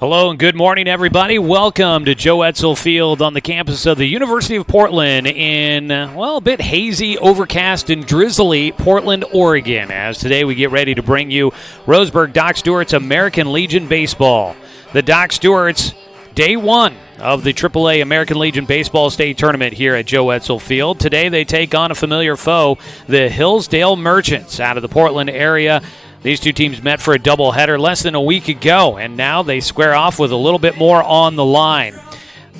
Hello and good morning, everybody. Welcome to Joe Edsall Field on the campus of the University of Portland in, a bit hazy, overcast, and drizzly Portland, Oregon, as today we get ready to bring you Roseburg Doc Stewart's American Legion Baseball. The Doc Stewarts, day one of the AAA American Legion Baseball State Tournament here at Joe Edsall Field. Today they take on a familiar foe, the Hillsdale Merchants out of the Portland area. These two teams met for a doubleheader less than a week ago, and now they square off with a little bit more on the line.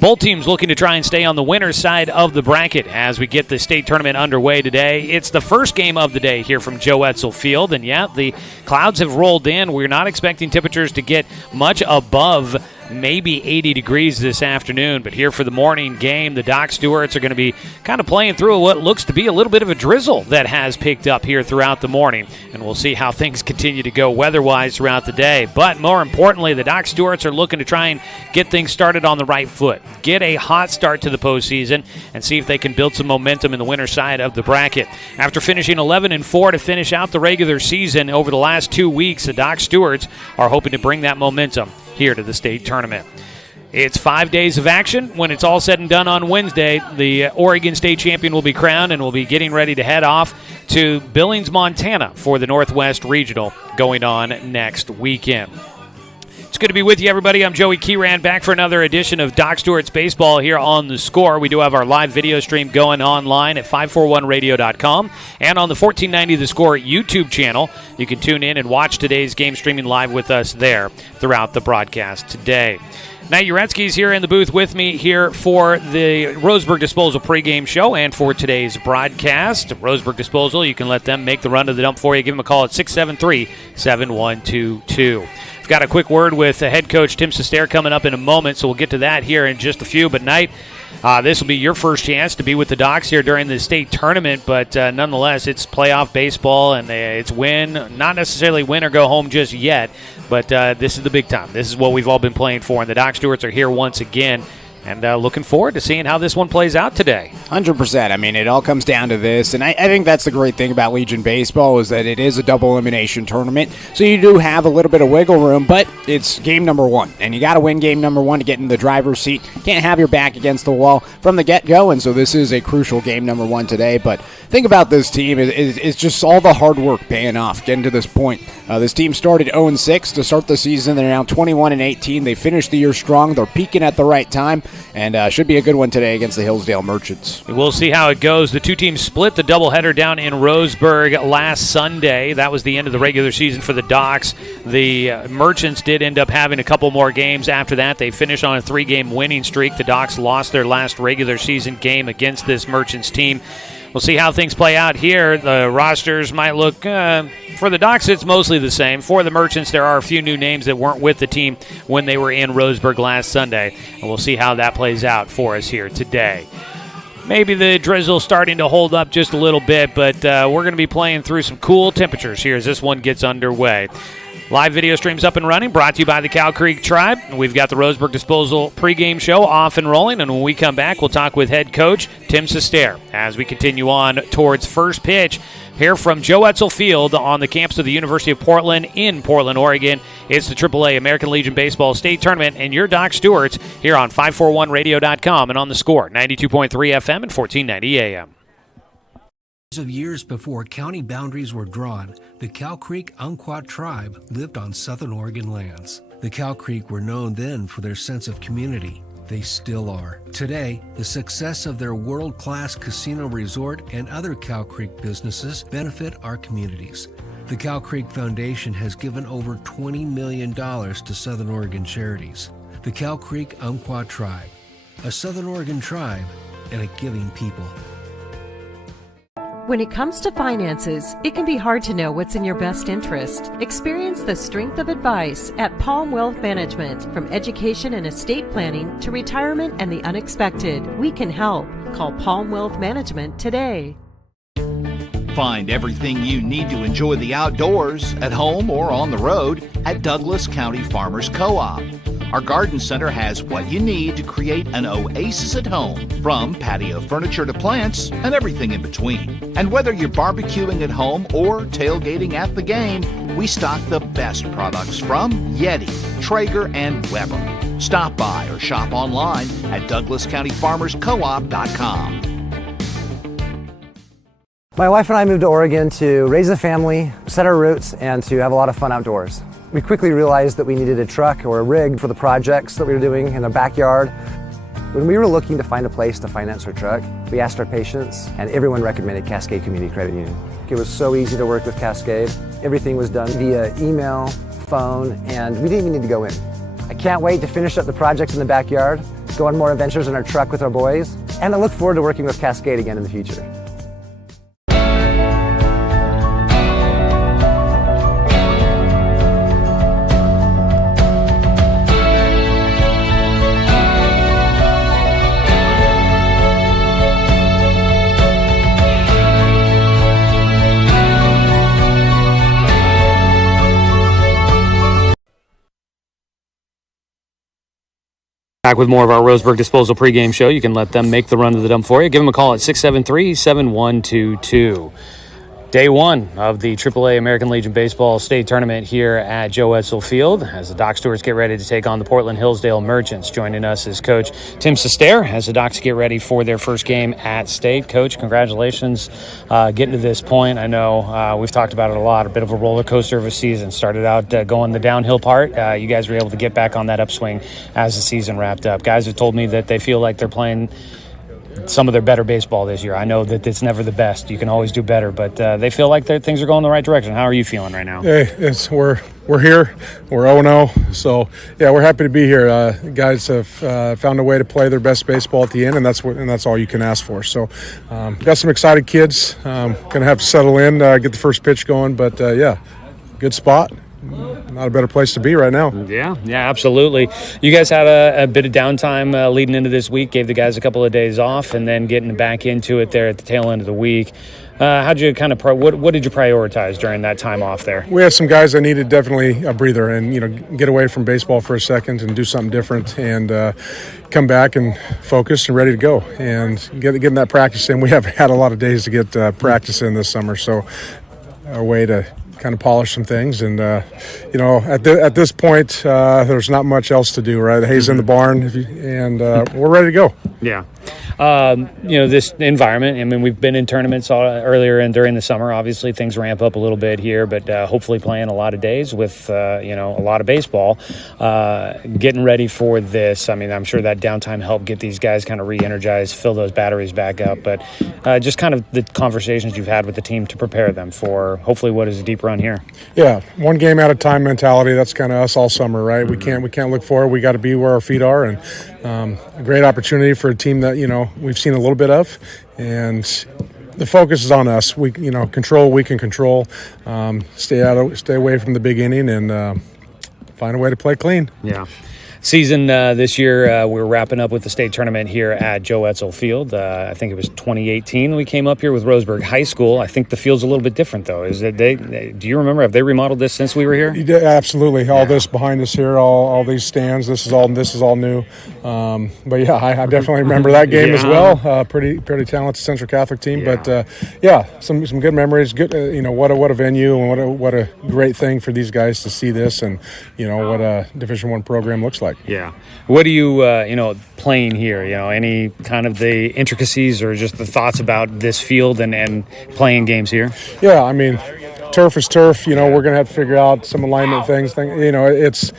Both teams looking to try and stay on the winner's side of the bracket as we get the state tournament underway today. It's the first game of the day here from Joe Edsall Field, and the clouds have rolled in. We're not expecting temperatures to get much above maybe 80 degrees this afternoon, but here for the morning game, the Doc Stewarts are going to be kind of playing through what looks to be a little bit of a drizzle that has picked up here throughout the morning, and we'll see how things continue to go weather-wise throughout the day. But more importantly, the Doc Stewarts are looking to try and get things started on the right foot, get a hot start to the postseason, and see if they can build some momentum in the winner's side of the bracket. After finishing 11-4 to finish out the regular season over the last 2 weeks, the Doc Stewarts are hoping to bring that momentum here to the state tournament. It's 5 days of action. When it's all said and done on Wednesday, the Oregon State champion will be crowned and will be getting ready to head off to Billings, Montana for the Northwest Regional going on next weekend. It's good to be with you, everybody. I'm Joey Kieran, back for another edition of Doc Stewart's Baseball here on The Score. We do have our live video stream going online at 541radio.com and on the 1490 The Score YouTube channel. You can tune in and watch today's game streaming live with us there throughout the broadcast today. Matt Uretsky's here in the booth with me here for the Roseburg Disposal pregame show and for today's broadcast. Roseburg Disposal, you can let them make the run to the dump for you. Give them a call at 673-7122. We've got a quick word with head coach Tim Sestair coming up in a moment, so we'll get to that here in just a few. But, Knight, this will be your first chance to be with the Docs here during the state tournament, but nonetheless, it's playoff baseball, and it's win, not necessarily win or go home just yet, but this is the big time. This is what we've all been playing for, and the Doc Stewarts are here once again. And looking forward to seeing how this one plays out today. 100%. I mean, it all comes down to this, and I think that's the great thing about Legion Baseball is that it is a double elimination tournament, so you do have a little bit of wiggle room, but it's game number one, and you got to win game number one to get in the driver's seat. Can't have your back against the wall from the get-go, and so this is a crucial game number one today. But think about this team. It's just all the hard work paying off, getting to this point. This team started 0-6 to start the season. They're now 21-18. They finished the year strong. They're peaking at the right time. And should be a good one today against the Hillsdale Merchants. We'll see how it goes. The two teams split the doubleheader down in Roseburg last Sunday. That was the end of the regular season for the Docs. The Merchants did end up having a couple more games after that. They finished on a 3-game winning streak. The Docs lost their last regular season game against this Merchants team. We'll see how things play out here. The rosters might look, for the Docs, it's mostly the same. For the Merchants, there are a few new names that weren't with the team when they were in Roseburg last Sunday. And we'll see how that plays out for us here today. Maybe the drizzle starting to hold up just a little bit, but we're going to be playing through some cool temperatures here as this one gets underway. Live video streams up and running, brought to you by the Cow Creek Tribe. We've got the Roseburg Disposal pregame show off and rolling, and when we come back, we'll talk with head coach Tim Sestair as we continue on towards first pitch here from Joe Edsall Field on the campus of the University of Portland in Portland, Oregon. It's the AAA American Legion Baseball State Tournament, and your Doc Stewarts here on 541radio.com and on the Score, 92.3 FM and 1490 AM. Of years before county boundaries were drawn, the Cow Creek Umpqua tribe lived on southern Oregon lands. The Cow Creek were known then for their sense of community. They still are. Today, the success of their world-class casino resort and other Cow Creek businesses benefit our communities. The Cow Creek Foundation has given over $20 million to Southern Oregon charities. The Cow Creek Umpqua tribe, a Southern Oregon tribe and a giving people. When it comes to finances, it can be hard to know what's in your best interest. Experience the strength of advice at Palm Wealth Management. From education and estate planning to retirement and the unexpected, we can help. Call Palm Wealth Management today. Find everything you need to enjoy the outdoors, at home or on the road, at Douglas County Farmers Co-op. Our garden center has what you need to create an oasis at home, from patio furniture to plants and everything in between. And whether you're barbecuing at home or tailgating at the game, we stock the best products from Yeti, Traeger, and Weber. Stop by or shop online at DouglasCountyFarmersCoop.com. My wife and I moved to Oregon to raise a family, set our roots, and to have a lot of fun outdoors. We quickly realized that we needed a truck or a rig for the projects that we were doing in our backyard. When we were looking to find a place to finance our truck, we asked our patients, and everyone recommended Cascade Community Credit Union. It was so easy to work with Cascade. Everything was done via email, phone, and we didn't even need to go in. I can't wait to finish up the projects in the backyard, go on more adventures in our truck with our boys, and I look forward to working with Cascade again in the future. Back with more of our Roseburg Disposal pregame show. You can let them make the run to the dump for you. Give them a call at 673-7122. Day one of the AAA American Legion Baseball State Tournament here at Joe Edsel Field as the Dock Stewarts get ready to take on the Portland Hillsdale Merchants. Joining us is Coach Tim Sestair as the Docks get ready for their first game at State. Coach, congratulations getting to this point. I know we've talked about it a lot, a bit of a roller coaster of a season. Started out going the downhill part. You guys were able to get back on that upswing as the season wrapped up. Guys have told me that they feel like they're playing some of their better baseball this year. I know that it's never the best. You can always do better, but they feel like things are going the right direction. How are you feeling right now? Hey, we're here. We're 0-0. So, yeah, we're happy to be here. Guys have found a way to play their best baseball at the end, and that's all you can ask for. So, got some excited kids. Going to have to settle in, get the first pitch going, but, yeah, good spot. Not a better place to be right now. Yeah, absolutely. You guys had a bit of downtime leading into this week, gave the guys a couple of days off, and then getting back into it there at the tail end of the week. How'd you kind of what did you prioritize during that time off there? We had some guys that needed definitely a breather and, get away from baseball for a second and do something different and come back and focus and ready to go and getting that practice in. We have had a lot of days to get practice in this summer, so a way to kind of polish some things, and at this point there's not much else to do, right? The hay's in the barn, and we're ready to go. Yeah. This environment, I mean, we've been in tournaments earlier and during the summer. Obviously, things ramp up a little bit here, but hopefully playing a lot of days with, a lot of baseball. Getting ready for this, I mean, I'm sure that downtime helped get these guys kind of re-energized, fill those batteries back up. But just kind of the conversations you've had with the team to prepare them for hopefully what is a deep run here. Yeah, one game at a time mentality. That's kind of us all summer, right? We can't look forward. We got to be where our feet are, and a great opportunity for a team that we've seen a little bit of, and the focus is on us. We control. We can control. Stay away from the big inning, and find a way to play clean. Yeah. Season this year, we're wrapping up with the state tournament here at Joe Edsel Field. I think it was 2018 we came up here with Roseburg High School. I think the field's a little bit different, though. Is it? Do you remember? Have they remodeled this since we were here? Absolutely. All this behind us here, all these stands. This is all new. But yeah, I definitely remember that game as well. Pretty talented Central Catholic team. Yeah. But some good memories. Good. What a venue, and what a great thing for these guys to see this, and what a Division I program looks like. Yeah. What do you, playing here, any kind of the intricacies or just the thoughts about this field and playing games here? Yeah, I mean, turf is turf. We're going to have to figure out some alignment things. It's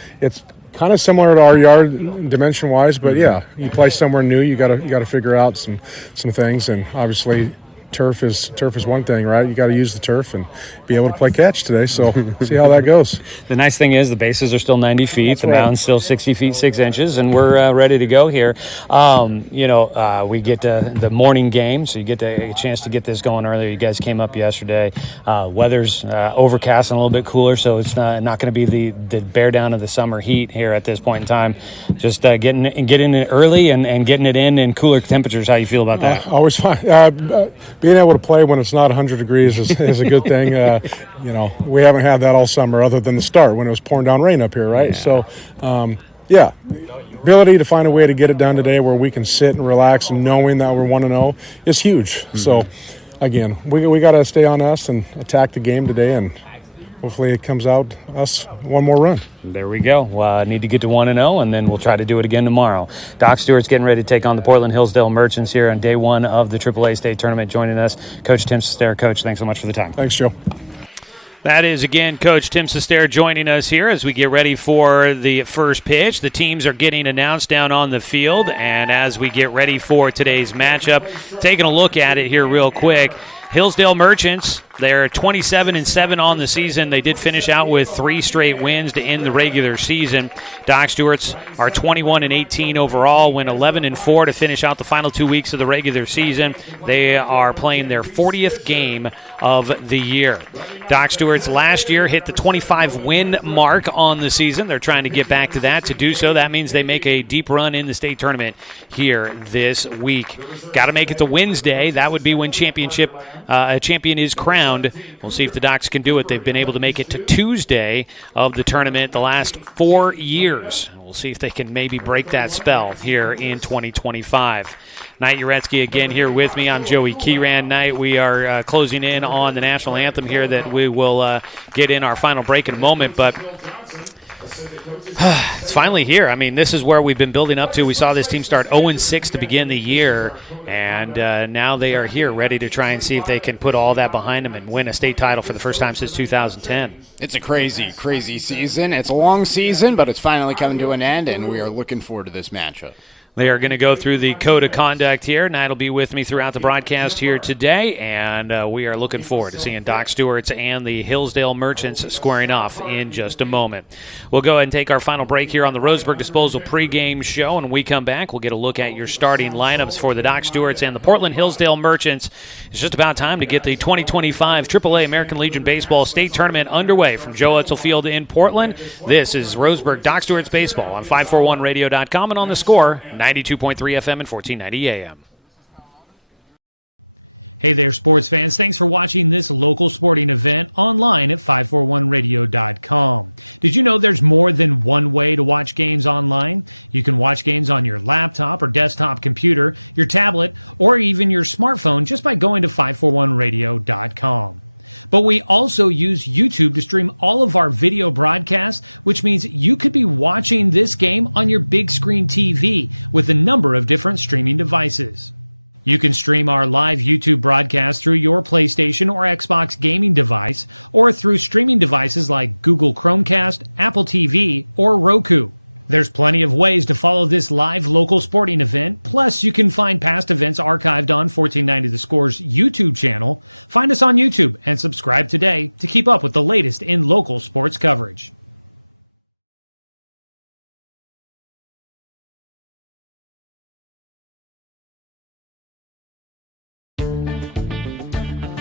kind of similar to our yard dimension-wise, but yeah, you play somewhere new, you got to figure out some things, and obviously turf is one thing, right? You got to use the turf and be able to play catch today. So see how that goes. The nice thing is the bases are still 90 feet. That's the right. mound's still 60 feet 6 inches, and we're ready to go here. We get to the morning game, so you get a chance to get this going earlier. You guys came up yesterday. Weather's overcast and a little bit cooler, so it's not going to be the bear down of the summer heat here at this point in time. Just getting it early and getting it in cooler temperatures. How you feel about that? Always fine. Being able to play when it's not 100 degrees is a good thing. We haven't had that all summer other than the start when it was pouring down rain up here, right? Yeah. So, ability to find a way to get it done today where we can sit and relax and knowing that we're 1-0 is huge. Mm-hmm. So, again, we got to stay on us and attack the game today and hopefully it comes out us one more run. There we go. Need to get to 1-0, and then we'll try to do it again tomorrow. Doc Stewart's getting ready to take on the Portland Hillsdale Merchants here on day one of the AAA State Tournament. Joining us, Coach Tim Sester. Coach, thanks so much for the time. Thanks, Joe. That is, again, Coach Tim Sester joining us here as we get ready for the first pitch. The teams are getting announced down on the field, and as we get ready for today's matchup, taking a look at it here real quick, Hillsdale Merchants, they're 27-7 on the season. They did finish out with 3 straight wins to end the regular season. Doc Stewart's are 21-18 overall, went 11-4 to finish out the final 2 weeks of the regular season. They are playing their 40th game of the year. Doc Stewart's last year hit the 25-win mark on the season. They're trying to get back to that. To do so, that means they make a deep run in the state tournament here this week. Got to make it to Wednesday. That would be when a champion is crowned. We'll see if the Docs can do it. They've been able to make it to Tuesday of the tournament the last 4 years. We'll see if they can maybe break that spell here in 2025. Knight Uretsky again here with me. I'm Joey Kieran. Knight, we are closing in on the national anthem here that we will get in our final break in a moment, but it's finally here. I mean, this is where we've been building up to. We saw this team start 0-6 to begin the year, and now they are here ready to try and see if they can put all that behind them and win a state title for the first time since 2010. It's a crazy, crazy season. It's a long season, but it's finally coming to an end, and we are looking forward to this matchup. They are going to go through the code of conduct here. Knight will be with me throughout the broadcast here today, and we are looking forward to seeing Doc Stewart's and the Hillsdale Merchants squaring off in just a moment. We'll go ahead and take our final break here on the Roseburg Disposal pregame show, and when we come back, we'll get a look at your starting lineups for the Doc Stewart's and the Portland Hillsdale Merchants. It's just about time to get the 2025 AAA American Legion Baseball State Tournament underway from Joe Etzel Field in Portland. This is Roseburg Doc Stewart's Baseball on 541radio.com and on the Score, 92.3 FM and 1490 AM. Hey there, sports fans. Thanks for watching this local sporting event online at 541radio.com. Did you know there's more than one way to watch games online? You can watch games on your laptop or desktop computer, your tablet, or even your smartphone just by going to 541radio.com. But we also use YouTube to stream all of our video broadcasts, which means you could be watching this game on your big screen TV with a number of different streaming devices. You can stream our live YouTube broadcast through your PlayStation or Xbox gaming device, or through streaming devices like Google Chromecast, Apple TV, or Roku. There's plenty of ways to follow this live local sporting event. Plus, you can find past events archived on 1490 The Score's YouTube channel. Find us on YouTube and subscribe today to keep up with the latest in local sports coverage.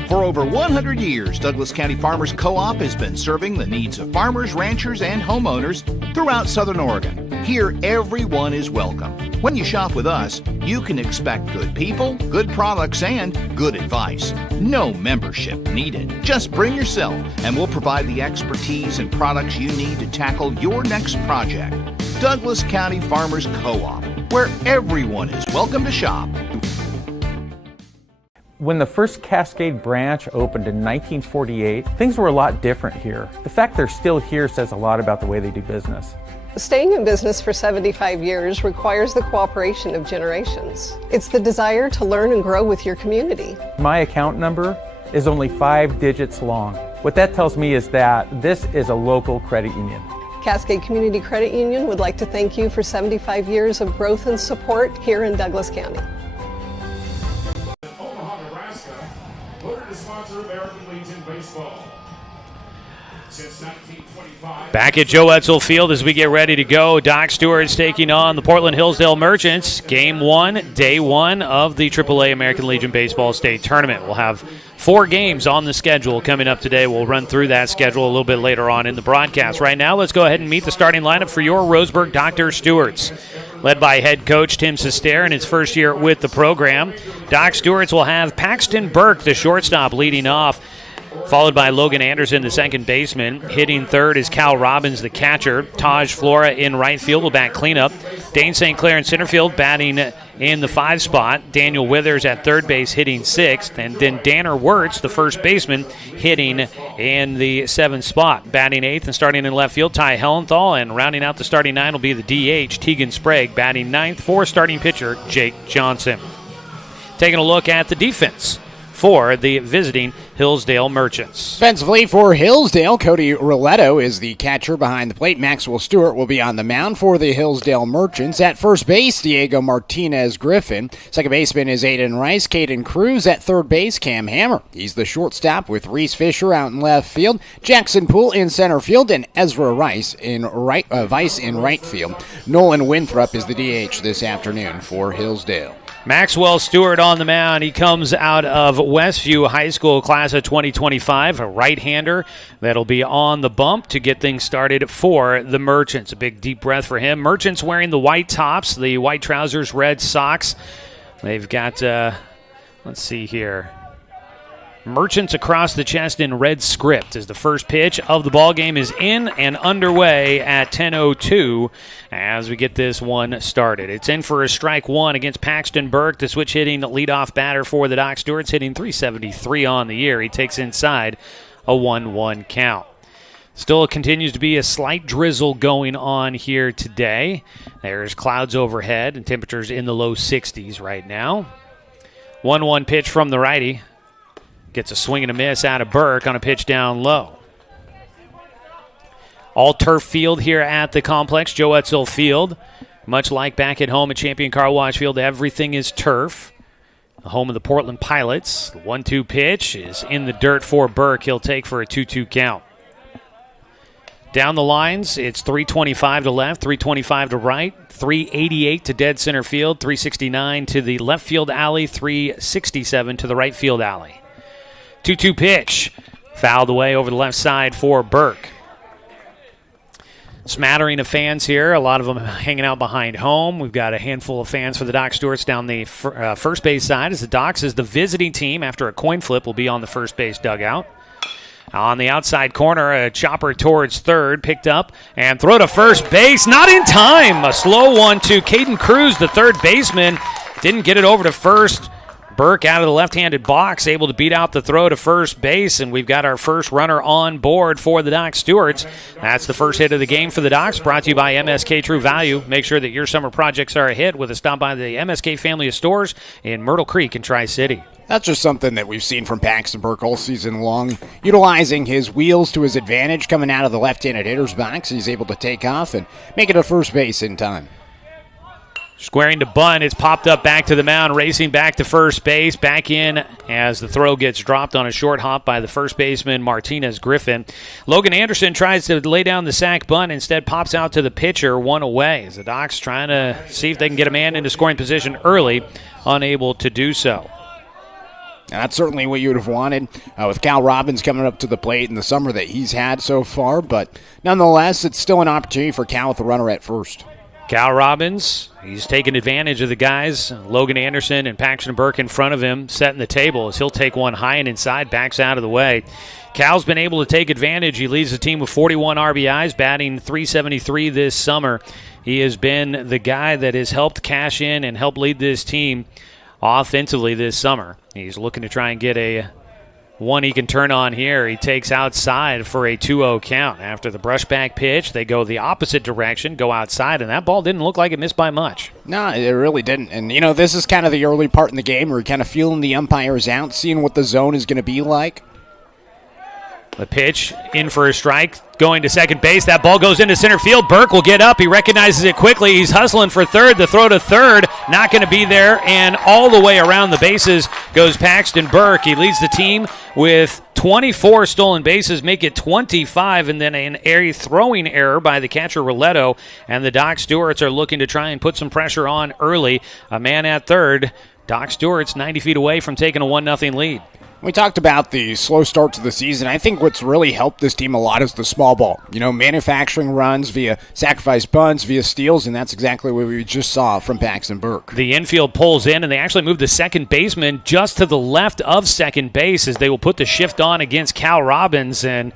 For over 100 years, Douglas County Farmers Co-op has been serving the needs of farmers, ranchers, and homeowners throughout Southern Oregon. Here, everyone is welcome. When you shop with us, you can expect good people, good products, and good advice. No membership needed. Just bring yourself, and we'll provide the expertise and products you need to tackle your next project. Douglas County Farmers Co-op, where everyone is welcome to shop. When the first Cascade branch opened in 1948, things were a lot different here. The fact they're still here says a lot about the way they do business. Staying in business for 75 years requires the cooperation of generations. It's the desire to learn and grow with your community. My account number is only 5 digits long. What that tells me is that this is a local credit union. Cascade Community Credit Union would like to thank you for 75 years of growth and support here in Douglas County. Back at Joe Etzel Field as we get ready to go. Doc Stewart's taking on the Portland Hillsdale Merchants. Game 1, day 1 of the AAA American Legion Baseball State Tournament. We'll have 4 games on the schedule coming up today. We'll run through that schedule a little bit later on in the broadcast. Right now, let's go ahead and meet the starting lineup for your Roseburg Dr. Stewarts. Led by head coach Tim Sester in his first year with the program. Doc Stewart's will have Paxton Burke, the shortstop, leading off, followed by Logan Anderson, the second baseman. Hitting third is Cal Robbins, the catcher. Taj Flora in right field will bat cleanup. Dane St. Clair in center field batting in the 5 spot. Daniel Withers at third base hitting 6th. And then Danner Wirtz, the first baseman, hitting in the 7th spot. Batting 8th and starting in left field, Ty Hellenthal. And rounding out the starting 9 will be the DH, Tegan Sprague. Batting 9th for starting pitcher Jake Johnson. Taking a look at the defense for the visiting Hillsdale Merchants. Defensively for Hillsdale, Cody Roletto is the catcher behind the plate. Maxwell Stewart will be on the mound for the Hillsdale Merchants. At first base, Diego Martinez Griffin. Second baseman is Aiden Rice. Caden Cruz at third base. Cam Hammer, he's the shortstop with Reese Fisher out in left field. Jackson Poole in center field and Ezra Vice in right field. Nolan Winthrop is the DH this afternoon for Hillsdale. Maxwell Stewart on the mound. He comes out of Westview High School class of 2025, a right-hander that'll be on the bump to get things started for the Merchants. A big deep breath for him. Merchants wearing the white tops, the white trousers, red socks. They've got, let's see here, Merchants across the chest in red script as the first pitch of the ball game is in and underway at 10:02 as we get this one started. It's in for a strike 1 against Paxton Burke, the switch hitting leadoff batter for the Doc Stewarts, hitting .373 on the year. He takes inside a 1-1 count. Still continues to be a slight drizzle going on here today. There's clouds overhead and temperatures in the low 60s right now. 1-1 pitch from the righty. Gets a swing and a miss out of Burke on a pitch down low. All turf field here at the complex, Joe Etzel Field. Much like back at home at Champion Car Wash Field, everything is turf. The home of the Portland Pilots. The 1-2 pitch is in the dirt for Burke. He'll take for a 2-2 count. Down the lines, it's 325 to left, 325 to right, 388 to dead center field, 369 to the left field alley, 367 to the right field alley. 2-2 pitch, fouled away over the left side for Burke. Smattering of fans here, a lot of them hanging out behind home. We've got a handful of fans for the Doc Stewarts down the first base side as the Docs, as the visiting team, after a coin flip, will be on the first base dugout. On the outside corner, a chopper towards third, picked up and throw to first base. Not in time. A slow one to Caden Cruz, the third baseman. Didn't get it over to first. Burke out of the left-handed box, able to beat out the throw to first base, and we've got our first runner on board for the Doc Stewarts. That's the first hit of the game for the Docs, brought to you by MSK True Value. Make sure that your summer projects are a hit with a stop by the MSK family of stores in Myrtle Creek and Tri-City. That's just something that we've seen from Paxton Burke all season long. Utilizing his wheels to his advantage, coming out of the left-handed hitter's box, he's able to take off and make it to first base in time. Squaring to bunt, it's popped up back to the mound, racing back to first base, back in as the throw gets dropped on a short hop by the first baseman, Martinez Griffin. Logan Anderson tries to lay down the sac bunt, instead pops out to the pitcher, one away. As the Docs trying to see if they can get a man into scoring position early, unable to do so. That's certainly what you would have wanted with Cal Robbins coming up to the plate in the summer that he's had so far, but nonetheless, it's still an opportunity for Cal with the runner at first. Cal Robbins, he's taking advantage of the guys, Logan Anderson and Paxton Burke in front of him, setting the table as he'll take one high and inside, backs out of the way. Cal's been able to take advantage. He leads the team with 41 RBIs, batting .373 this summer. He has been the guy that has helped cash in and help lead this team offensively this summer. He's looking to try and get a one he can turn on here. He takes outside for a 2-0 count. After the brushback pitch, they go the opposite direction, go outside, and that ball didn't look like it missed by much. No, it really didn't. And, you know, this is kind of the early part in the game where you're kind of feeling the umpires out, seeing what the zone is going to be like. The pitch in for a strike, going to second base. That ball goes into center field. Burke will get up. He recognizes it quickly. He's hustling for third. The throw to third, not going to be there. And all the way around the bases goes Paxton Burke. He leads the team with 24 stolen bases, make it 25, and then an throwing error by the catcher Roletto. And the Doc Stewarts are looking to try and put some pressure on early. A man at third. Doc Stewart's 90 feet away from taking a 1-0 lead. We talked about the slow start to the season. I think what's really helped this team a lot is the small ball. You know, manufacturing runs via sacrifice bunts, via steals, and that's exactly what we just saw from Paxton Burke. The infield pulls in, and they actually move the second baseman just to the left of second base as they will put the shift on against Cal Robbins. And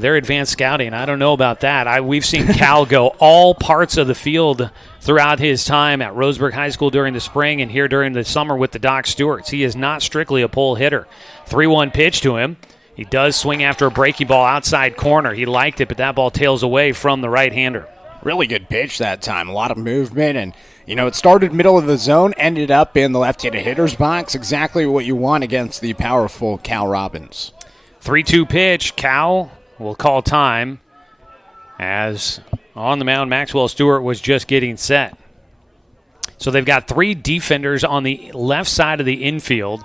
their advanced scouting. I don't know about that. We've seen Cal go all parts of the field throughout his time at Roseburg High School during the spring and here during the summer with the Doc Stewarts. He is not strictly a pull hitter. 3-1 pitch to him. He does swing after a breaking ball outside corner. He liked it, but that ball tails away from the right-hander. Really good pitch that time. A lot of movement, and, it started middle of the zone, ended up in the left-handed hitter's box. Exactly what you want against the powerful Cal Robbins. 3-2 pitch. Cal will call time as on the mound Maxwell Stewart was just getting set. So they've got 3 defenders on the left side of the infield,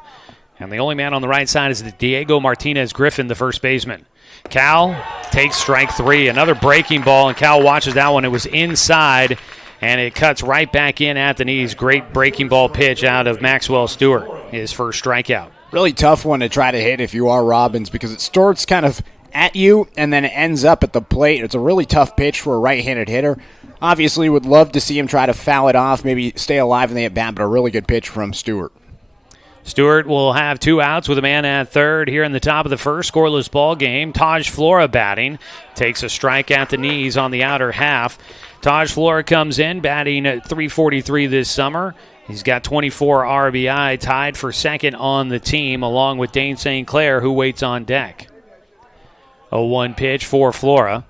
and the only man on the right side is the Diego Martinez Griffin, the first baseman. Cal takes strike 3. Another breaking ball, and Cal watches that one. It was inside, and it cuts right back in at the knees. Great breaking ball pitch out of Maxwell Stewart, his first strikeout. Really tough one to try to hit if you are Robbins because it starts kind of at you, and then it ends up at the plate. It's a really tough pitch for a right-handed hitter. Obviously, would love to see him try to foul it off, maybe stay alive in the at-bat, but a really good pitch from Stewart. Stewart will have 2 outs with a man at third here in the top of the first. Scoreless ball game. Taj Flora batting. Takes a strike at the knees on the outer half. Taj Flora comes in batting at .343 this summer. He's got 24 RBI, tied for second on the team, along with Dane St. Clair, who waits on deck. 0-1 pitch for Flora.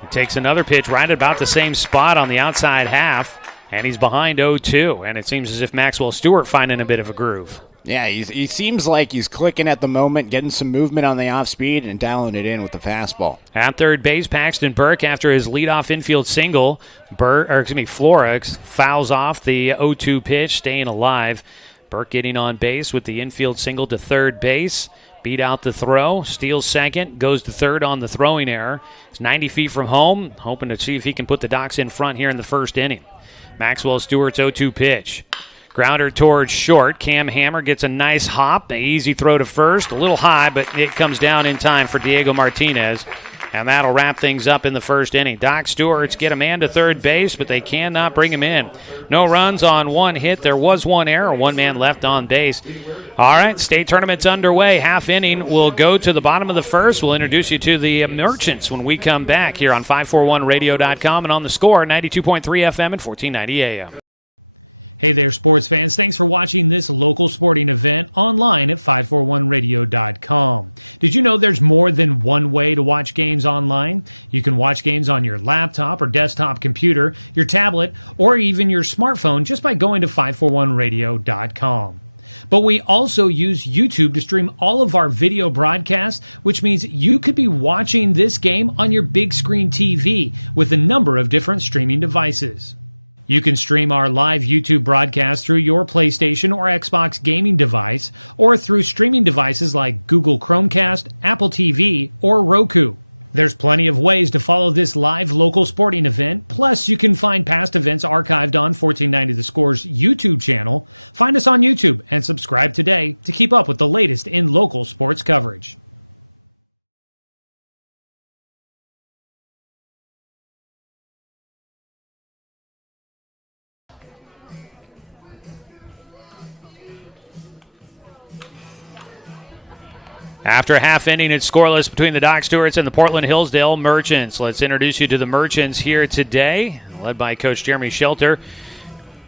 He takes another pitch right at about the same spot on the outside half, and he's behind 0-2, and it seems as if Maxwell Stewart finding a bit of a groove. Yeah, he seems like he's clicking at the moment, getting some movement on the off-speed and dialing it in with the fastball. At third base, Paxton Burke, after his leadoff infield single, Flora fouls off the 0-2 pitch, staying alive. Burke getting on base with the infield single to third base. Beat out the throw, steals second, goes to third on the throwing error. He's 90 feet from home, hoping to see if he can put the Docs in front here in the first inning. Maxwell Stewart's 0-2 pitch. Grounder towards short. Cam Hammer gets a nice hop. An easy throw to first. A little high, but it comes down in time for Diego Martinez. And that'll wrap things up in the first inning. Doc Stewart's get a man to third base, but they cannot bring him in. No runs on 1 hit. There was 1 error. 1 man left on base. All right, state tournament's underway. Half inning. We'll go to the bottom of the first. We'll introduce you to the Merchants when we come back here on 541radio.com and on the Score, 92.3 FM and 1490 AM. Hey there, sports fans. Thanks for watching this local sporting event online at 541radio.com. Did you know there's more than one way to watch games online? You can watch games on your laptop or desktop computer, your tablet, or even your smartphone just by going to 541radio.com. But we also use YouTube to stream all of our video broadcasts, which means you could be watching this game on your big screen TV with a number of different streaming devices. You can stream our live YouTube broadcast through your PlayStation or Xbox gaming device, or through streaming devices like Google Chromecast, Apple TV, or Roku. There's plenty of ways to follow this live local sporting event, plus you can find past events archived on 1490 The Score's YouTube channel. Find us on YouTube and subscribe today to keep up with the latest in local sports coverage. After a half inning, it's scoreless between the Doc Stewarts and the Portland Hillsdale Merchants. Let's introduce you to the Merchants here today, led by Coach Jeremy Shelter.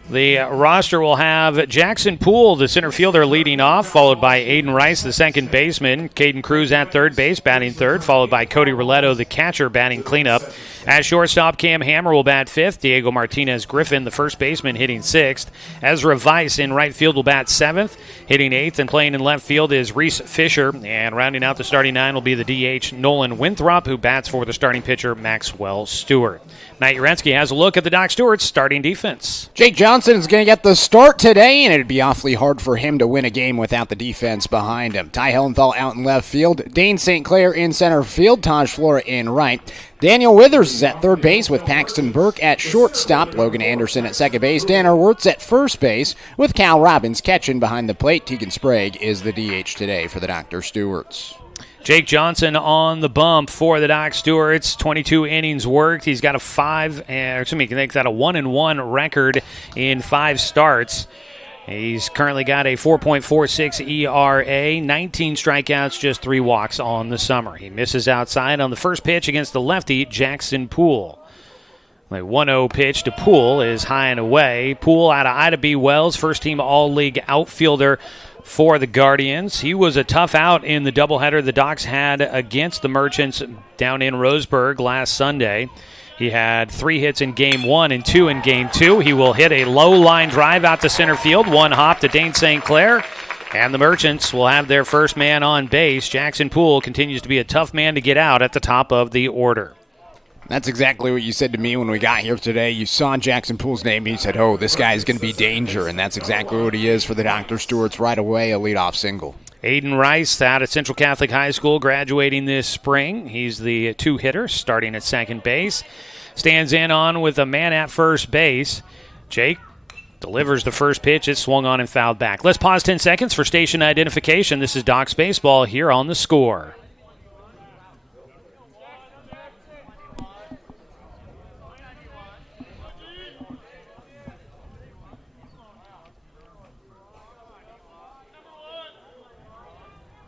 The roster will have Jackson Poole, the center fielder, leading off, followed by Aiden Rice, the second baseman. Caden Cruz at third base, batting third, followed by Cody Roletto, the catcher, batting cleanup. At shortstop, Cam Hammer will bat fifth. Diego Martinez Griffin, the first baseman, hitting sixth. Ezra Weiss in right field will bat seventh. Hitting eighth and playing in left field is Reese Fisher. And rounding out the starting 9 will be the DH Nolan Winthrop, who bats for the starting pitcher Maxwell Stewart. Knight Urensky has a look at the Doc Stewart's starting defense. Jake Johnson is going to get the start today, and it'd be awfully hard for him to win a game without the defense behind him. Ty Hellenthal out in left field. Dane St. Clair in center field. Taj Flora in right. Daniel Withers is at third base with Paxton Burke at shortstop. Logan Anderson at second base. Danner Wirtz at first base with Cal Robbins catching behind the plate. Tegan Sprague is the DH today for the Dr. Stewarts. Jake Johnson on the bump for the Doc Stewarts. 22 innings worked. He's got a 1-1 record in 5 starts. He's currently got a 4.46 ERA, 19 strikeouts, just 3 walks on the summer. He misses outside on the first pitch against the lefty, Jackson Poole. The 1-0 pitch to Poole is high and away. Poole out of Ida B. Wells, first-team All-League outfielder for the Guardians. He was a tough out in the doubleheader the Docs had against the Merchants down in Roseburg last Sunday. He had 3 hits in Game 1 and 2 in Game 2. He will hit a low line drive out to center field, 1 hop to Dane St. Clair, and the Merchants will have their first man on base. Jackson Poole continues to be a tough man to get out at the top of the order. That's exactly what you said to me when we got here today. You saw Jackson Poole's name, and you said, oh, this guy is going to be danger, and that's exactly what he is for the Dr. Stewarts right away, a leadoff single. Aiden Rice out of Central Catholic High School, graduating this spring. He's the 2-hitter, starting at second base. Stands in on with a man at first base. Jake delivers the first pitch. It's swung on and fouled back. Let's pause 10 seconds for station identification. This is Docs Baseball here on The Score.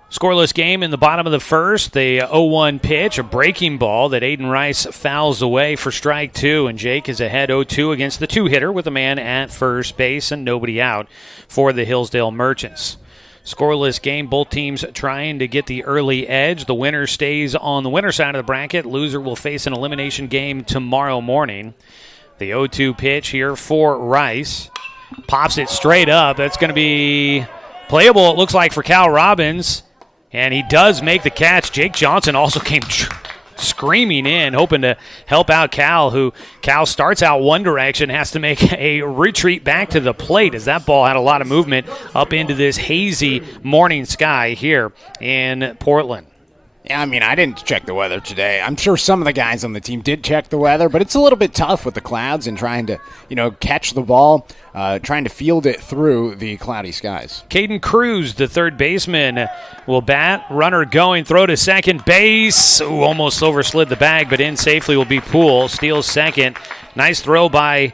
Scoreless game in the bottom of the first. The 0-1 pitch, a breaking ball that Aiden Rice fouls away for strike 2, and Jake is ahead 0-2 against the 2-hitter with a man at first base and nobody out for the Hillsdale Merchants. Scoreless game, both teams trying to get the early edge. The winner stays on the winner side of the bracket. Loser will face an elimination game tomorrow morning. The 0-2 pitch here for Rice. Pops it straight up. That's going to be playable, it looks like, for Cal Robbins. And he does make the catch. Jake Johnson also came screaming in, hoping to help out Cal, who Cal starts out one direction, has to make a retreat back to the plate as that ball had a lot of movement up into this hazy morning sky here in Portland. Yeah, I mean, I didn't check the weather today. I'm sure some of the guys on the team did check the weather, but it's a little bit tough with the clouds and trying to, catch the ball, trying to field it through the cloudy skies. Caden Cruz, the third baseman, will bat. Runner going, throw to second base. Ooh, almost overslid the bag, but in safely will be Poole. Steals second. Nice throw by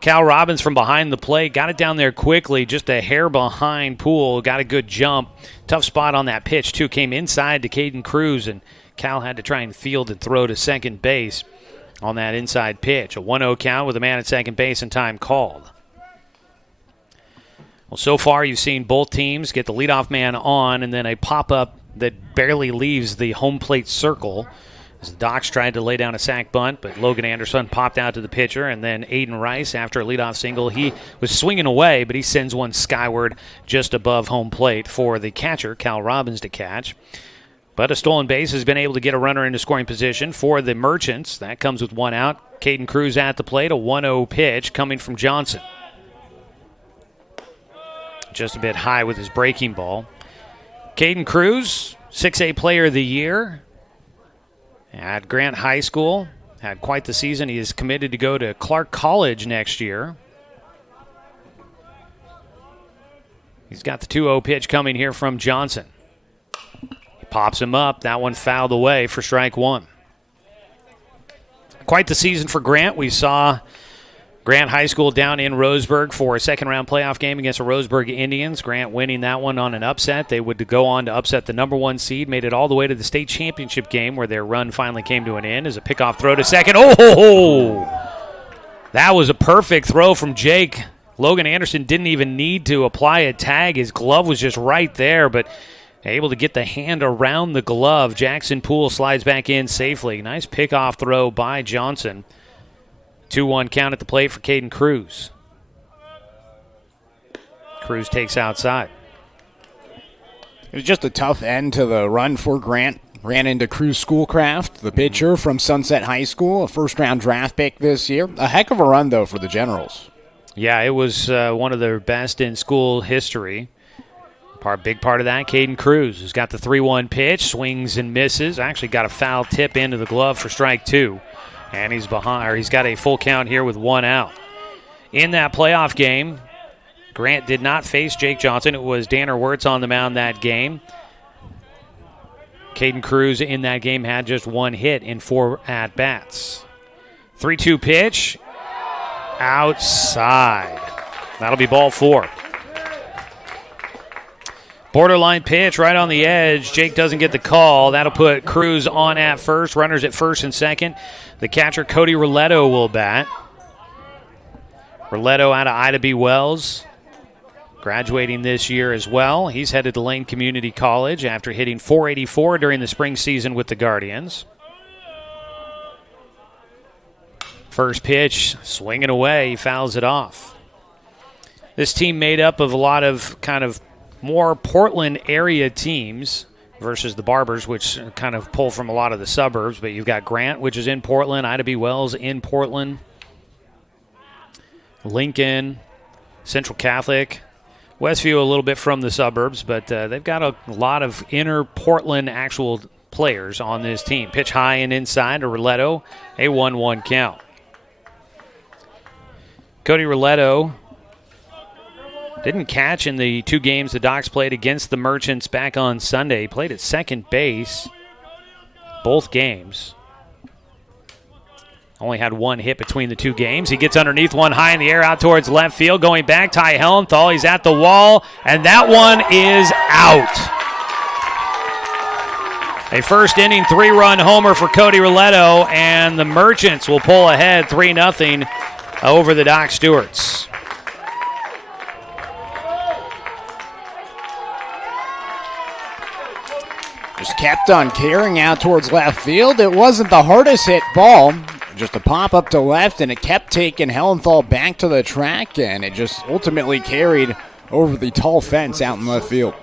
Cal Robbins from behind the plate. Got it down there quickly, just a hair behind Poole. Got a good jump. Tough spot on that pitch, too. Came inside to Caden Cruz, and Cal had to try and field and throw to second base on that inside pitch. A 1-0 count with a man at second base and time called. Well, so far you've seen both teams get the leadoff man on and then a pop-up that barely leaves the home plate circle. As the Docs tried to lay down a sac bunt, but Logan Anderson popped out to the pitcher, and then Aiden Rice, after a leadoff single, he was swinging away, but he sends one skyward just above home plate for the catcher, Cal Robbins, to catch. But a stolen base has been able to get a runner into scoring position for the Merchants. That comes with 1 out. Caden Cruz at the plate, a 1-0 pitch coming from Johnson. Just a bit high with his breaking ball. Caden Cruz, 6A Player of the Year at Grant High School. Had quite the season. He is committed to go to Clark College next year. He's got the 2-0 pitch coming here from Johnson. He pops him up. That one fouled away for strike 1. Quite the season for Grant. We saw Grant High School down in Roseburg for a second-round playoff game against the Roseburg Indians. Grant winning that one on an upset. They would go on to upset the number 1 seed, made it all the way to the state championship game where their run finally came to an end as a pickoff throw to second. Oh! That was a perfect throw from Jake. Logan Anderson didn't even need to apply a tag. His glove was just right there, but able to get the hand around the glove. Jackson Poole slides back in safely. Nice pickoff throw by Johnson. 2-1 count at the plate for Caden Cruz. Cruz takes outside. It was just a tough end to the run for Grant. Ran into Cruz Schoolcraft, the pitcher from Sunset High School, a first-round draft pick this year. A heck of a run, though, for the Generals. Yeah, it was one of their best in school history. Big part of that, Caden Cruz, who's got the 3-1 pitch, swings and misses. Actually got a foul tip into the glove for strike 2. And he's got a full count here with 1 out. In that playoff game, Grant did not face Jake Johnson. It was Danner Wirtz on the mound that game. Caden Cruz in that game had just 1 hit in 4 at-bats. 3-2 pitch. Outside. That'll be ball 4. Borderline pitch right on the edge. Jake doesn't get the call. That'll put Cruz on at first. Runners at first and second. The catcher, Cody Roletto, will bat. Roletto out of Ida B. Wells, graduating this year as well. He's headed to Lane Community College after hitting .484 during the spring season with the Guardians. First pitch, swinging away, he fouls it off. This team made up of a lot of kind of more Portland area teams versus the Barbers, which kind of pull from a lot of the suburbs. But you've got Grant, which is in Portland, Ida B. Wells in Portland, Lincoln, Central Catholic, Westview a little bit from the suburbs, but they've got a lot of inner Portland actual players on this team. Pitch high and inside to Roletto, a 1-1 count. Cody Roletto didn't catch in the 2 games the Docs played against the Merchants back on Sunday. He played at second base both games. Only had 1 hit between the 2 games. He gets underneath one high in the air out towards left field. Going back, Ty Hellenthal. He's at the wall, and that one is out. A first inning 3-run homer for Cody Roletto, and the Merchants will pull ahead 3-0 over the Doc Stewarts. Just kept on carrying out towards left field. It wasn't the hardest hit ball. Just a pop up to left, and it kept taking Hellenthal back to the track, and it just ultimately carried over the tall fence out in left field.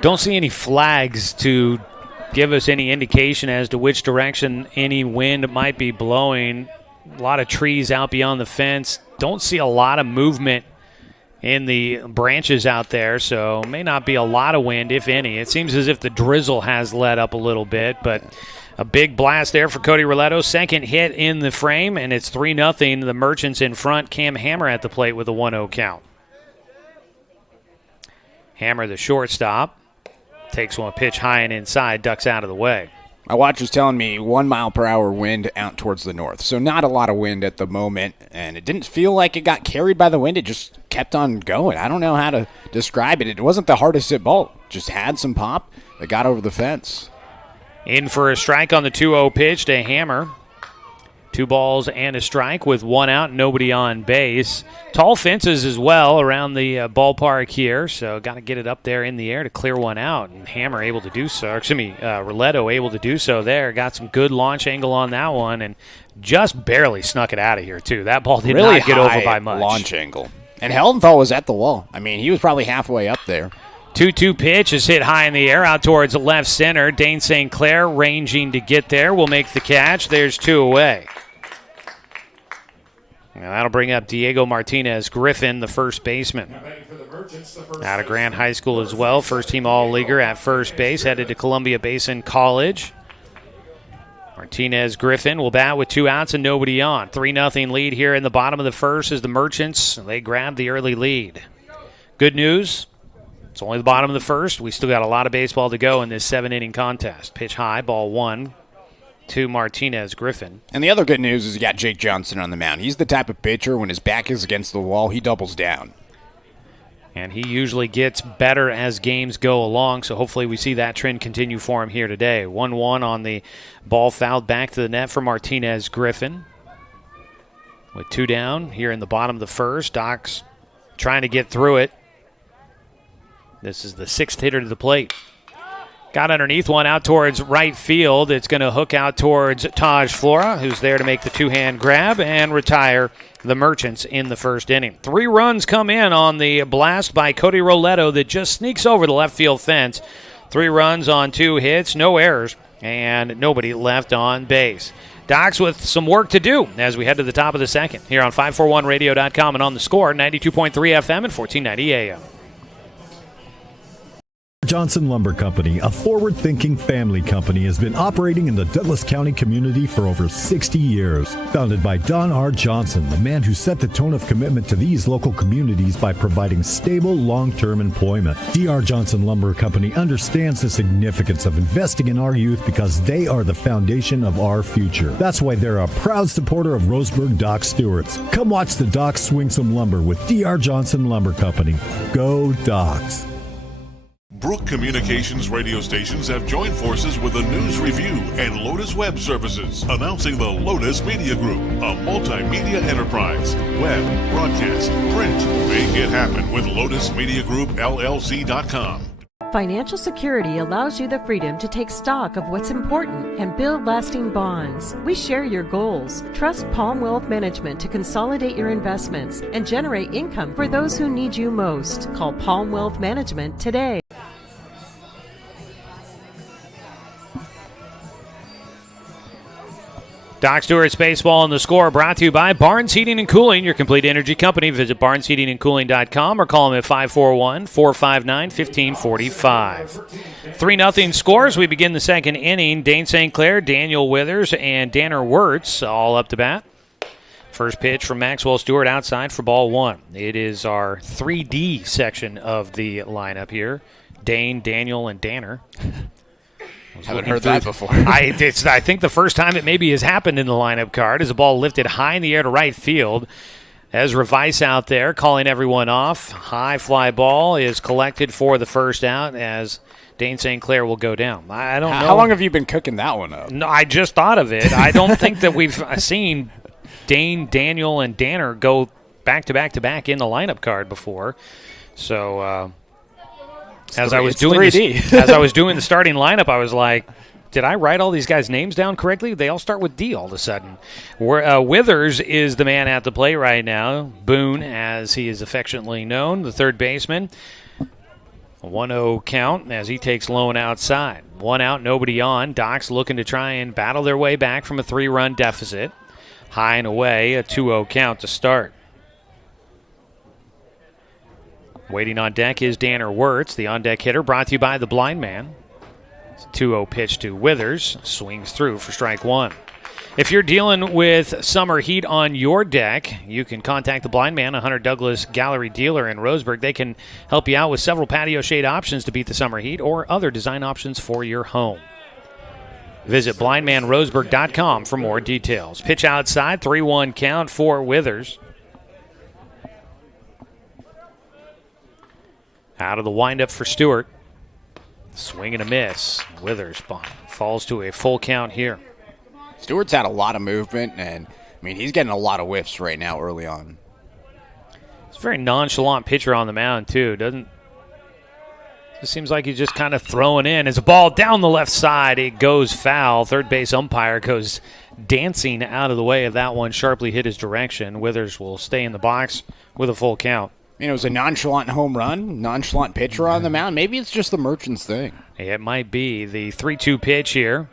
Don't see any flags to give us any indication as to which direction any wind might be blowing. A lot of trees out beyond the fence. Don't see a lot of movement in the branches out there, so may not be a lot of wind, if any. It seems as if the drizzle has let up a little bit, but a big blast there for Cody Roletto. Second hit in the frame, and it's 3-0. The Merchants in front. Cam Hammer at the plate with a 1-0 count. Hammer, the shortstop, takes one pitch high and inside, ducks out of the way. My watch is telling me 1 mile per hour wind out towards the north, so not a lot of wind at the moment, and it didn't feel like it got carried by the wind. It just kept on going. I don't know how to describe it. It wasn't the hardest hit ball. Just had some pop that got over the fence. In for a strike on the 2-0 pitch to Hammer. 2 balls and a strike with 1 out, nobody on base. Tall fences as well around the ballpark here, so got to get it up there in the air to clear one out. And Hammer able to do so. Roletto able to do so there. Got some good launch angle on that one, and just barely snuck it out of here too. That ball did really not get over by much. Launch angle. And Hellenthal was at the wall. I mean, he was probably halfway up there. 2-2 pitch is hit high in the air out towards left center. Dane St. Clair ranging to get there. Will make the catch. There's 2 away. Now that'll bring up Diego Martinez Griffin, the first baseman. Out of Grant High School as well. First team All-Leaguer at first base. Headed to Columbia Basin College. Martinez Griffin will bat with 2 outs and nobody on. 3-0 lead here in the bottom of the first as the Merchants, they grab the early lead. Good news, it's only the bottom of the first. We still got a lot of baseball to go in this 7-inning contest. Pitch high, ball 1 to Martinez Griffin. And the other good news is you got Jake Johnson on the mound. He's the type of pitcher, when his back is against the wall, he doubles down. And he usually gets better as games go along, so hopefully we see that trend continue for him here today. 1-1 on the ball, fouled back to the net for Martinez Griffin. With 2 down here in the bottom of the first. Doc's trying to get through it. This is the 6th hitter to the plate. Got underneath one out towards right field. It's going to hook out towards Taj Flora, who's there to make the 2-hand grab and retire the Merchants in the first inning. 3 runs come in on the blast by Cody Roletto that just sneaks over the left field fence. 3 runs on 2 hits, no errors, and nobody left on base. Docs with some work to do as we head to the top of the second here on 541radio.com and on the Score, 92.3 FM and 1490 AM. Johnson Lumber Company, a forward-thinking family company, has been operating in the Douglas County community for over 60 years. Founded by Don R. Johnson, the man who set the tone of commitment to these local communities by providing stable, long-term employment. D.R. Johnson Lumber Company understands the significance of investing in our youth because they are the foundation of our future. That's why they're a proud supporter of Roseburg Dock Stewart's. Come watch the Docks swing some lumber with D.R. Johnson Lumber Company. Go Docks! Brook Communications radio stations have joined forces with the News Review and Lotus Web Services, announcing the Lotus Media Group, a multimedia enterprise. Web, broadcast, print. Make it happen with LotusMediaGroupLLC.com. Financial security allows you the freedom to take stock of what's important and build lasting bonds. We share your goals. Trust Palm Wealth Management to consolidate your investments and generate income for those who need you most. Call Palm Wealth Management today. Doc Stewart's Baseball and the Score brought to you by Barnes Heating and Cooling, your complete energy company. Visit barnesheatingandcooling.com or call them at 541-459-1545. 3-0 scores. We begin the second inning. Dane St. Clair, Daniel Withers, and Danner Wirtz all up to bat. First pitch from Maxwell Stewart outside for ball one. It is our 3D section of the lineup here. Dane, Daniel, and Danner. Haven't heard that before. I think the first time it maybe has happened in the lineup card is a ball lifted high in the air to right field. Ezra Weiss out there calling everyone off. High fly ball is collected for the first out as Dane St. Clair will go down. I don't know. How long have you been cooking that one up? No, I just thought of it. I don't think that we've seen Dane, Daniel, and Danner go back-to-back-to-back in the lineup card before. So as I was doing the starting lineup, I was like, did I write all these guys' names down correctly? They all start with D all of a sudden. Withers is the man at the plate right now. Boone, as he is affectionately known, the third baseman. A 1-0 count as he takes Lone outside. 1 out, nobody on. Doc's looking to try and battle their way back from a 3-run deficit. High and away, a 2-0 count to start. Waiting on deck is Danner Wirtz, the on-deck hitter, brought to you by the blind man. It's a 2-0 pitch to Withers. Swings through for strike one. If you're dealing with summer heat on your deck, you can contact the blind man, a Hunter Douglas Gallery dealer in Roseburg. They can help you out with several patio shade options to beat the summer heat or other design options for your home. Visit blindmanroseburg.com for more details. Pitch outside, 3-1 count for Withers. Out of the windup for Stewart. Swing and a miss. Withers falls to a full count here. Stewart's had a lot of movement, and he's getting a lot of whiffs right now early on. It's a very nonchalant pitcher on the mound, too. It seems like he's just kind of throwing in. As a ball down the left side, it goes foul. Third base umpire goes dancing out of the way of that one, sharply hit his direction. Withers will stay in the box with a full count. It was a nonchalant home run, nonchalant pitcher on the mound. Maybe it's just the Merchants thing. It might be. The 3-2 pitch here.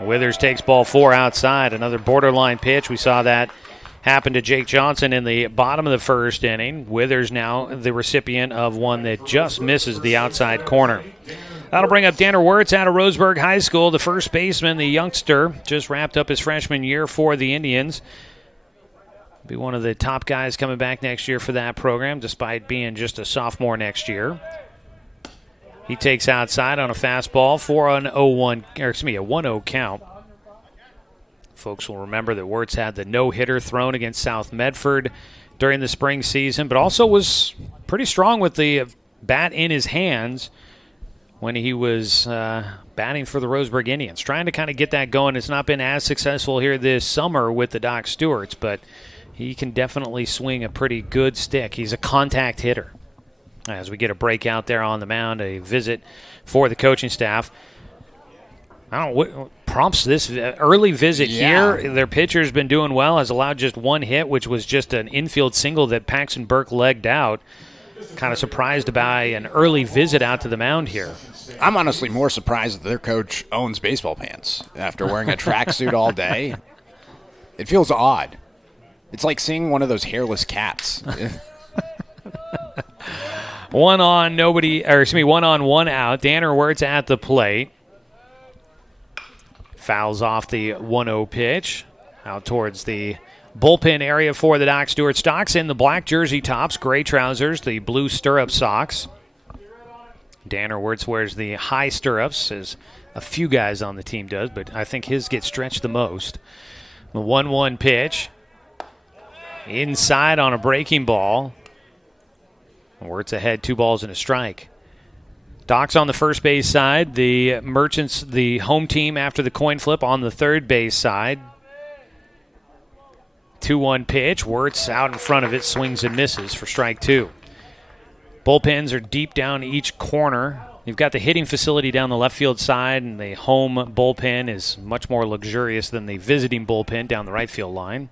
Withers takes ball 4 outside. Another borderline pitch. We saw that happen to Jake Johnson in the bottom of the first inning. Withers now the recipient of one that just misses the outside corner. That'll bring up Danner Wirtz out of Roseburg High School, the first baseman, the youngster. Just wrapped up his freshman year for the Indians. Be one of the top guys coming back next year for that program, despite being just a sophomore next year. He takes outside on a fastball for a 1-0 count. Folks will remember that Wirtz had the no-hitter thrown against South Medford during the spring season, but also was pretty strong with the bat in his hands when he was batting for the Roseburg Indians. Trying to kind of get that going. It's not been as successful here this summer with the Doc Stewarts, but he can definitely swing a pretty good stick. He's a contact hitter. As we get a break out there on the mound, a visit for the coaching staff. I don't know what prompts this early visit here. Their pitcher's been doing well, has allowed just one hit, which was just an infield single that Paxton Burke legged out. Kind of surprised by an early visit out to the mound here. I'm honestly more surprised that their coach owns baseball pants after wearing a tracksuit all day. It feels odd. It's like seeing one of those hairless cats. One on, one out. Danner Wirtz at the plate. Fouls off the 1-0 pitch. Out towards the bullpen area for the Doc Stewart Stocks in the black jersey tops, gray trousers, the blue stirrup socks. Danner Wirtz wears the high stirrups, as a few guys on the team does, but I think his gets stretched the most. The 1-1 pitch. Inside on a breaking ball. Wirtz ahead, 2 balls and a strike. Doc's on the first base side. The Merchants, the home team after the coin flip, on the third base side. 2-1 pitch. Wirtz out in front of it, swings and misses for strike 2. Bullpens are deep down each corner. You've got the hitting facility down the left field side, and the home bullpen is much more luxurious than the visiting bullpen down the right field line.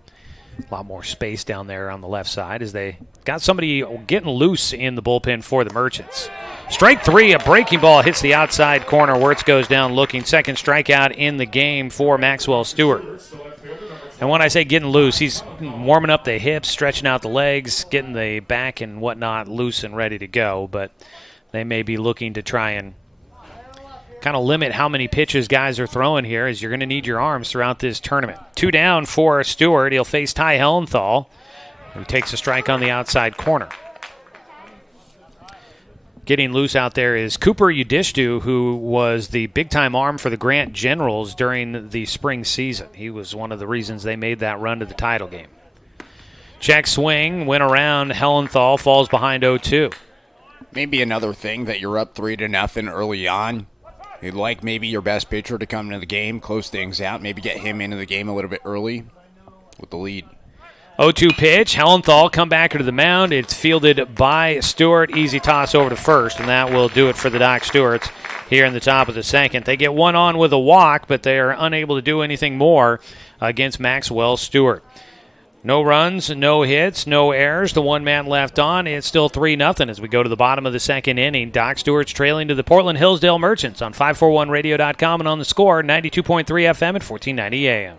A lot more space down there on the left side as they got somebody getting loose in the bullpen for the Merchants. Strike 3, a breaking ball hits the outside corner. Wirtz goes down looking. Second strikeout in the game for Maxwell Stewart. And when I say getting loose, he's warming up the hips, stretching out the legs, getting the back and whatnot loose and ready to go. But they may be looking to try and kind of limit how many pitches guys are throwing here, as you're going to need your arms throughout this tournament. 2 down for Stewart. He'll face Ty Hellenthal, who takes a strike on the outside corner. Getting loose out there is Cooper Udishtu, who was the big-time arm for the Grant Generals during the spring season. He was one of the reasons they made that run to the title game. Check swing, went around. Hellenthal falls behind 0-2. Maybe another thing that you're up 3-0 early on. You'd like maybe your best pitcher to come into the game, close things out, maybe get him into the game a little bit early with the lead. 0-2 pitch. Hellenthal come back into the mound. It's fielded by Stewart. Easy toss over to first, and that will do it for the Doc Stewarts here in the top of the second. They get one on with a walk, but they are unable to do anything more against Maxwell Stewart. No runs, no hits, no errors. The one man left on. It's still 3-0 as we go to the bottom of the second inning. Doc Stewart's trailing to the Portland Hillsdale Merchants on 541radio.com and on the Score, 92.3 FM at 1490 AM.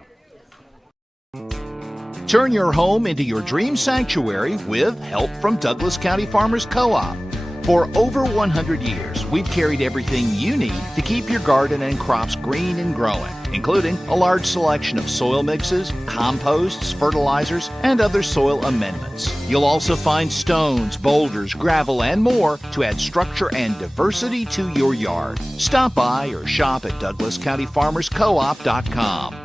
Turn your home into your dream sanctuary with help from Douglas County Farmers Co-op. For over 100 years, we've carried everything you need to keep your garden and crops green and growing, including a large selection of soil mixes, composts, fertilizers, and other soil amendments. You'll also find stones, boulders, gravel, and more to add structure and diversity to your yard. Stop by or shop at DouglasCountyFarmersCoop.com.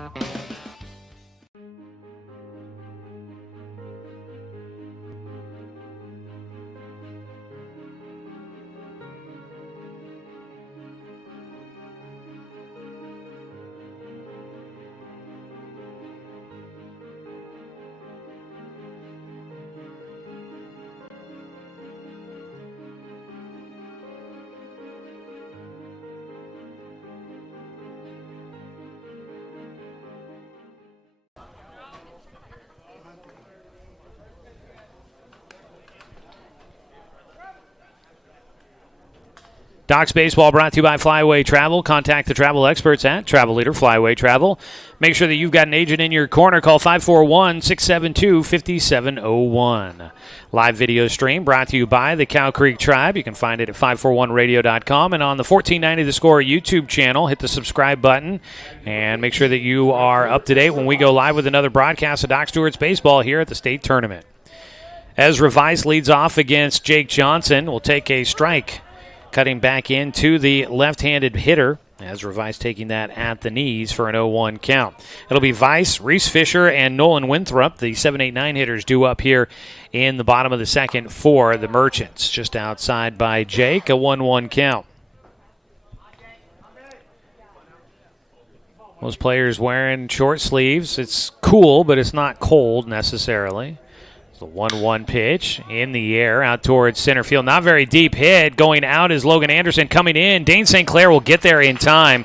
Docs Baseball brought to you by Flyway Travel. Contact the travel experts at Travel Leader Flyway Travel. Make sure that you've got an agent in your corner. Call 541-672-5701. Live video stream brought to you by the Cow Creek Tribe. You can find it at 541radio.com and on the 1490 The Score YouTube channel. Hit the subscribe button and make sure that you are up to date when we go live with another broadcast of Doc Stewart's Baseball here at the state tournament. Ezra Weiss leads off against Jake Johnson. Will take a strike. Cutting back into the left-handed hitter. Ezra Weiss taking that at the knees for an 0-1 count. It'll be Weiss, Reese Fisher, and Nolan Winthrop, the 7-8-9 hitters, due up here in the bottom of the second for the Merchants. Just outside by Jake, a 1-1 count. Most players wearing short sleeves. It's cool, but it's not cold necessarily. The 1-1 pitch in the air out towards center field. Not very deep hit. Going out is Logan Anderson. Coming in, Dane St. Clair will get there in time.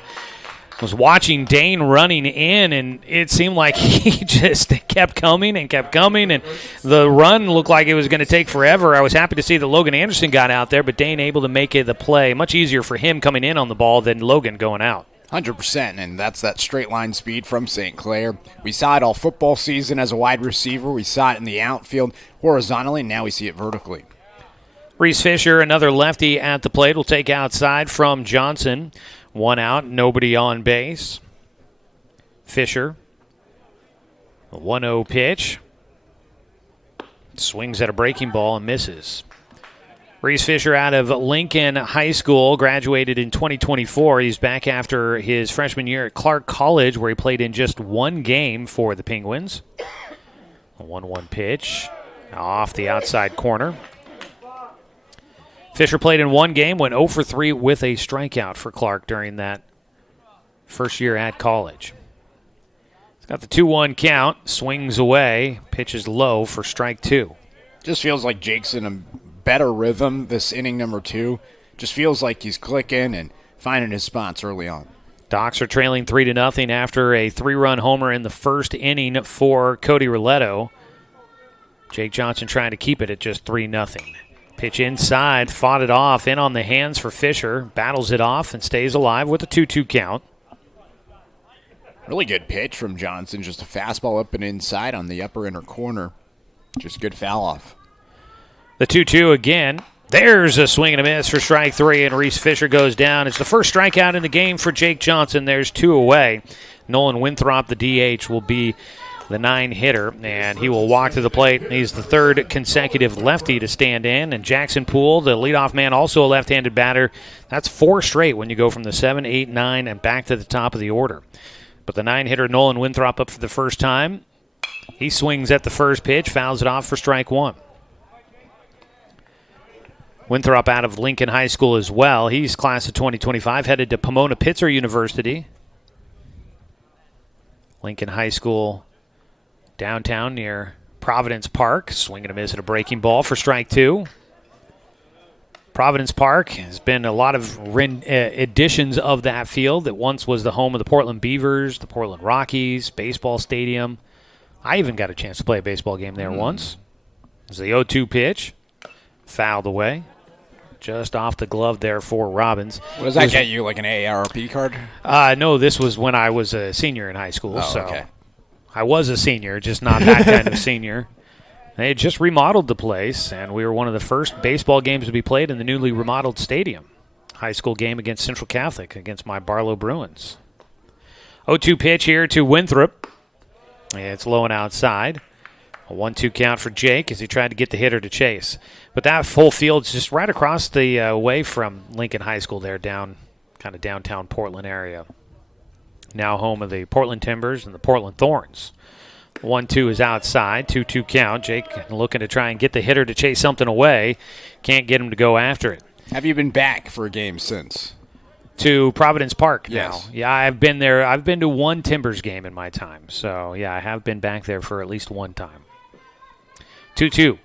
I was watching Dane running in, and it seemed like he just kept coming, and the run looked like it was going to take forever. I was happy to see that Logan Anderson got out there, but Dane able to make it the play. Much easier for him coming in on the ball than Logan going out. 100%, and that's that straight line speed from St. Clair. We saw it all football season as a wide receiver. We saw it in the outfield horizontally, and now we see it vertically. Reese Fisher, another lefty at the plate, will take outside from Johnson. 1 out, nobody on base. Fisher, a 1-0 pitch. Swings at a breaking ball and misses. Reese Fisher out of Lincoln High School, graduated in 2024. He's back after his freshman year at Clark College, where he played in just 1 game for the Penguins. A 1-1 pitch off the outside corner. Fisher played in 1 game, went 0 for 3 with a strikeout for Clark during that first year at college. He's got the 2-1 count, swings away, pitches low for strike 2. Just feels like Jake's in a better rhythm this inning number 2. Just feels like he's clicking and finding his spots early on. Docs are trailing 3-0 after a 3-run homer in the first inning for Cody Roletto. Jake Johnson trying to keep it at just 3-0. Pitch inside, fought it off, in on the hands for Fisher, battles it off and stays alive with a 2-2 count. Really good pitch from Johnson, just a fastball up and inside on the upper inner corner. Just good foul off. The 2-2 again. There's a swing and a miss for strike 3, and Reese Fisher goes down. It's the first strikeout in the game for Jake Johnson. There's 2 away. Nolan Winthrop, the DH, will be the 9-hitter, and he will walk to the plate. He's the 3rd consecutive lefty to stand in, and Jackson Poole, the leadoff man, also a left-handed batter. That's 4 straight when you go from the 7, 8, 9, and back to the top of the order. But the 9-hitter, Nolan Winthrop, up for the first time. He swings at the first pitch, fouls it off for strike 1. Winthrop out of Lincoln High School as well. He's class of 2025, headed to Pomona-Pitzer University. Lincoln High School downtown near Providence Park. Swing and a miss at a breaking ball for strike 2. Providence Park has been a lot of editions of that field that once was the home of the Portland Beavers, the Portland Rockies, baseball stadium. I even got a chance to play a baseball game there once. It was the 0-2 pitch. Fouled away. Just off the glove there for Robbins. What does that get you, like an AARP card? No, this was when I was a senior in high school. Oh, so okay. I was a senior, just not that kind of senior. They had just remodeled the place, and we were one of the first baseball games to be played in the newly remodeled stadium. High school game against Central Catholic, against my Barlow Bruins. 0-2 pitch here to Winthrop. It's low and outside. A 1-2 count for Jake as he tried to get the hitter to chase. But that full field's just right across the way from Lincoln High School there, down kind of downtown Portland area. Now home of the Portland Timbers and the Portland Thorns. 1-2 is outside, 2-2 count. Jake looking to try and get the hitter to chase something away. Can't get him to go after it. Have you been back for a game since? To Providence Park now. Yes. Yeah, I've been there. I've been to 1 Timbers game in my time. So, yeah, I have been back there for at least 1 time. 2-2.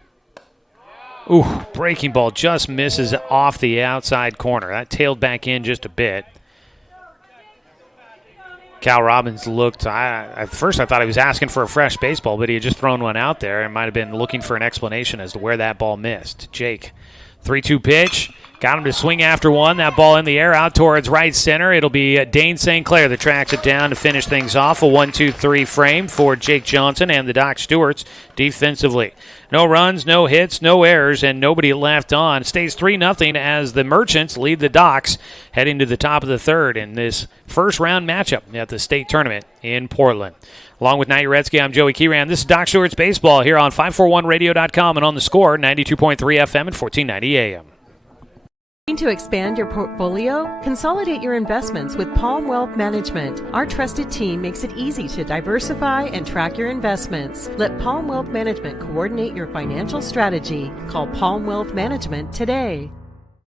Ooh, breaking ball just misses off the outside corner. That tailed back in just a bit. Cal Robbins looked, at first I thought he was asking for a fresh baseball, but he had just thrown one out there and might have been looking for an explanation as to where that ball missed. Jake, 3-2 pitch. Got him to swing after one. That ball in the air out towards right center. It'll be Dane St. Clair that tracks it down to finish things off. A 1-2-3 frame for Jake Johnson and the Doc Stewarts defensively. No runs, no hits, no errors, and nobody left on. Stays 3-0 as the Merchants lead the Docs heading to the top of the 3rd in this first-round matchup at the state tournament in Portland. Along with Night Uretsky, I'm Joey Kieran. This is Doc Stewart's Baseball here on 541radio.com and on the Score, 92.3 FM and 1490 AM. To expand your portfolio? Consolidate your investments with Palm Wealth Management. Our trusted team makes it easy to diversify and track your investments. Let Palm Wealth Management coordinate your financial strategy. Call Palm Wealth Management today.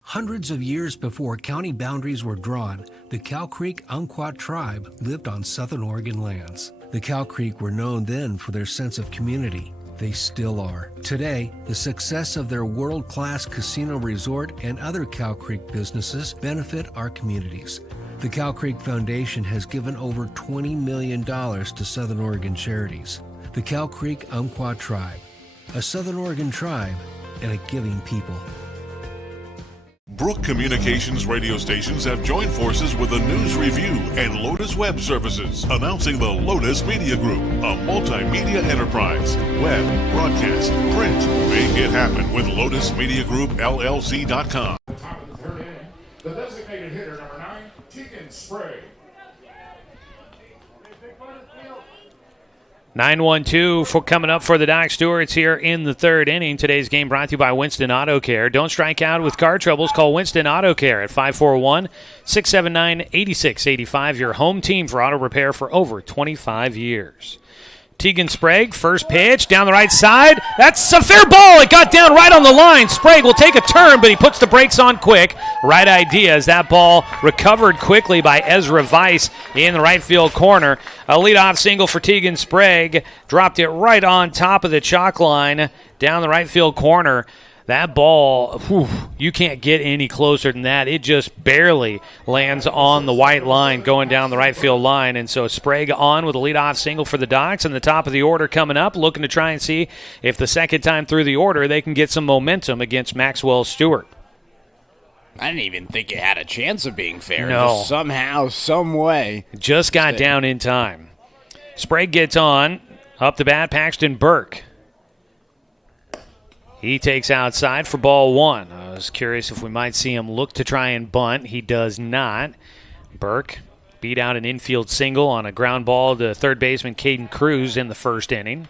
Hundreds of years before county boundaries were drawn, the Cow Creek Umpqua tribe lived on Southern Oregon lands. The Cow Creek were known then for their sense of community. They still are. Today, the success of their world-class casino resort and other Cow Creek businesses benefit our communities. The Cow Creek Foundation has given over $20 million to Southern Oregon charities. The Cow Creek Umpqua Tribe, a Southern Oregon tribe and a giving people. Brook Communications radio stations have joined forces with a news review and Lotus Web Services, announcing the Lotus Media Group, a multimedia enterprise. Web, broadcast, print, make it happen. happen with Lotus Media Group, LLC.com. The designated hitter, number 9, Tegan Sprague. 9-1-2 for coming up for the Doc Stewarts here in the third inning. Today's game brought to you by Winston Auto Care. Don't strike out with car troubles. Call Winston Auto Care at 541-679-8685. Your home team for auto repair for over 25 years. Tegan Sprague, first pitch, down the right side. That's a fair ball. It got down right on the line. Sprague will take a turn, but he puts the brakes on quick. Right idea as that ball recovered quickly by Ezra Weiss in the right field corner. A leadoff single for Tegan Sprague. Dropped it right on top of the chalk line down the right field corner. That ball, you can't get any closer than that. It just barely lands on the white line going down the right field line. And so Sprague on with a leadoff single for the Docs, and the top of the order coming up, looking to try and see if the second time through the order they can get some momentum against Maxwell Stewart. I didn't even think it had a chance of being fair. No. Just somehow, some way. Just got down in time. Sprague gets on. Up the bat, Paxton Burke. He takes outside for ball one. I was curious if we might see him look to try and bunt. He does not. Burke beat out an infield single on a ground ball to third baseman Caden Cruz in the first inning.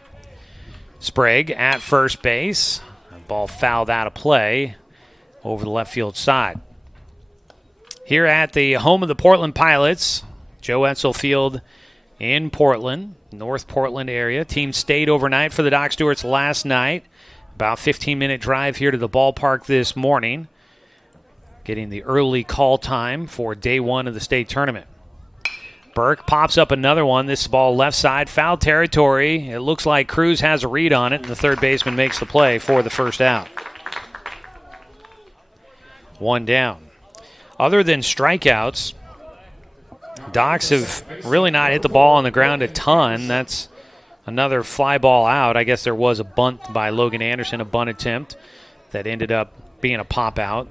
Sprague at first base. Ball fouled out of play over the left field side. Here at the home of the Portland Pilots, Joe Etzel Field in Portland, North Portland area. Team stayed overnight for the Doc Stewarts last night. About 15-minute drive here to the ballpark this morning. Getting the early call time for day one of the state tournament. Burke pops up another one. This ball left side, foul territory. It looks like Cruz has a read on it, and the third baseman makes the play for the first out. One down. Other than strikeouts, Docs have really not hit the ball on the ground a ton. That's another fly ball out. I guess there was a bunt by Logan Anderson, a bunt attempt that ended up being a pop out.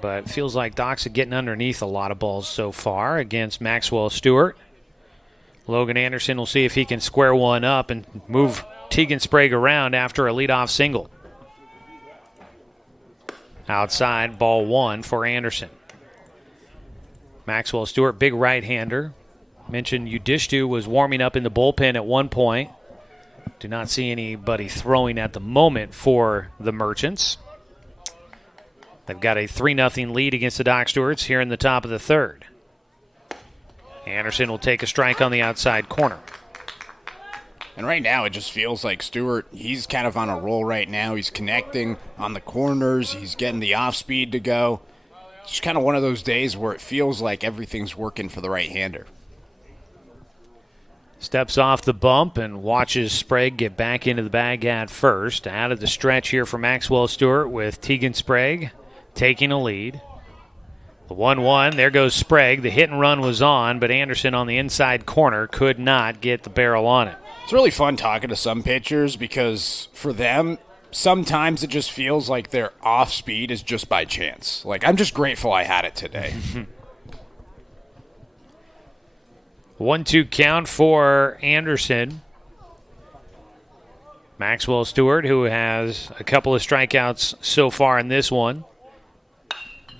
But it feels like Docs are getting underneath a lot of balls so far against Maxwell Stewart. Logan Anderson will see if he can square one up and move Tegan Sprague around after a leadoff single. Outside, ball one for Anderson. Maxwell Stewart, big right-hander. Mentioned Udishtu was warming up in the bullpen at one point. Do not see anybody throwing at the moment for the Merchants. They've got a 3-0 lead against the Doc Stewarts here in the top of the third. Anderson will take a strike on the outside corner. And right now it just feels like Stewart, he's kind of on a roll right now. He's connecting on the corners. He's getting the off-speed to go. It's just kind of one of those days where it feels like everything's working for the right-hander. Steps off the bump and watches Sprague get back into the bag at first. Out of the stretch here for Maxwell Stewart with Tegan Sprague taking a lead. The 1-1, there goes Sprague. The hit and run was on, but Anderson on the inside corner could not get the barrel on it. It's really fun talking to some pitchers because for them, sometimes it just feels like their off speed is just by chance. Like, I'm just grateful I had it today. 1-2 count for Anderson. Maxwell Stewart, who has a couple of strikeouts so far in this one,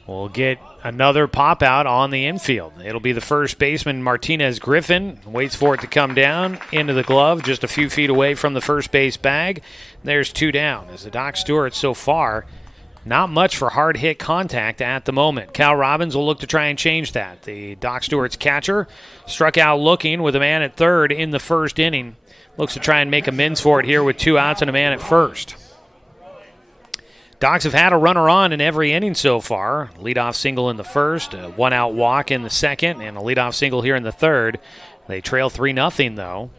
will get another pop out on the infield. It'll be the first baseman, Martinez Griffin. Waits for it to come down into the glove, just a few feet away from the first base bag. There's two down. As the Doc Stewarts so far, not much for hard hit contact at the moment. Cal Robbins will look to try and change that. The Doc Stewarts catcher struck out looking with a man at third in the first inning. Looks to try and make amends for it here with 2 outs and a man at first. Docs have had a runner on in every inning so far. Leadoff single in the first, a 1-out walk in the second, and a leadoff single here in the third. They trail 3-0 though.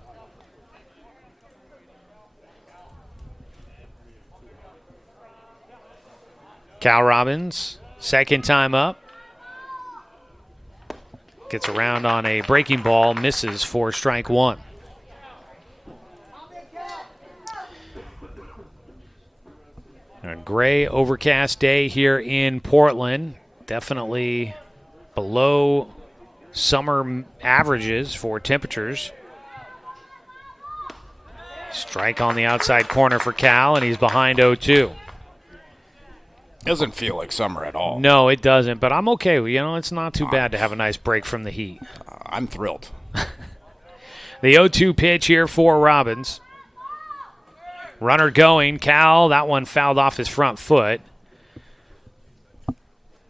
Cal Robbins, second time up. Gets around on a breaking ball, misses for strike one. A gray, overcast day here in Portland. Definitely below summer averages for temperatures. Strike on the outside corner for Cal, and he's behind 0-2. Doesn't feel like summer at all. No, it doesn't, but I'm okay. It's not too bad to have a nice break from the heat. I'm thrilled. The 0-2 pitch here for Robbins. Runner going. Cal, that one fouled off his front foot.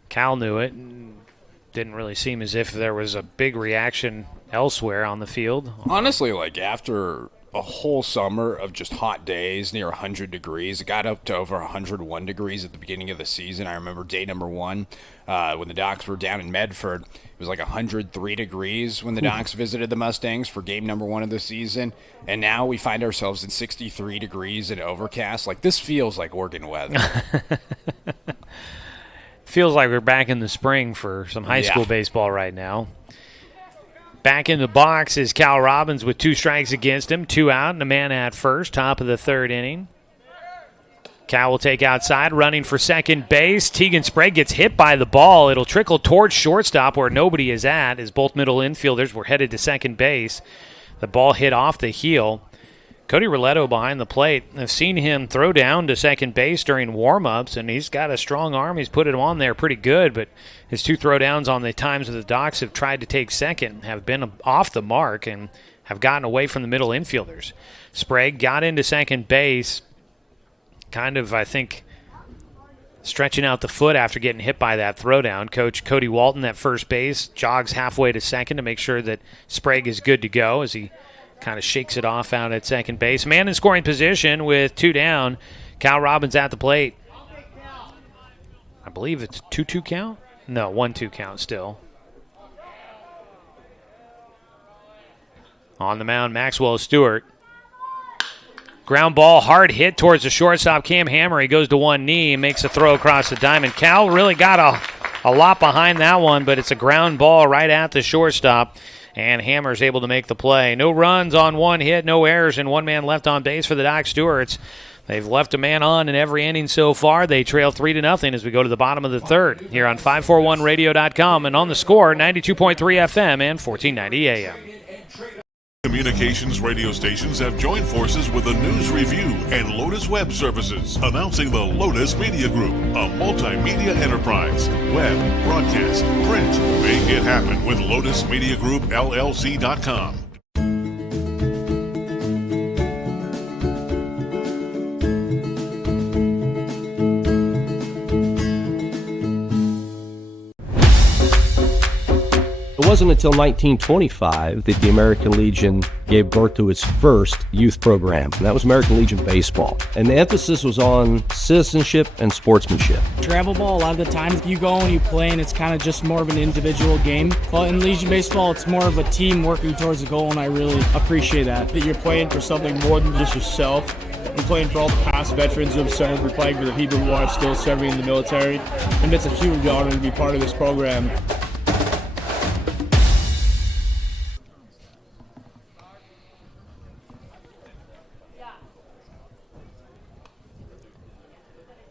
Cal knew it. Didn't really seem as if there was a big reaction elsewhere on the field. Honestly, after a whole summer of just hot days near 100 degrees. It got up to over 101 degrees at the beginning of the season. I remember day number one when the Docs were down in Medford. It was 103 degrees when the Docs visited the Mustangs for game number one of the season. And now we find ourselves at 63 degrees and overcast. This feels like Oregon weather. Feels like we're back in the spring for some high school baseball right now. Back in the box is Cal Robbins with 2 strikes against him, 2 out, and a man at first, top of the 3rd inning. Cal will take outside, running for second base. Tegan Sprague gets hit by the ball. It'll trickle towards shortstop where nobody is at as both middle infielders were headed to second base. The ball hit off the heel. Cody Roletto behind the plate. I've seen him throw down to second base during warm-ups, and he's got a strong arm. He's put it on there pretty good, but his 2 throwdowns on the times that the Docs have tried to take second have been off the mark and have gotten away from the middle infielders. Sprague got into second base, kind of, I think, stretching out the foot after getting hit by that throwdown. Coach Cody Walton at first base jogs halfway to second to make sure that Sprague is good to go as he kind of shakes it off out at second base. Man in scoring position with 2 down. Cal Robbins at the plate. I believe it's 2-2 count? No, 1-2 count still. On the mound, Maxwell Stewart. Ground ball, hard hit towards the shortstop, Cam Hammer. He goes to one knee and makes a throw across the diamond. Cal really got a lot behind that one, but it's a ground ball right at the shortstop. And Hammer's able to make the play. No runs on 1 hit, no errors, and 1 man left on base for the Doc Stewarts. They've left a man on in every inning so far. They trail 3-0 as we go to the bottom of the 3rd here on 541radio.com and on the Score, 92.3 FM and 1490 AM. Communications radio stations have joined forces with a news review and Lotus Web Services, announcing the Lotus Media Group, a multimedia enterprise. Web, broadcast, print. Make it happen with Lotus Media Group, LLC.com. It wasn't until 1925 that the American Legion gave birth to its first youth program, and that was American Legion Baseball. And the emphasis was on citizenship and sportsmanship. Travel ball, a lot of the times you go and you play and it's kind of just more of an individual game. But in Legion Baseball, it's more of a team working towards a goal, and I really appreciate that. That you're playing for something more than just yourself. We're playing for all the past veterans who have served. We're playing for the people who are still serving in the military. And it's a huge honor to be part of this program.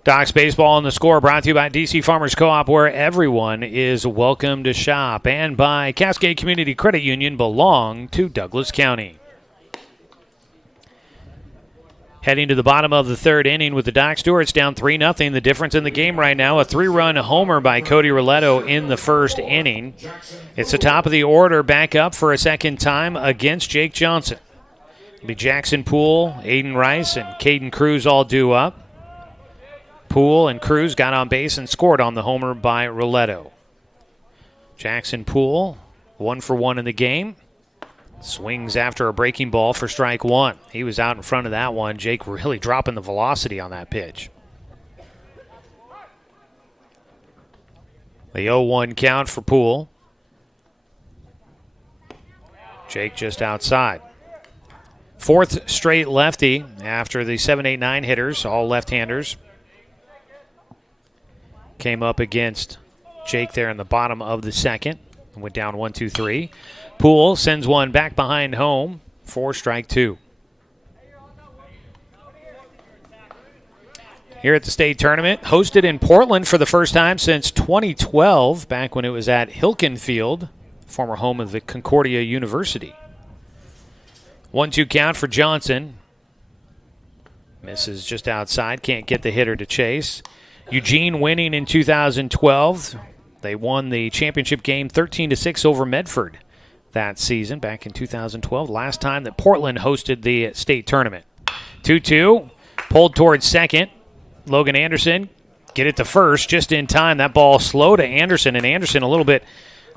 Docs Baseball on the Score brought to you by DC Farmers Co-op, where everyone is welcome to shop, and by Cascade Community Credit Union, belong to Douglas County. Heading to the bottom of the 3rd inning with the Doc Stewarts down 3-0. The difference in the game right now, a 3-run homer by Cody Roletto in the 1st inning. It's the top of the order back up for a second time against Jake Johnson. It'll be Jackson Poole, Aiden Rice, and Caden Cruz all due up. Poole and Cruz got on base and scored on the homer by Roletto. Jackson Poole, 1 for 1 in the game. Swings after a breaking ball for strike 1. He was out in front of that one. Jake really dropping the velocity on that pitch. The 0-1 count for Poole. Jake just outside. 4th straight lefty after the 7, 8, 9 hitters, all left-handers. Came up against Jake there in the bottom of the 2nd. Went down 1-2-3. Poole sends one back behind home for strike 2. Here at the state tournament, hosted in Portland for the first time since 2012, back when it was at Hilken Field, former home of the Concordia University. 1-2 count for Johnson. Misses just outside, can't get the hitter to chase. Eugene winning in 2012. They won the championship game 13-6 over Medford that season back in 2012, last time that Portland hosted the state tournament. 2-2, pulled towards second. Logan Anderson get it to first just in time. That ball slow to Anderson, and Anderson a little bit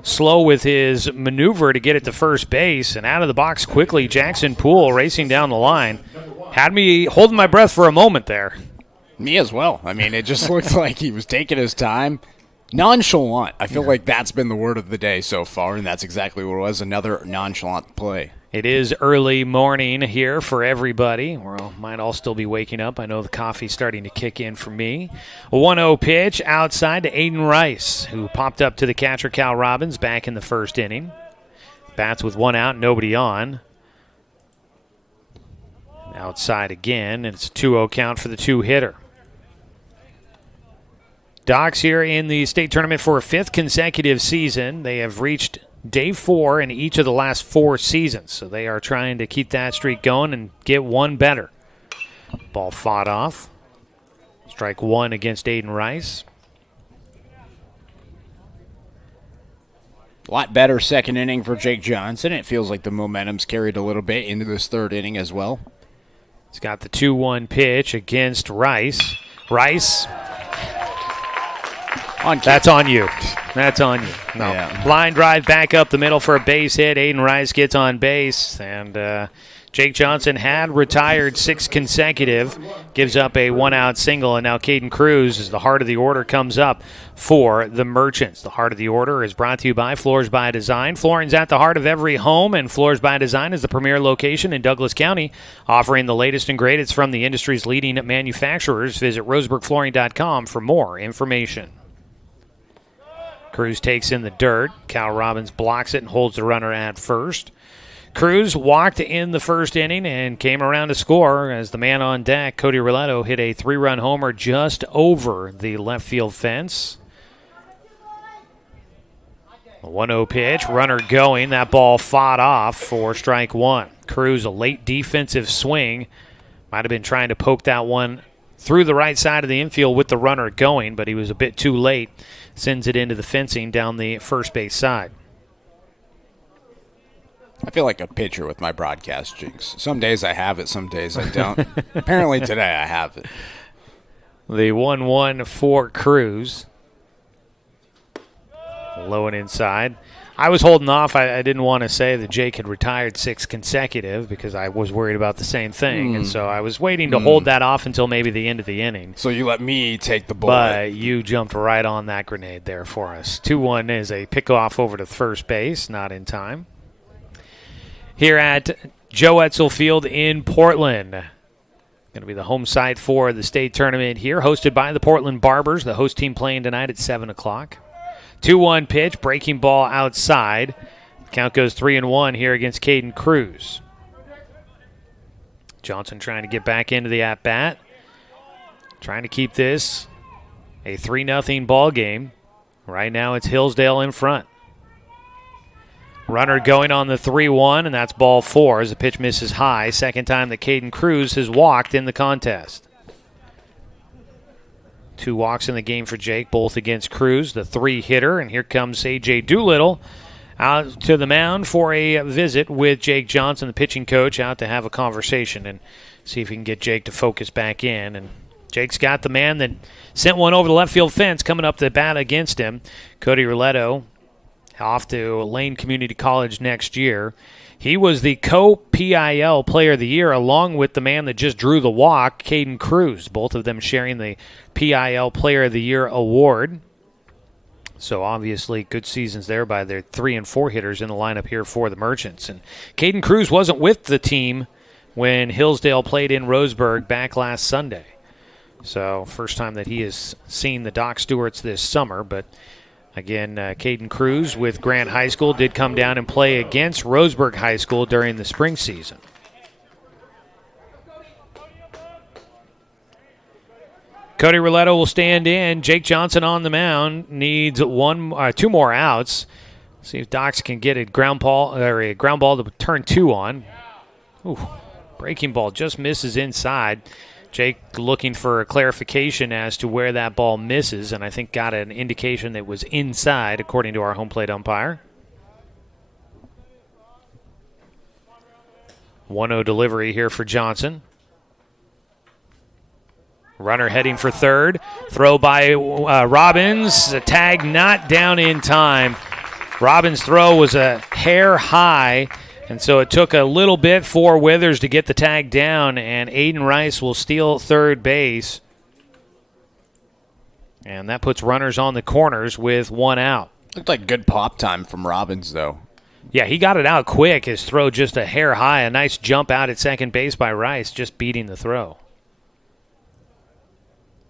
slow with his maneuver to get it to first base, and out of the box quickly, Jackson Poole racing down the line. Had me holding my breath for a moment there. Me as well. I mean, it just looked like he was taking his time. Nonchalant. I feel like that's been the word of the day so far, and that's exactly what it was, another nonchalant play. It is early morning here for everybody. We might all still be waking up. I know the coffee's starting to kick in for me. A 1-0 pitch outside to Aiden Rice, who popped up to the catcher Cal Robbins back in the first inning. Bats with one out, nobody on. Outside again, and it's a 2-0 count for the two-hitter. Docs here in the state tournament for a fifth consecutive season. They have reached day 4 in each of the last 4 seasons, so they are trying to keep that streak going and get one better. Ball fought off. Strike one against Aiden Rice. A lot better second inning for Jake Johnson. It feels like the momentum's carried a little bit into this third inning as well. He's got the 2-1 pitch against Rice. Rice. That's on you. That's on you. No. Yeah. Line drive back up the middle for a base hit. Aiden Rice gets on base, and Jake Johnson had retired 6 consecutive, gives up a one-out single, and now Caden Cruz, as the heart of the order comes up for the Merchants. The heart of the order is brought to you by Floors by Design. Flooring's at the heart of every home, and Floors by Design is the premier location in Douglas County, offering the latest and greatest from the industry's leading manufacturers. Visit roseburgflooring.com for more information. Cruz takes in the dirt. Cal Robbins blocks it and holds the runner at first. Cruz walked in the first inning and came around to score as the man on deck, Cody Roletto, hit a 3-run homer just over the left field fence. A 1-0 pitch, runner going. That ball fought off for strike one. Cruz, a late defensive swing. Might have been trying to poke that one through the right side of the infield with the runner going, but he was a bit too late. Sends it into the fencing down the first base side. I feel like a pitcher with my broadcast jinx. Some days I have it, some days I don't. Apparently today I have it. The 1-1 for Cruz. Low and inside. I was holding off. I didn't want to say that Jake had retired 6 consecutive because I was worried about the same thing. And so I was waiting to hold that off until maybe the end of the inning. So you let me take the bullet. But you jumped right on that grenade there for us. 2-1 is a pickoff over to first base, not in time. Here at Joe Etzel Field in Portland. Going to be the home site for the state tournament here, hosted by the Portland Barbers. The host team playing tonight at 7 o'clock. 2-1 pitch, breaking ball outside. Count goes 3-1 here against Caden Cruz. Johnson trying to get back into the at-bat. Trying to keep this a 3-0 ball game. Right now it's Hillsdale in front. Runner going on the 3-1, and that's ball 4 as the pitch misses high. Second time that Caden Cruz has walked in the contest. 2 walks in the game for Jake, both against Cruz, the 3-hitter. And here comes A.J. Doolittle out to the mound for a visit with Jake Johnson, the pitching coach, out to have a conversation and see if he can get Jake to focus back in. And Jake's got the man that sent one over the left field fence coming up to bat against him. Cody Roletto off to Lane Community College next year. He was the co-PIL Player of the Year along with the man that just drew the walk, Caden Cruz, both of them sharing the PIL Player of the Year award. So obviously good seasons there by their 3 and 4 hitters in the lineup here for the Merchants. And Caden Cruz wasn't with the team when Hillsdale played in Roseburg back last Sunday. So first time that he has seen the Doc Stewarts this summer, but again, Caden Cruz with Grant High School did come down and play against Roseburg High School during the spring season. Cody Roletto will stand in. Jake Johnson on the mound needs 2 more outs. See if Docs can get a ground ball to turn 2 on. Ooh, breaking ball just misses inside. Jake looking for a clarification as to where that ball misses, and I think got an indication that it was inside, according to our home plate umpire. 1-0 delivery here for Johnson. Runner heading for third. Throw by Robbins. A tag not down in time. Robbins' throw was a hair high, and so it took a little bit for Withers to get the tag down, and Aiden Rice will steal third base. And that puts runners on the corners with one out. Looked like good pop time from Robbins, though. Yeah, he got it out quick. His throw just a hair high. A nice jump out at second base by Rice, just beating the throw.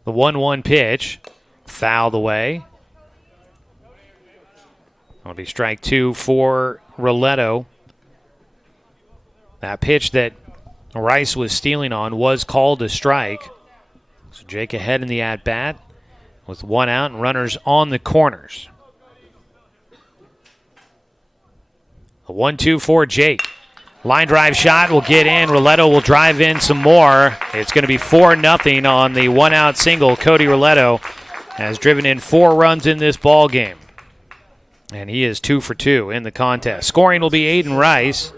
The 1-1 pitch, fouled away. That'll be strike two for Roletto. That pitch that Rice was stealing on was called a strike. So Jake ahead in the at-bat with one out and runners on the corners. A 1-2 for Jake. Line drive shot will get in. Roletto will drive in some more. It's going to be 4-0 on the one-out single. Cody Roletto has driven in 4 runs in this ball game. And he is 2 for 2 in the contest. Scoring will be Aiden Rice.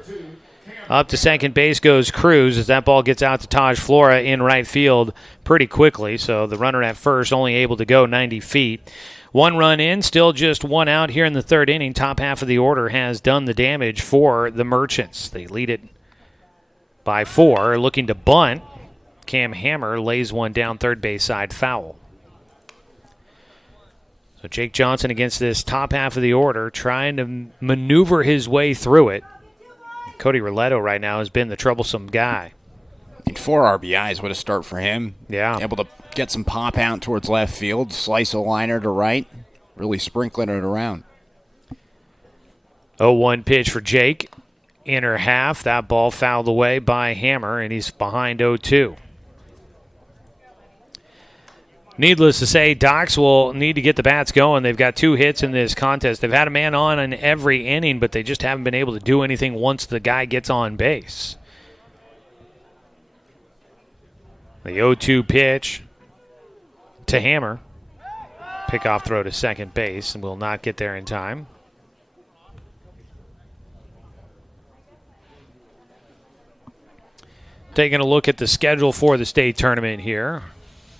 Up to second base goes Cruz as that ball gets out to Taj Flora in right field pretty quickly. So the runner at first only able to go 90 feet. 1 run in, still just 1 out here in the third inning. Top half of the order has done the damage for the Merchants. They lead it by 4. Looking to bunt. Cam Hammer lays one down third base side, foul. So Jake Johnson against this top half of the order, trying to maneuver his way through it. Cody Roletto right now has been the troublesome guy. And 4 RBIs, what a start for him. Yeah. Able to get some pop out towards left field, slice a liner to right, really sprinkling it around. 0-1 pitch for Jake. Inner half, that ball fouled away by Hammer, and he's behind 0-2. Needless to say, Docs will need to get the bats going. They've got 2 hits in this contest. They've had a man on in every inning, but they just haven't been able to do anything once the guy gets on base. The 0-2 pitch to Hammer. Pickoff throw to second base and will not get there in time. Taking a look at the schedule for the state tournament here.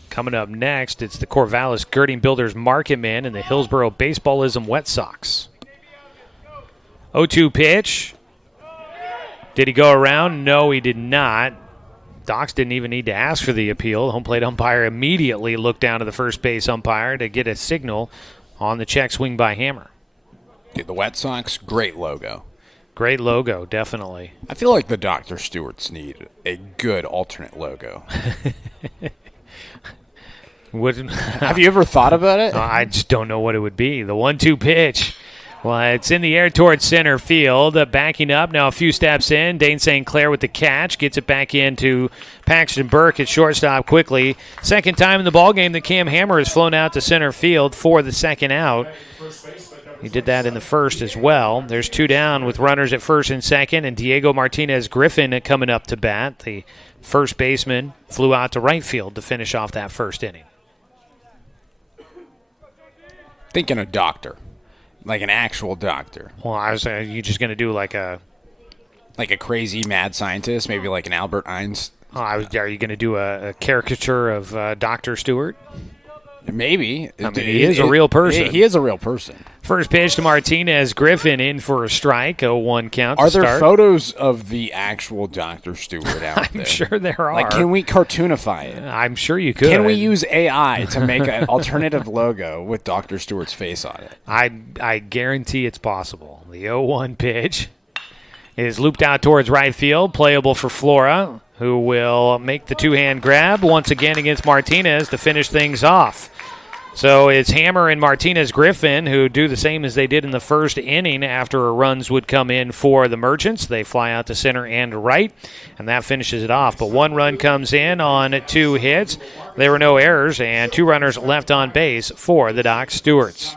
Coming up next, it's the Corvallis Girding Builders Marketmen and the Hillsboro Baseballism Wet Sox. 0-2 pitch. Did he go around? No, he did not. Docs didn't even need to ask for the appeal. Home plate umpire immediately looked down to the first base umpire to get a signal on the check swing by Hammer. The Wet Sox, great logo. Great logo, definitely. I feel like the Dr. Stewarts need a good alternate logo. Have you ever thought about it? I just don't know what it would be. The 1-2 pitch. Well, it's in the air towards center field. Backing up now a few steps in. Dane St. Clair with the catch. Gets it back into Paxton Burke at shortstop quickly. Second time in the ballgame that Cam Hammer has flown out to center field for the second out. He did that in the first as well. There's 2 down with runners at first and second, and Diego Martinez Griffin coming up to bat. The first baseman flew out to right field to finish off that first inning. Thinking a doctor, like an actual doctor. Well, I was you just going to do like a crazy mad scientist, maybe like an Albert Einstein. Are you going to do a caricature of Dr. Stewart? Maybe. I mean, he is a real person. He is a real person. First pitch to Martinez. Griffin in for a strike. 0-1 count. Are there photos of the actual Dr. Stewart out there? I'm sure there are. Like, can we cartoonify it? I'm sure you could. Can we use AI to make an alternative logo with Dr. Stewart's face on it? I guarantee it's possible. The 0-1 pitch is looped out towards right field. Playable for Flora, who will make the 2-hand grab once again against Martinez to finish things off. So it's Hammer and Martinez Griffin who do the same as they did in the first inning after runs would come in for the Merchants. They fly out to center and right, and that finishes it off. But 1 run comes in on 2 hits. There were no errors, and 2 runners left on base for the Doc Stewarts.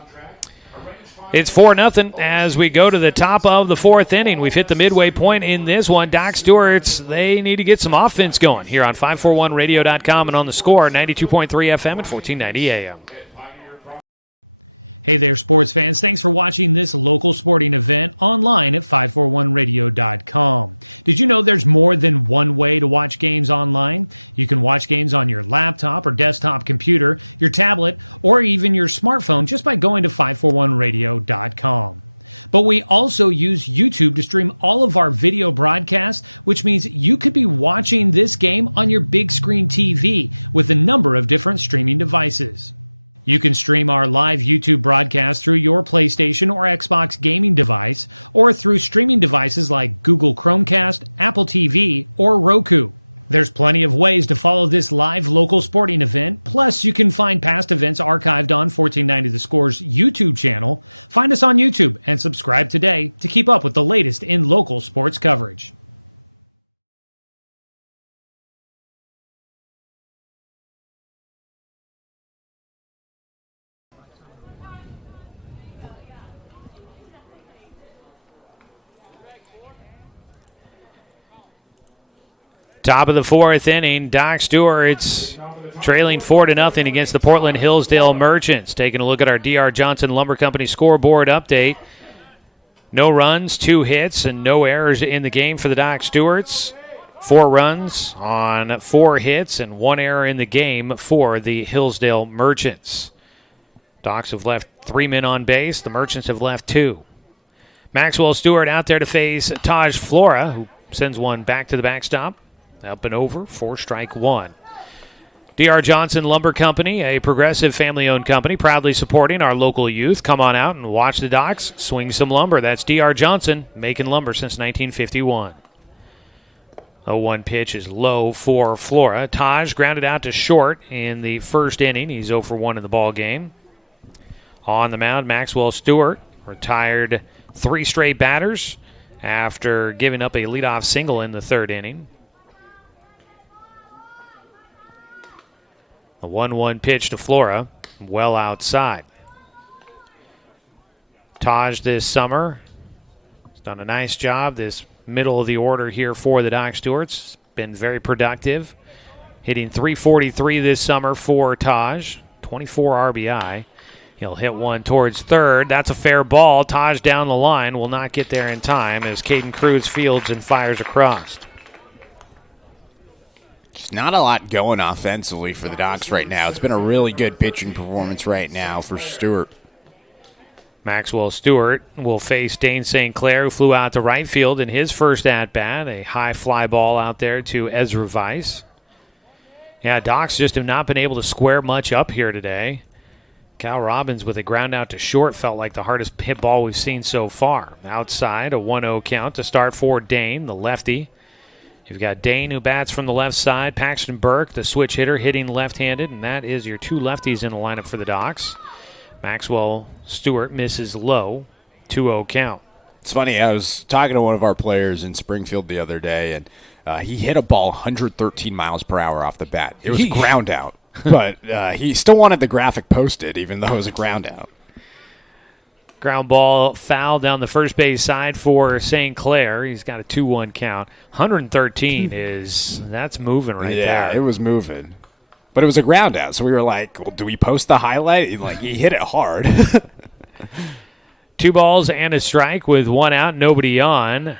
It's 4-0 as we go to the top of the fourth inning. We've hit the midway point in this one. Doc Stewart's, they need to get some offense going here on 541radio.com and on the Score, 92.3 FM and 1490 AM. Hey there, sports fans. Thanks for watching this local sporting event online at 541radio.com. Did you know there's more than one way to watch games online? You can watch games on your laptop or desktop computer, your tablet, or even your smartphone just by going to 541radio.com. But we also use YouTube to stream all of our video broadcasts, which means you could be watching this game on your big screen TV with a number of different streaming devices. You can stream our live YouTube broadcast through your PlayStation or Xbox gaming device or through streaming devices like Google Chromecast, Apple TV, or Roku. There's plenty of ways to follow this live local sporting event. Plus, you can find past events archived on 1490 The Score's YouTube channel. Find us on YouTube and subscribe today to keep up with the latest in local sports coverage. Top of the fourth inning, Doc Stewart's trailing 4-0 against the Portland Hillsdale Merchants. Taking a look at our D.R. Johnson Lumber Company scoreboard update. No runs, 2 hits, and no errors in the game for the Doc Stewarts. 4 runs on 4 hits and 1 error in the game for the Hillsdale Merchants. Docs have left 3 men on base. The Merchants have left 2. Maxwell Stewart out there to face Taj Flora, who sends one back to the backstop. Up and over for strike 1. D.R. Johnson Lumber Company, a progressive family-owned company, proudly supporting our local youth. Come on out and watch the Docs swing some lumber. That's D.R. Johnson, making lumber since 1951. 0-1 pitch is low for Flora. Taj grounded out to short in the first inning. He's 0 for 1 in the ball game. On the mound, Maxwell Stewart retired 3 straight batters after giving up a leadoff single in the third inning. A 1-1 pitch to Flora, well outside. Taj this summer has done a nice job this middle of the order here for the Doc Stewarts. Been very productive. Hitting .343 this summer for Taj, 24 RBI. He'll hit one towards third. That's a fair ball. Taj down the line will not get there in time as Caden Cruz fields and fires across. Just not a lot going offensively for the Docs right now. It's been a really good pitching performance right now for Stewart. Maxwell Stewart will face Dane St. Clair, who flew out to right field in his first at-bat. A high fly ball out there to Ezra Weiss. Yeah, Docs just have not been able to square much up here today. Cal Robbins with a ground out to short felt like the hardest hit ball we've seen so far. Outside, a 1-0 count to start for Dane, the lefty. You've got Dane, who bats from the left side. Paxton Burke, the switch hitter, hitting left-handed. And that is your 2 lefties in the lineup for the Docs. Maxwell Stewart misses low. 2-0 count. It's funny, I was talking to one of our players in Springfield the other day, and he hit a ball 113 miles per hour off the bat. It was a ground out. But he still wanted the graphic posted, even though it was a ground out. Ground ball foul down the first base side for St. Clair. He's got a 2-1 count. 113 that's moving right there. Yeah, it was moving. But it was a ground out, so we were like, well, do we post the highlight? He hit it hard. 2 balls and a strike with 1 out, nobody on.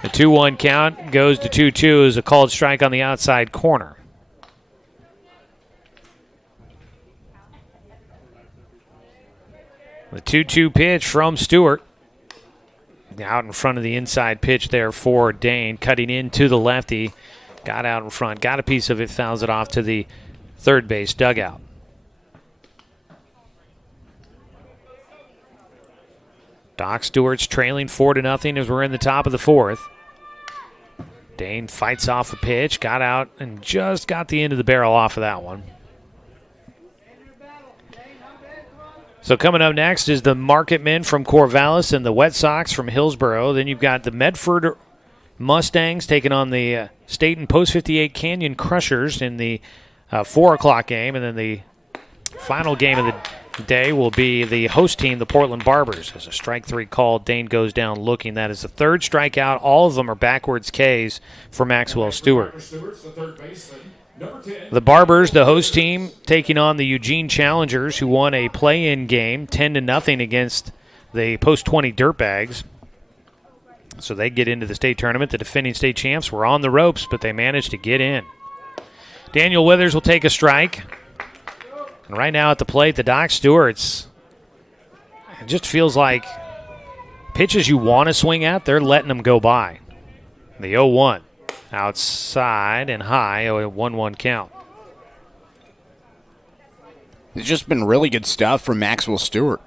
The 2-1 count goes to 2-2 as a called strike on the outside corner. The 2-2 pitch from Stewart. Out in front of the inside pitch there for Dane. Cutting into the lefty. Got out in front. Got a piece of it. Fouls it off to the third base dugout. Doc Stewart's trailing 4-0 as we're in the top of the fourth. Dane fights off a pitch. Got out and just got the end of the barrel off of that one. So coming up next is the Market Men from Corvallis and the Wet Sox from Hillsboro. Then you've got the Medford Mustangs taking on the State and Post 58 Canyon Crushers in the 4 o'clock game. And then the final game of the day will be the host team, the Portland Barbers. As a strike 3 call, Dane goes down looking. That is the third strikeout. All of them are backwards Ks for Maxwell Stewart. The Barbers, the host team, taking on the Eugene Challengers, who won a play-in game 10-0 against the post-20 Dirtbags. So they get into the state tournament. The defending state champs were on the ropes, but they managed to get in. Daniel Withers will take a strike. And right now at the plate, the Doc Stewarts, it just feels like pitches you want to swing at, they're letting them go by. The 0-1 outside and high, a 1-1 count. It's just been really good stuff from Maxwell Stewart.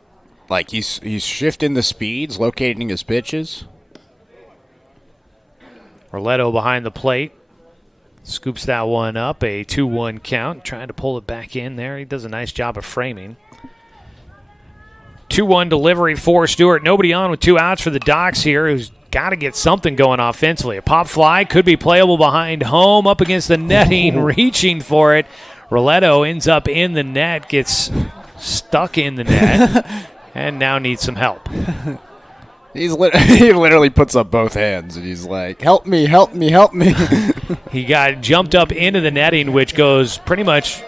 Like he's shifting the speeds, locating his pitches. Orletto behind the plate. Scoops that one up, a 2-1 count. Trying to pull it back in there. He does a nice job of framing. 2-1 delivery for Stewart. Nobody on with 2 outs for the Docs here, who's got to get something going offensively. A pop fly could be playable behind home, up against the netting, reaching for it. Orletto ends up in the net, gets stuck in the net, and now needs some help. He literally puts up both hands, and he's like, help me, help me, help me. He got jumped up into the netting, which goes pretty much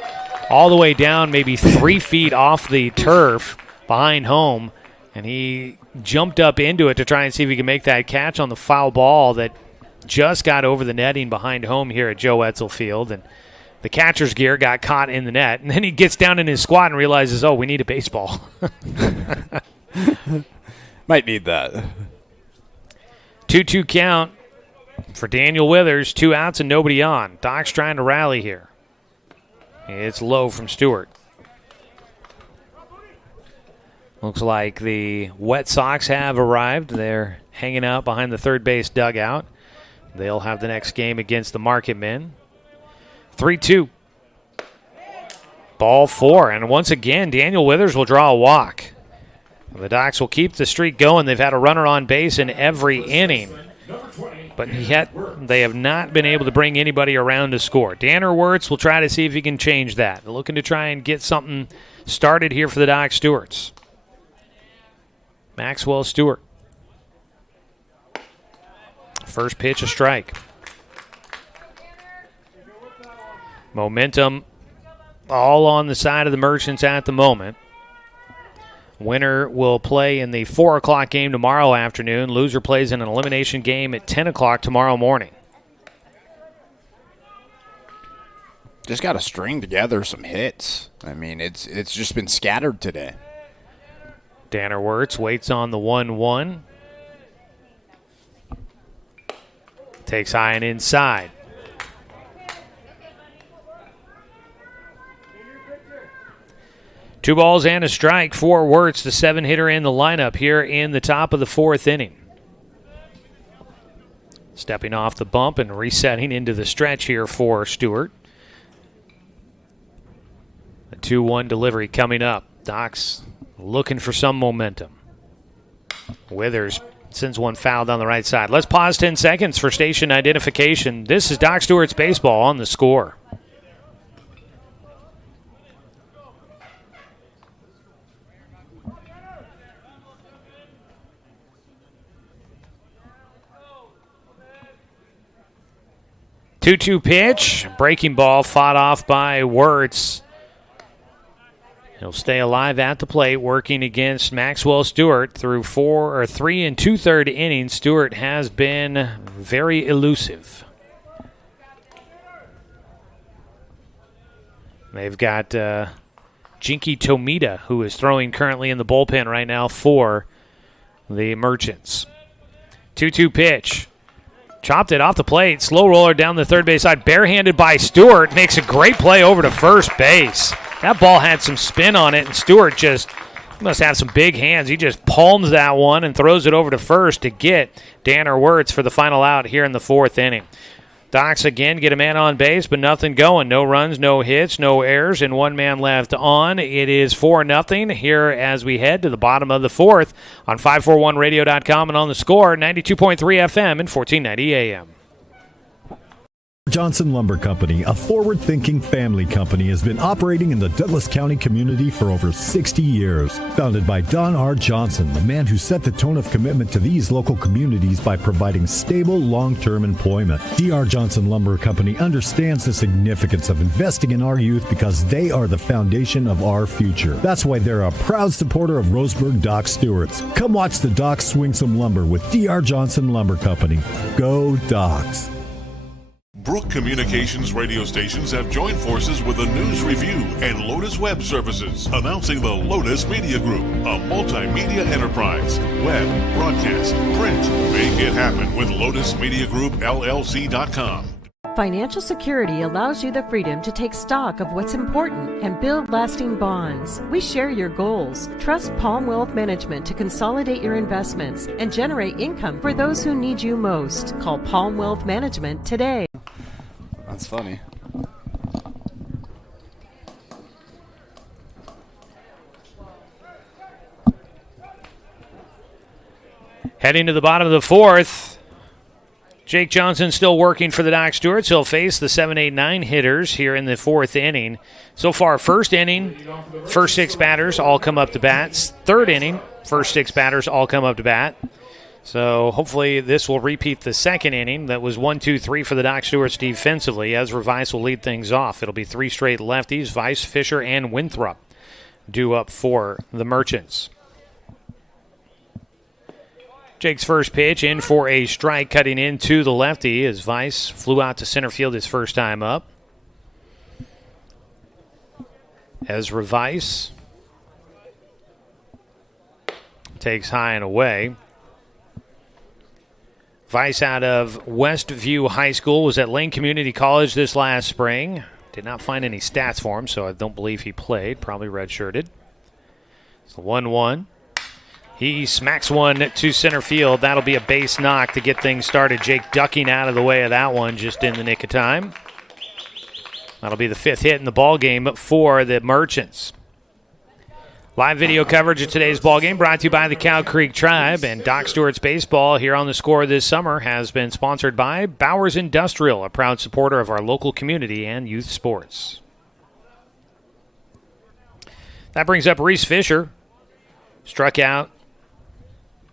all the way down, maybe 3 feet off the turf behind home, and he jumped up into it to try and see if he can make that catch on the foul ball that just got over the netting behind home here at Joe Etzel Field, and the catcher's gear got caught in the net, and then he gets down in his squat and realizes, oh, we need a baseball. Might need that. 2-2 count for Daniel Withers. 2 outs and nobody on. Doc's trying to rally here. It's low from Stewart. Looks like the Wet Sox have arrived. They're hanging out behind the third base dugout. They'll have the next game against the Market Men. 3-2. Ball 4. And once again, Daniel Withers will draw a walk. The Docs will keep the streak going. They've had a runner on base in every inning, but yet they have not been able to bring anybody around to score. Danner Wirtz will try to see if he can change that. They're looking to try and get something started here for the Doc Stewarts. Maxwell Stewart. First pitch, a strike. Momentum all on the side of the Merchants at the moment. Winner will play in the 4 o'clock game tomorrow afternoon. Loser plays in an elimination game at 10 o'clock tomorrow morning. Just got to string together some hits. I mean, it's just been scattered today. Danner Wirtz waits on the 1-1. Takes high and inside. Two balls and a strike for Wirtz, the 7-hitter in the lineup here in the top of the 4th inning. Stepping off the bump and resetting into the stretch here for Stewart. A 2-1 delivery coming up. Doc's looking for some momentum. Withers sends one foul down the right side. Let's pause 10 seconds for station identification. This is Doc Stewart's Baseball on The Score. Two-two pitch, breaking ball fought off by Wirtz. He'll stay alive at the plate, working against Maxwell Stewart through 3 2/3 innings. Stewart has been very elusive. They've got Jinky Tomita, who is throwing currently in the bullpen right now for the Merchants. 2-2 pitch. Chopped it off the plate. Slow roller down the third base side. Barehanded by Stewart. Makes a great play over to first base. That ball had some spin on it, and Stewart must have some big hands. He just palms that one and throws it over to first to get Danner Wirtz for the final out here in the 4th inning. Docs again get a man on base, but nothing going. No runs, no hits, no errors, and 1 man left on. It is 4-0 here as we head to the bottom of the 4th on 541radio.com and on The Score, 92.3 FM and 1490 AM. Johnson Lumber Company, a forward-thinking family company, has been operating in the Douglas County community for over 60 years. Founded by Don R. Johnson, the man who set the tone of commitment to these local communities by providing stable, long-term employment. D.R. Johnson Lumber Company understands the significance of investing in our youth because they are the foundation of our future. That's why they're a proud supporter of Roseburg Dock Stewart's. Come watch the Docks swing some lumber with D.R. Johnson Lumber Company. Go Docks! Brook Communications radio stations have joined forces with the News Review and Lotus Web Services, announcing the Lotus Media Group, a multimedia enterprise. Web, broadcast, print. Make it happen with LotusMediaGroupLLC.com. Financial security allows you the freedom to take stock of what's important and build lasting bonds. We share your goals. Trust Palm Wealth Management to consolidate your investments and generate income for those who need you most. Call Palm Wealth Management today. That's funny. Heading to the bottom of the fourth. Jake Johnson still working for the Dock Stewarts. He'll face the 7, 8, 9 hitters here in the fourth inning. So far, first inning, first 6 batters all come up to bats. Third inning, first 6 batters all come up to bat. So hopefully this will repeat the second inning. That was 1, 2, 3 for the Dock Stewarts defensively. Ezra Weiss will lead things off. It'll be 3 straight lefties, Weiss, Fisher, and Winthrop due up for the Merchants. Jake's first pitch in for a strike, cutting into the lefty as Weiss flew out to center field his first time up. Ezra Weiss takes high and away. Weiss out of Westview High School, was at Lane Community College this last spring. Did not find any stats for him, so I don't believe he played. Probably redshirted. It's 1-1. He smacks one to center field. That'll be a base knock to get things started. Jake ducking out of the way of that one just in the nick of time. That'll be the 5th hit in the ball game for the Merchants. Live video coverage of today's ball game brought to you by the Cow Creek Tribe, and Dock Stewart's baseball here on the Score this summer has been sponsored by Bowers Industrial, a proud supporter of our local community and youth sports. That brings up Reese Fisher. Struck out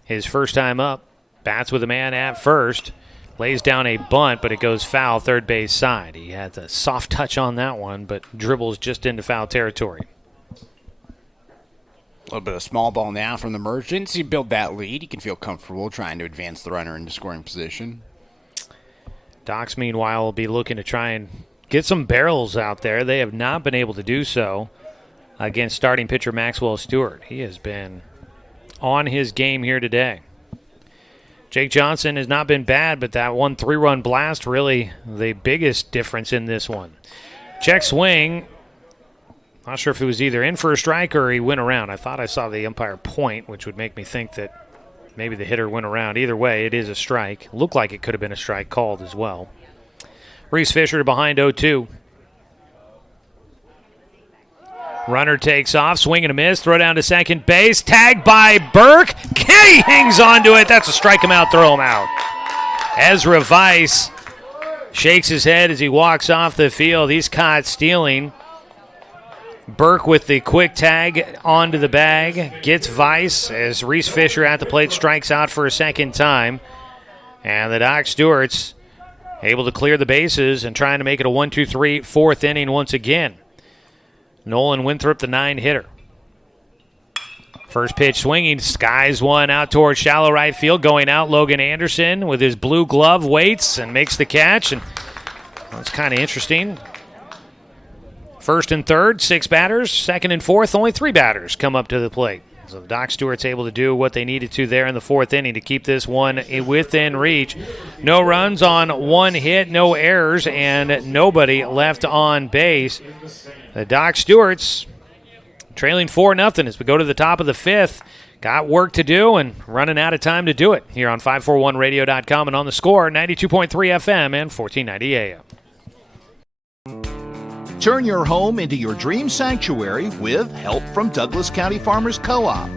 his first time up. Bats with a man at first. Lays down a bunt, but it goes foul third base side. He had a soft touch on that one, but dribbles just into foul territory. A little bit of small ball now from the Merchants. You build that lead. You can feel comfortable trying to advance the runner into scoring position. Docks, meanwhile, will be looking to try and get some barrels out there. They have not been able to do so against starting pitcher Maxwell Stewart. He has been on his game here today. Jake Johnson has not been bad, but that 1 3-run blast really the biggest difference in this one. Check swing. Not sure if it was either in for a strike or he went around. I thought I saw the umpire point, which would make me think that maybe the hitter went around. Either way, it is a strike. Looked like it could have been a strike called as well. Reese Fisher behind 0-2. Runner takes off, swing and a miss, throw down to second base, tagged by Burke. Kenny hangs on to it. That's a strike him out, throw him out. Ezra Weiss shakes his head as he walks off the field. He's caught stealing. Burke with the quick tag onto the bag, gets Weiss as Reese Fisher at the plate strikes out for a second time. And the Dock Stewarts able to clear the bases and trying to make it a 1-2-3 fourth inning once again. Nolan Winthrop, the 9-hitter. First pitch swinging, skies one out towards shallow right field. Going out, Logan Anderson with his blue glove waits and makes the catch. And that's kind of interesting. First and third, 6 batters. Second and fourth, only 3 batters come up to the plate. So the Dock Stewart's able to do what they needed to there in the fourth inning to keep this one within reach. No runs on 1 hit, no errors, and nobody left on base. The Dock Stewarts trailing 4-0 as we go to the top of the 5th. Got work to do and running out of time to do it here on 541radio.com and on the Score, 92.3 FM and 1490 AM. Turn your home into your dream sanctuary with help from Douglas County Farmers Co-op.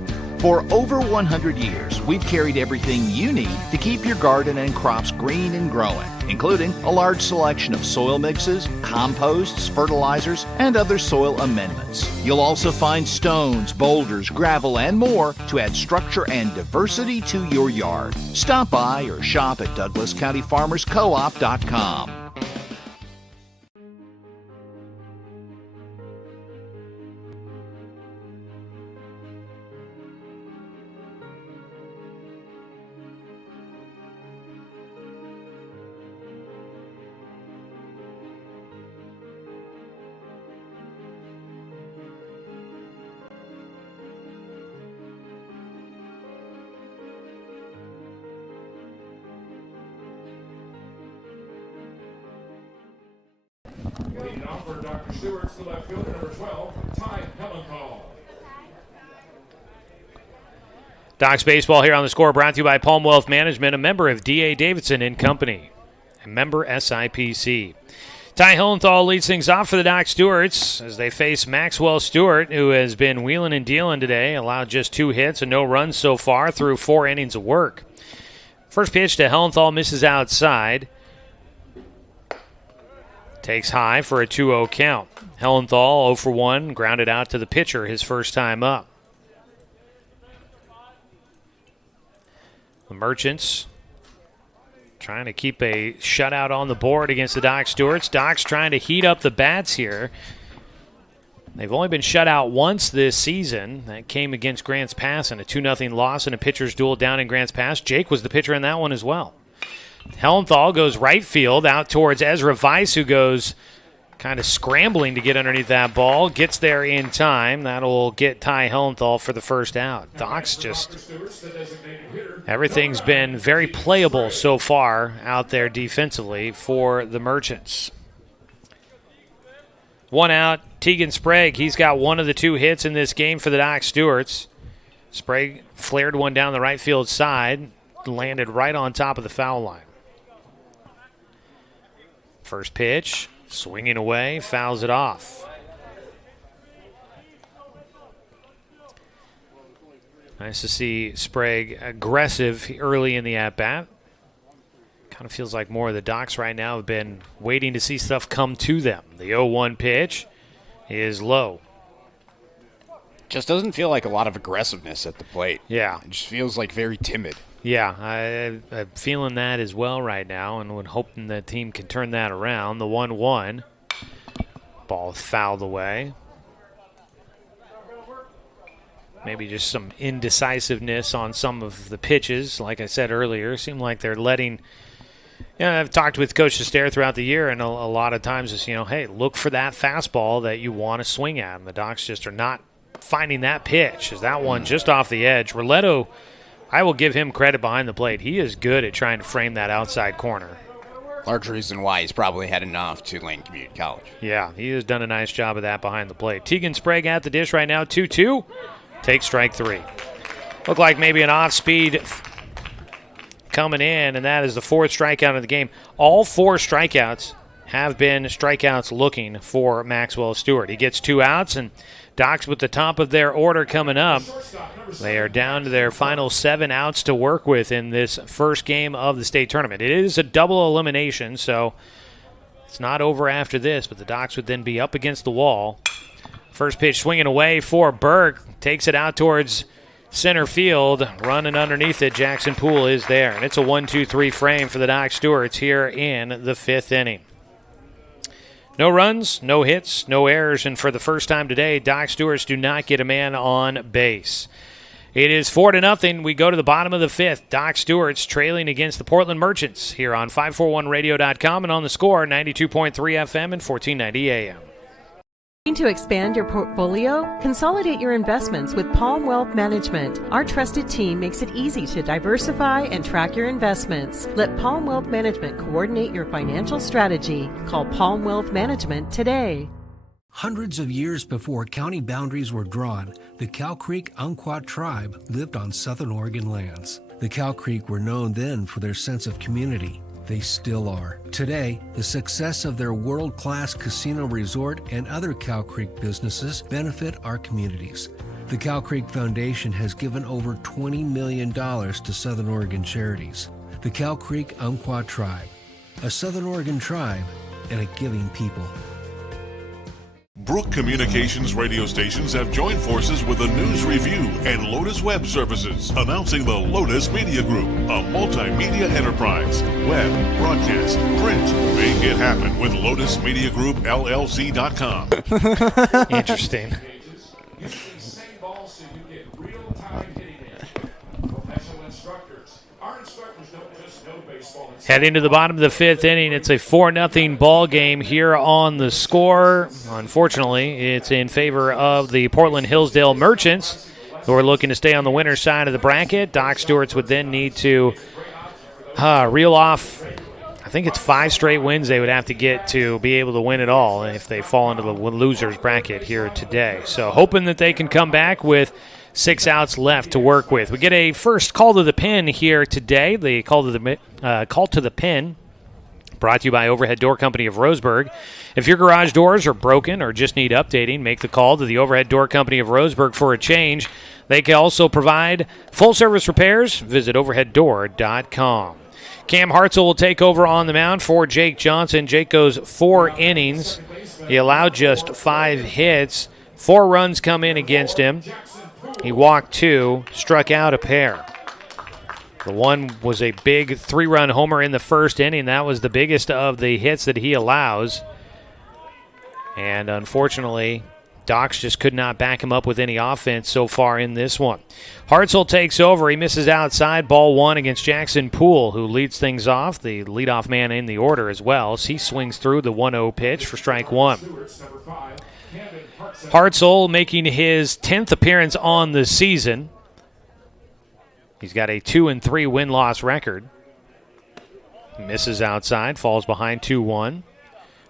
For over 100 years, we've carried everything you need to keep your garden and crops green and growing, including a large selection of soil mixes, composts, fertilizers, and other soil amendments. You'll also find stones, boulders, gravel, and more to add structure and diversity to your yard. Stop by or shop at DouglasCountyFarmersCoop.com. Leading off for Dr. Stewart's the left fielder, number 12, Ty Hellenthal. Docs Baseball here on the Score, brought to you by Palm Wealth Management, a member of D.A. Davidson and Company, a member SIPC. Ty Hellenthal leads things off for the Doc Stewarts as they face Maxwell Stewart, who has been wheeling and dealing today, allowed just 2 hits and no runs so far through 4 innings of work. First pitch to Hellenthal misses outside. Takes high for a 2-0 count. Hellenthal 0 for 1, grounded out to the pitcher his first time up. The Merchants trying to keep a shutout on the board against the Doc Stewarts. Doc's trying to heat up the bats here. They've only been shut out once this season. That came against Grants Pass in a 2-0 loss in a pitcher's duel down in Grants Pass. Jake was the pitcher in that one as well. Hellenthal goes right field out towards Ezra Weiss, who goes kind of scrambling to get underneath that ball. Gets there in time. That'll get Ty Hellenthal for the first out. Doc's just, everything's been very playable so far out there defensively for the Merchants. 1 out, Tegan Sprague. He's got 1 of the 2 hits in this game for the Doc Stewarts. Sprague flared one down the right field side, landed right on top of the foul line. First pitch, swinging away, fouls it off. Nice to see Sprague aggressive early in the at-bat. Kind of feels like more of the Docs right now have been waiting to see stuff come to them. The 0-1 pitch is low. Just doesn't feel like a lot of aggressiveness at the plate. Yeah. It just feels like very timid. Yeah, I'm feeling that as well right now, and would hoping the team can turn that around. The 1-1. Ball fouled away. Maybe just some indecisiveness on some of the pitches. Like I said earlier, seem like they're letting. I've talked with Coach Astaire throughout the year, and a lot of times it's, hey, look for that fastball that you want to swing at. And the Docs just are not finding that pitch. Is that one just off the edge? Roletto, I will give him credit behind the plate. He is good at trying to frame that outside corner. Large reason why he's probably had enough to Lane Community College. Yeah, he has done a nice job of that behind the plate. Tegan Sprague at the dish right now, 2-2. Takes strike 3. Looked like maybe an off-speed coming in, and that is the 4th strikeout of the game. All 4 strikeouts have been strikeouts looking for Maxwell Stewart. He gets 2 outs, and Docs with the top of their order coming up. They are down to their final 7 outs to work with in this first game of the state tournament. It is a double elimination, so it's not over after this, but the Docs would then be up against the wall. First pitch swinging away for Berg. Takes it out towards center field. Running underneath it, Jackson Poole is there. And it's a 1-2-3 frame for the Doc Stewarts here in the 5th inning. No runs, no hits, no errors, and for the first time today, Doc Stewarts do not get a man on base. It is 4-0. We go to the bottom of the 5th. Doc Stewarts trailing against the Portland Merchants here on 541radio.com and on the Score, 92.3 FM and 1490 AM. To expand your portfolio? Consolidate your investments with Palm Wealth Management. Our trusted team makes it easy to diversify and track your investments. Let Palm Wealth Management coordinate your financial strategy. Call Palm Wealth Management today. Hundreds of years before county boundaries were drawn, the Cow Creek Umpqua tribe lived on southern Oregon lands. The Cow Creek were known then for their sense of community. They still are. Today, the success of their world-class casino resort and other Cow Creek businesses benefit our communities. The Cow Creek Foundation has given over $20 million to Southern Oregon charities. The Cow Creek Umpqua Tribe, a Southern Oregon tribe and a giving people. Brook Communications radio stations have joined forces with a news review and Lotus Web Services, announcing the Lotus Media Group, a multimedia enterprise. Web, broadcast, print. Make it happen with LotusMediaGroupLLC.com. Interesting. Heading to the bottom of the fifth inning, it's a 4-0 ball game here on the score. Unfortunately, it's in favor of the Portland Hillsdale Merchants, who are looking to stay on the winner's side of the bracket. Doc Stewart's would then need to reel off, I think it's 5 straight wins they would have to get to be able to win it all if they fall into the loser's bracket here today. So hoping that they can come back with 6 outs left to work with. We get a first call to the pin here today. The call to the pin brought to you by Overhead Door Company of Roseburg. If your garage doors are broken or just need updating, make the call to the Overhead Door Company of Roseburg for a change. They can also provide full-service repairs. Visit overheaddoor.com. Cam Hartzell will take over on the mound for Jake Johnson. Jake goes 4 innings. He allowed just 5 hits. 4 runs come in against him. He walked 2, struck out a pair. The one was a big 3-run homer in the first inning. That was the biggest of the hits that he allows. And unfortunately, Docs just could not back him up with any offense so far in this one. Hartzell takes over. He misses outside. Ball 1 against Jackson Poole, who leads things off, the leadoff man in the order as well. So he swings through the 1-0 pitch for strike 1. Hartzell making his 10th appearance on the season. He's got a 2-3 win-loss record. Misses outside, falls behind 2-1.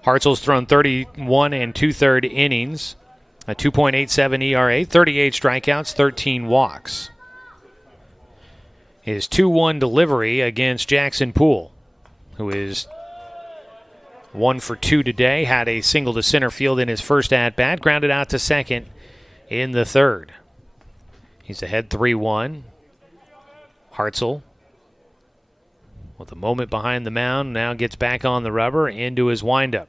Hartzell's thrown 31 2/3 innings, a 2.87 ERA, 38 strikeouts, 13 walks. His 2-1 delivery against Jackson Poole, who is 1 for 2 today, had a single to center field in his first at-bat, grounded out to second in the third. He's ahead 3-1. Hartzell, with a moment behind the mound, now gets back on the rubber into his windup.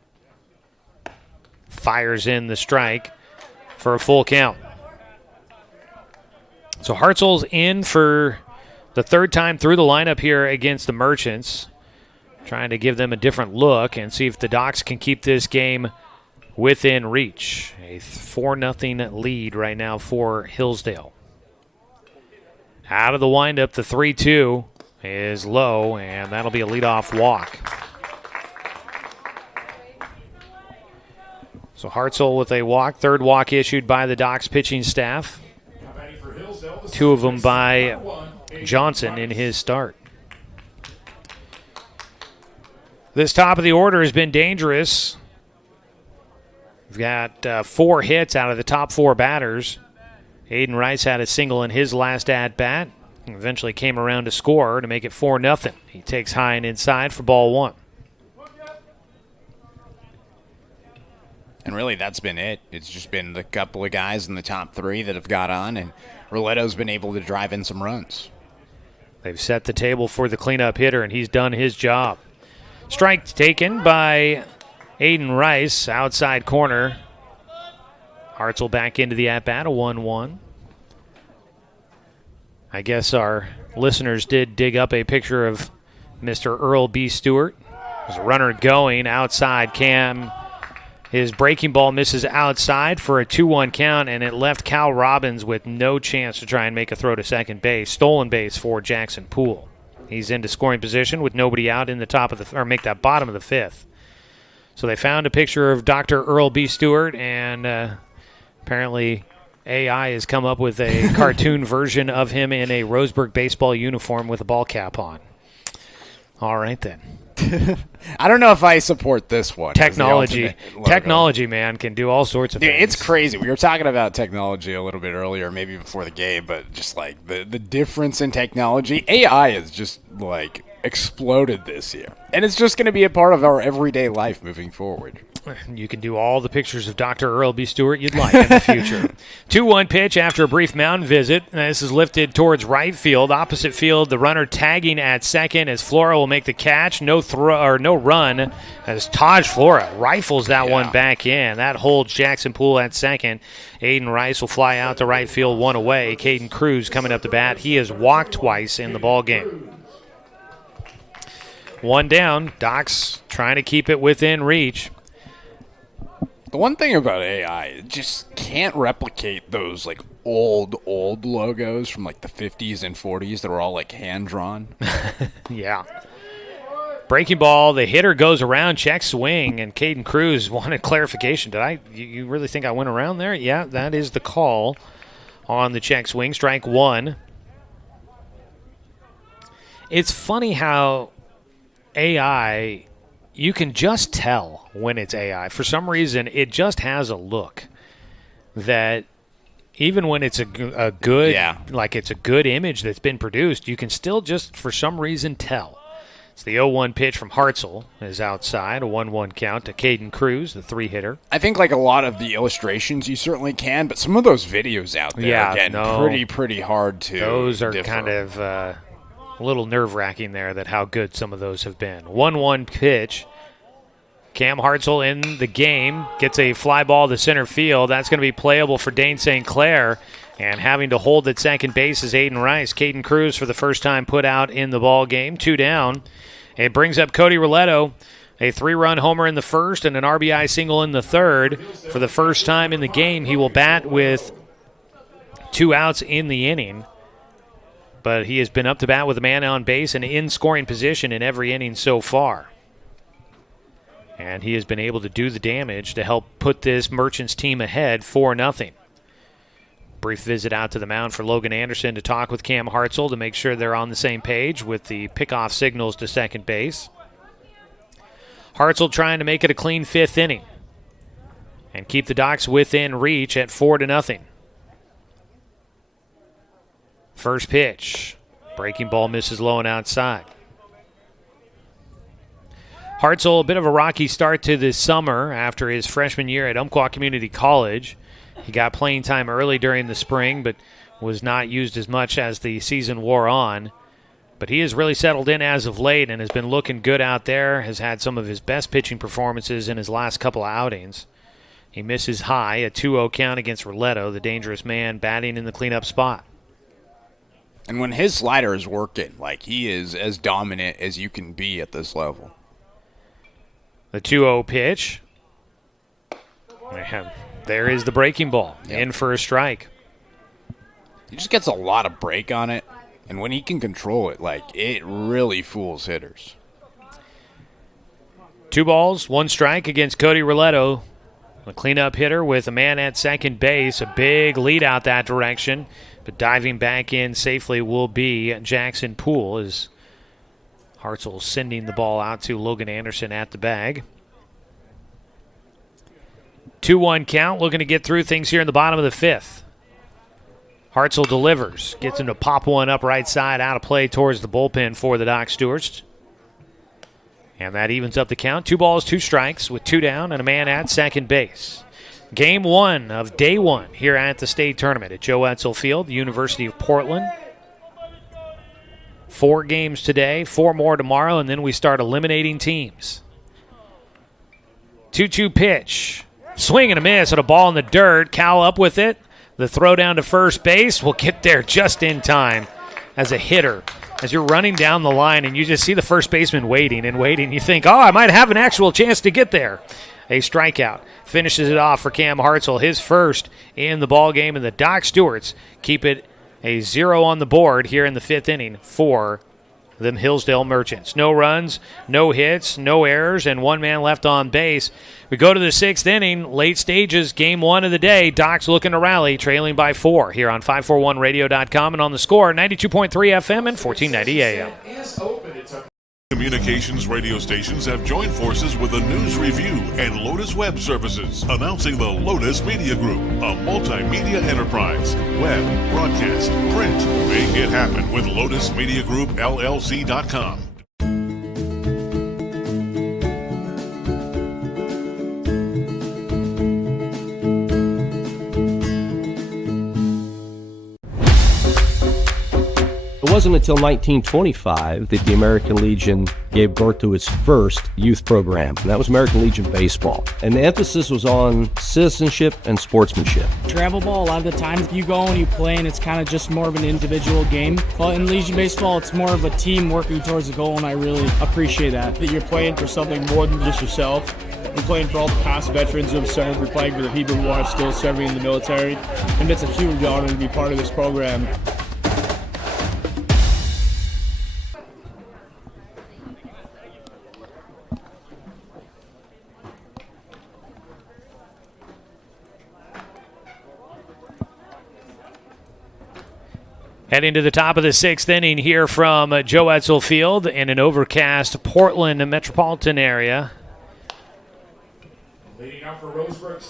Fires in the strike for a full count. So Hartzell's in for the 3rd time through the lineup here against the Merchants, trying to give them a different look and see if the Docs can keep this game within reach. A 4-0 lead right now for Hillsdale. Out of the windup, the 3-2 is low, and that'll be a leadoff walk. So Hartzell with a walk, 3rd walk issued by the Docs pitching staff. 2 of them by Johnson in his start. This top of the order has been dangerous. We've got 4 hits out of the top 4 batters. Aiden Rice had a single in his last at-bat. Eventually came around to score to make it 4-0. He takes high and inside for ball 1. And really, that's been it. It's just been the couple of guys in the top 3 that have got on, and Roletto's been able to drive in some runs. They've set the table for the cleanup hitter, and he's done his job. Strike taken by Aiden Rice, outside corner. Hartzell back into the at-bat, a 1-1. I guess our listeners did dig up a picture of Mr. Earl B. Stewart. There's a runner going outside. Cam, his breaking ball misses outside for a 2-1 count, and it left Cal Robbins with no chance to try and make a throw to second base. Stolen base for Jackson Poole. He's into scoring position with nobody out in the top of the, or make that bottom of the 5th. So they found a picture of Dr. Earl B. Stewart, and apparently AI has come up with a cartoon version of him in a Roseburg baseball uniform with a ball cap on. All right, then. I don't know if I support this one. Technology, man, can do all sorts of things. It's crazy. We were talking about technology a little bit earlier, maybe before the game, but just like the difference in technology. AI is just like exploded this year. And it's just going to be a part of our everyday life moving forward. You can do all the pictures of Dr. Earl B. Stewart you'd like in the future. 2-1 pitch after a brief mound visit. This is lifted towards right field. Opposite field, the runner tagging at second as Flora will make the catch. No run as Taj Flora rifles that one back in. That holds Jackson Poole at second. Aiden Rice will fly out to right field, one away. Caden Cruz coming up to bat. He has walked twice in the ball game. One down. Doc's trying to keep it within reach. The one thing about AI, it just can't replicate those like old logos from like the 50s and 40s that were all like hand-drawn. Yeah. Breaking ball, the hitter goes around, check swing, and Caden Cruz wanted clarification. You really think I went around there? Yeah, that is the call on the check swing. Strike one. It's funny how AI, you can just tell when it's AI. For some reason, it just has a look that even when it's a good, like it's a good image that's been produced, you can still just, for some reason, tell. It's the 0-1 pitch from Hartzell is outside, a 1-1 count to Caden Cruz, the 3-hitter. I think like a lot of the illustrations you certainly can, but some of those videos out there, pretty hard to Those are differ. kind of a little nerve-wracking there that how good some of those have been. 1-1 pitch. Cam Hartzell in the game, gets a fly ball to center field. That's going to be playable for Dane St. Clair. And having to hold at second base is Aiden Rice. Caden Cruz for the first time put out in the ball game. 2 down. It brings up Cody Roletto. A 3-run homer in the first and an RBI single in the third. For the first time in the game, he will bat with 2 outs in the inning. But he has been up to bat with a man on base and in scoring position in every inning so far. And he has been able to do the damage to help put this Merchants team ahead 4-0. Brief visit out to the mound for Logan Anderson to talk with Cam Hartzell to make sure they're on the same page with the pickoff signals to second base. Hartzell trying to make it a clean 5th inning and keep the Docs within reach at 4-0. First pitch. Breaking ball misses low and outside. Hartzell, a bit of a rocky start to this summer after his freshman year at Umpqua Community College. He got playing time early during the spring, but was not used as much as the season wore on. But he has really settled in as of late and has been looking good out there, has had some of his best pitching performances in his last couple of outings. He misses high, a 2-0 count against Roletto, the dangerous man batting in the cleanup spot. And when his slider is working, like he is as dominant as you can be at this level. The 2-0 pitch. There is the breaking ball. In for a strike. He just gets a lot of break on it. And when he can control it, like, it really fools hitters. 2 balls, 1 strike against Cody Roletto. A cleanup hitter with a man at second base. A big lead out that direction. But diving back in safely will be Jackson Poole as Hartzell sending the ball out to Logan Anderson at the bag. 2-1 count, looking to get through things here in the bottom of the 5th. Hartzell delivers, gets him to pop one up right side, out of play towards the bullpen for the Doc Stewarts. And that evens up the count. 2 balls, 2 strikes with 2 down and a man at second base. Game 1 of day 1 here at the state tournament at Joe Edsel Field, the University of Portland. 4 games today, 4 more tomorrow, and then we start eliminating teams. 2-2 pitch. Swing and a miss at a ball in the dirt. Cal up with it. The throw down to first base will get there just in time as a hitter. As you're running down the line and you just see the first baseman waiting and waiting, you think, I might have an actual chance to get there. A strikeout finishes it off for Cam Hartzell, his first in the ball game, and the Doc Stewarts keep it a 0 on the board here in the 5th inning for the Hillsdale Merchants. No runs, no hits, no errors, and 1 man left on base. We go to the 6th inning, late stages, game 1 of the day. Docs looking to rally, trailing by 4 here on 541radio.com and on the Score, 92.3 FM and 1490 AM. Communications radio stations have joined forces with the News Review and Lotus Web Services, announcing the Lotus Media Group, a multimedia enterprise. Web, broadcast, print. Make it happen with LotusMediaGroupLLC.com. wasn't until 1925 that the American Legion gave birth to its first youth program, and that was American Legion Baseball. And the emphasis was on citizenship and sportsmanship. Travel ball, a lot of the times you go and you play and it's kind of just more of an individual game. But in Legion Baseball, it's more of a team working towards a goal, and I really appreciate that. That you're playing for something more than just yourself. You're playing for all the past veterans who have served. We're playing for the people who are still serving in the military. And it's a huge honor to be part of this program. Heading to the top of the sixth inning here from Joe Edsel Field in an overcast Portland metropolitan area.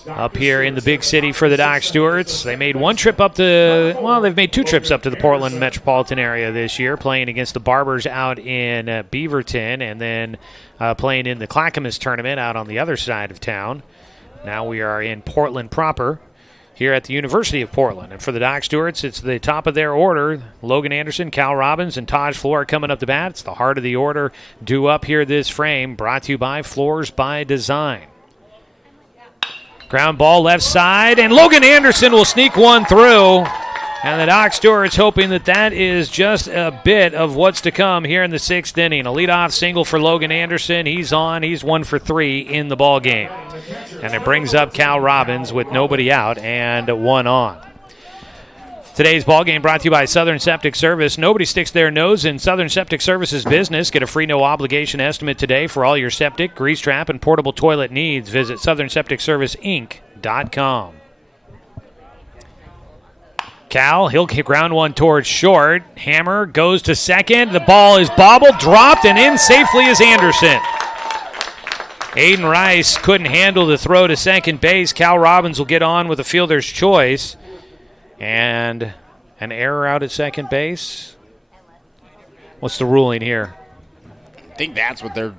Up here in the big city for the Doc Stewarts. They made one trip up to, well, they've made two trips up to the Portland metropolitan area this year, playing against the Barbers out in Beaverton and then playing in the Clackamas tournament out on the other side of town. Now we are in Portland proper, here at the University of Portland. And for the Doc Stewarts, it's the top of their order. Logan Anderson, Cal Robbins, and Taj Flora coming up to bat. It's the heart of the order due up here this frame, brought to you by Floors by Design. Ground ball left side, and Logan Anderson will sneak one through. And the Doc Stewarts hoping that that is just a bit of what's to come here in the sixth inning. A leadoff single for Logan Anderson. He's on. He's 1 for 3 in the ball game. And it brings up Cal Robbins with nobody out and one on. Today's ball game brought to you by Southern Septic Service. Nobody sticks their nose in Southern Septic Service's business. Get a free no-obligation estimate today for all your septic, grease trap, and portable toilet needs. Visit SouthernSepticServiceInc.com. Cal, he'll ground one towards short. Hammer goes to second. The ball is bobbled, dropped, and in safely is Anderson. Aiden Rice couldn't handle the throw to second base. Cal Robbins will get on with a fielder's choice. And an error out at second base. What's the ruling here? I think that's what they're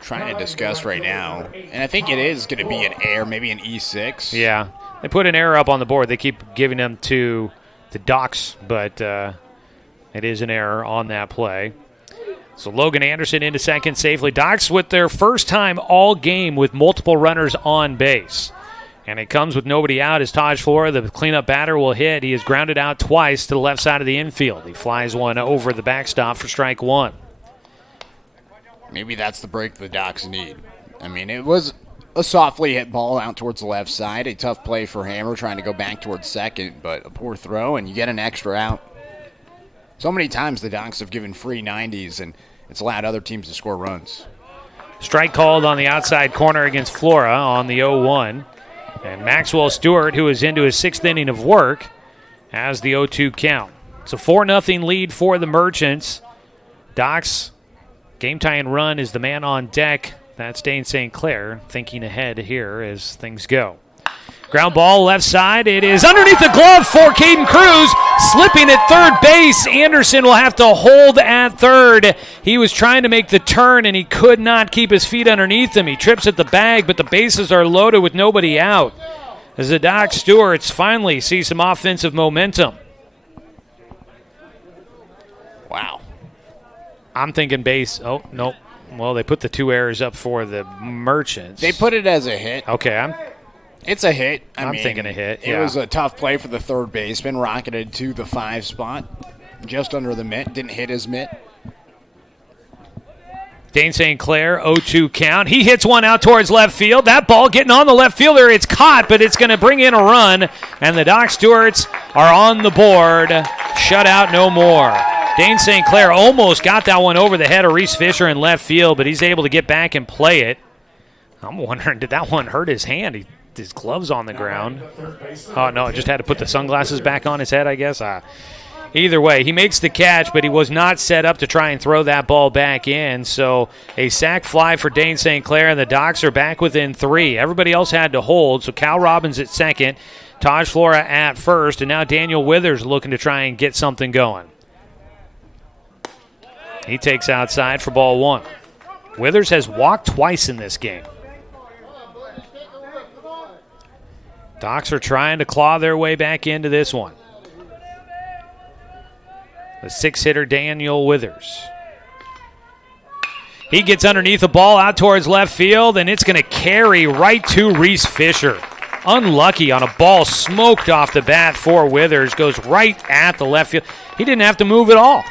trying to discuss right now. And I think it is going to be an error, maybe an E6. Yeah. They put an error up on the board. They keep giving them to the Docs, but it is an error on that play. So Logan Anderson into second safely. Docs with their first time all game with multiple runners on base. And it comes with nobody out as Taj Flora, the cleanup batter, will hit. He is grounded out twice to the left side of the infield. He flies one over the backstop for strike one. Maybe that's the break the Docs need. I mean, it was a softly hit ball out towards the left side. A tough play for Hammer trying to go back towards second, but a poor throw, and you get an extra out. So many times the Docs have given free 90s, and it's allowed other teams to score runs. Strike called on the outside corner against Flora on the 0-1. And Maxwell Stewart, who is into his sixth inning of work, has the 0-2 count. It's a 4-0 lead for the Merchants. Docs, game-tying run is the man on deck. That's Dane St. Clair thinking ahead here as things go. Ground ball left side. It is underneath the glove for Caden Cruz. Slipping at third base. Anderson will have to hold at third. He was trying to make the turn, and he could not keep his feet underneath him. He trips at the bag, but the bases are loaded with nobody out. As the Doc Stewarts finally see some offensive momentum. Wow. I'm thinking base. Oh, nope. Well, they put the two errors up for the Merchants. They put it as a hit. Okay, it's a hit. I'm thinking a hit. It was a tough play for the third baseman, rocketed to the 5 spot, just under the mitt, didn't hit his mitt. Dane St. Clair, 0-2 count. He hits one out towards left field. That ball getting on the left fielder. It's caught, but it's going to bring in a run, and the Doc Stewarts are on the board. Shutout no more. Dane St. Clair almost got that one over the head of Reese Fisher in left field, but he's able to get back and play it. I'm wondering, did that one hurt his hand? His gloves on the ground. Oh, no, just had to put the sunglasses back on his head, I guess. Either way, he makes the catch, but he was not set up to try and throw that ball back in. So a sac fly for Dane St. Clair, and the Docs are back within 3. Everybody else had to hold, so Cal Robbins at second, Taj Flora at first, and now Daniel Withers looking to try and get something going. He takes outside for ball 1. Withers has walked twice in this game. Docs are trying to claw their way back into this one. The 6-hitter, Daniel Withers. He gets underneath the ball out towards left field, and it's going to carry right to Reese Fisher. Unlucky on a ball smoked off the bat for Withers. Goes right at the left field. He didn't have to move at all.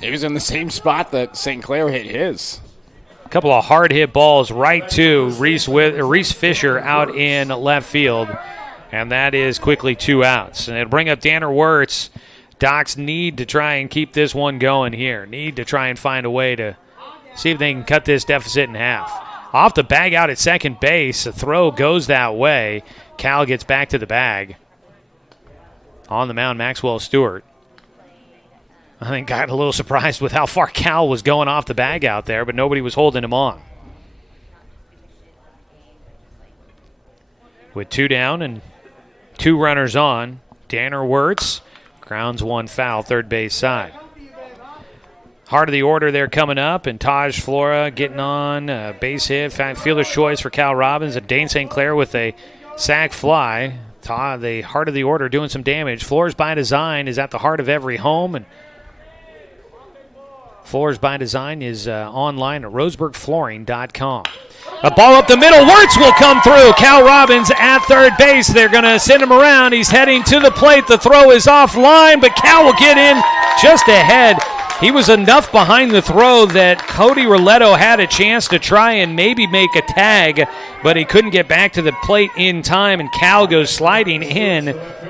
He was in the same spot that St. Clair hit his. A couple of hard hit balls right to Reese Fisher out in left field. And that is quickly 2 outs. And it'll bring up Danner Wirtz. Docs need to try and keep this one going here. Need to try and find a way to see if they can cut this deficit in half. Off the bag out at second base. A throw goes that way. Cal gets back to the bag. On the mound, Maxwell Stewart. I think got a little surprised with how far Cal was going off the bag out there, but nobody was holding him on. With 2 down and 2 runners on, Danner Wirtz grounds 1 foul, third base side. Heart of the order there coming up, and Taj Flora getting on, base hit, fielder's choice for Cal Robbins, and Dane St. Clair with a sac fly. The heart of the order doing some damage. Floors by Design is at the heart of every home, and Floors by Design is online at roseburgflooring.com. A ball up the middle. Wirtz will come through. Cal Robbins at third base. They're going to send him around. He's heading to the plate. The throw is offline, but Cal will get in just ahead. He was enough behind the throw that Cody Roletto had a chance to try and maybe make a tag, but he couldn't get back to the plate in time, and Cal goes sliding in.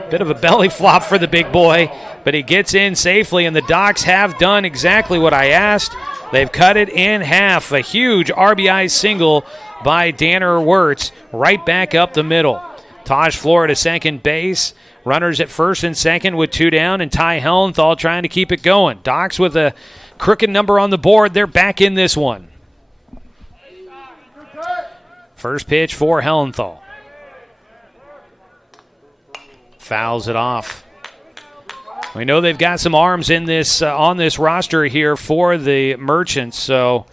Bit of a belly flop for the big boy, but he gets in safely, and the Docs have done exactly what I asked. They've cut it in half. A huge RBI single by Danner Wirtz right back up the middle. Taj Flora to second base. Runners at first and second with 2 down, and Ty Hellenthal trying to keep it going. Docs with a crooked number on the board. They're back in this one. First pitch for Hellenthal. Fouls it off. We know they've got some arms in this on this roster here for the Merchants, so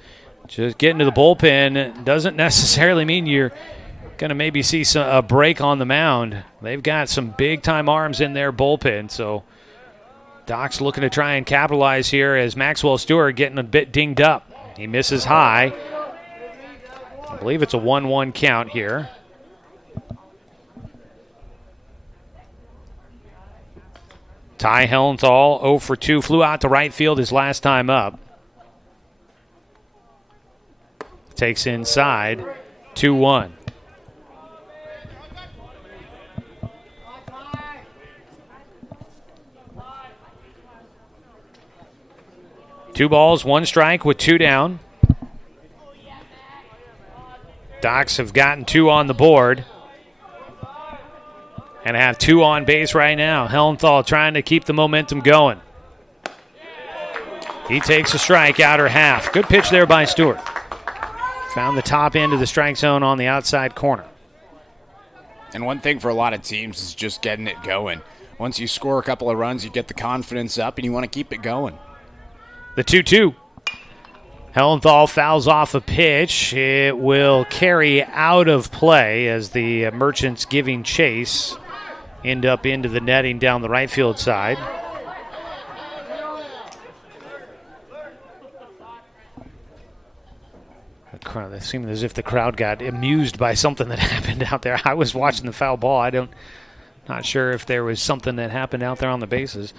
just getting to the bullpen doesn't necessarily mean you're going to maybe see a break on the mound. They've got some big-time arms in their bullpen, so Doc's looking to try and capitalize here as Maxwell Stewart getting a bit dinged up. He misses high. I believe it's a 1-1 count here. Ty Hellenthal 0 for 2, flew out to right field his last time up. Takes inside, 2-1. Two balls, 1 strike with 2 down. Docs have gotten 2 on the board and have 2 on base right now. Hellenthal trying to keep the momentum going. He takes a strike, outer half. Good pitch there by Stewart. Found the top end of the strike zone on the outside corner. And one thing for a lot of teams is just getting it going. Once you score a couple of runs, you get the confidence up and you want to keep it going. The 2-2. Hellenthal fouls off a pitch. It will carry out of play as the Merchants giving chase end up into the netting down the right field side. It seemed as if the crowd got amused by something that happened out there. I was watching the foul ball. Not sure if there was something that happened out there on the bases.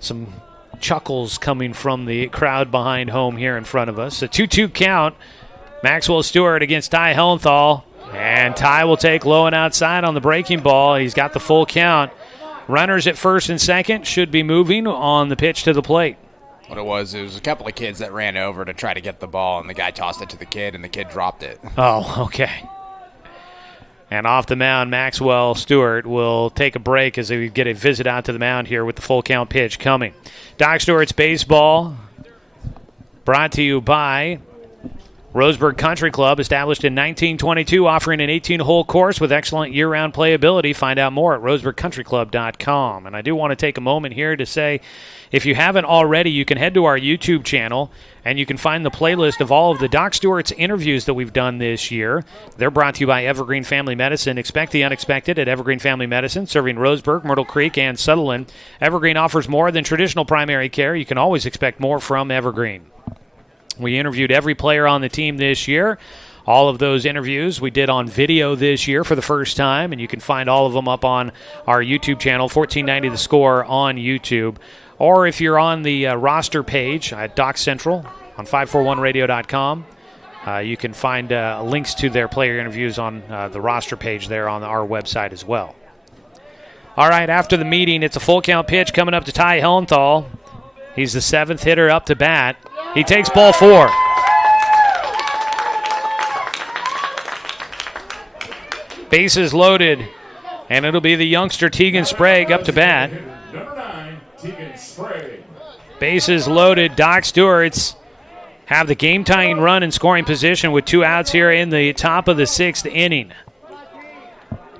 Some chuckles coming from the crowd behind home here in front of us. A 2-2 count. Maxwell Stewart against Ty Hellenthal. And Ty will take low and outside on the breaking ball. He's got the full count. Runners at first and second should be moving on the pitch to the plate. What it was a couple of kids that ran over to try to get the ball, and the guy tossed it to the kid, and the kid dropped it. Oh, okay. And off the mound, Maxwell Stewart will take a break as they get a visit out to the mound here with the full count pitch coming. Doc Stewart's baseball brought to you by Roseburg Country Club, established in 1922, offering an 18-hole course with excellent year-round playability. Find out more at roseburgcountryclub.com. And I do want to take a moment here to say, if you haven't already, you can head to our YouTube channel, and you can find the playlist of all of the Doc Stewart's interviews that we've done this year. They're brought to you by Evergreen Family Medicine. Expect the unexpected at Evergreen Family Medicine, serving Roseburg, Myrtle Creek, and Sutherland. Evergreen offers more than traditional primary care. You can always expect more from Evergreen. We interviewed every player on the team this year. All of those interviews we did on video this year for the first time, and you can find all of them up on our YouTube channel, 1490 The Score on YouTube. Or if you're on the roster page at Doc Central on 541radio.com, you can find links to their player interviews on the roster page there on our website as well. All right, after the meeting, it's a full count pitch coming up to Ty Hellenthal. He's the 7th hitter up to bat. He takes ball 4. Bases loaded, and it'll be the youngster Tegan Sprague up to bat. Number 9, Tegan Sprague. Bases loaded. Doc Stewart's have the game-tying run in scoring position with 2 outs here in the top of the 6th inning.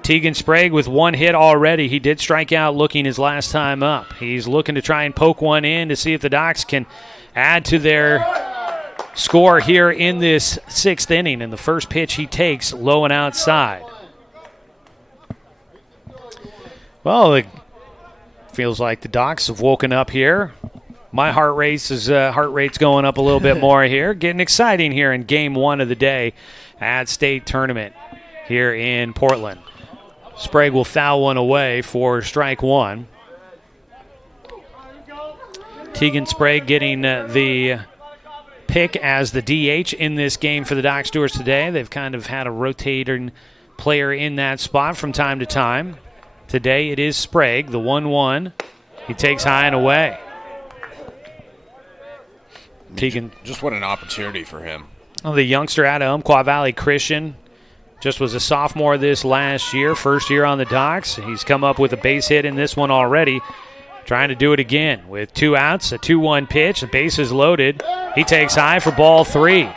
Tegan Sprague with 1 hit already. He did strike out looking his last time up. He's looking to try and poke one in to see if the Docs can add to their score here in this 6th inning. And the first pitch he takes low and outside. Well, it feels like the Docs have woken up here. My heart rate's going up a little bit more here. Getting exciting here in game 1 of the day at state tournament here in Portland. Sprague will foul one away for strike 1. Tegan Sprague getting the pick as the DH in this game for the Doc Stewarts today. They've kind of had a rotating player in that spot from time to time. Today it is Sprague, the 1-1. He takes high and away. Tegan. Just what an opportunity for him. Well, the youngster out of Umpqua Valley Christian. Just was a sophomore this last year, first year on the Docs. He's come up with a base hit in this one already. Trying to do it again with 2 outs, a 2-1 pitch, the bases loaded. He takes high for ball 3.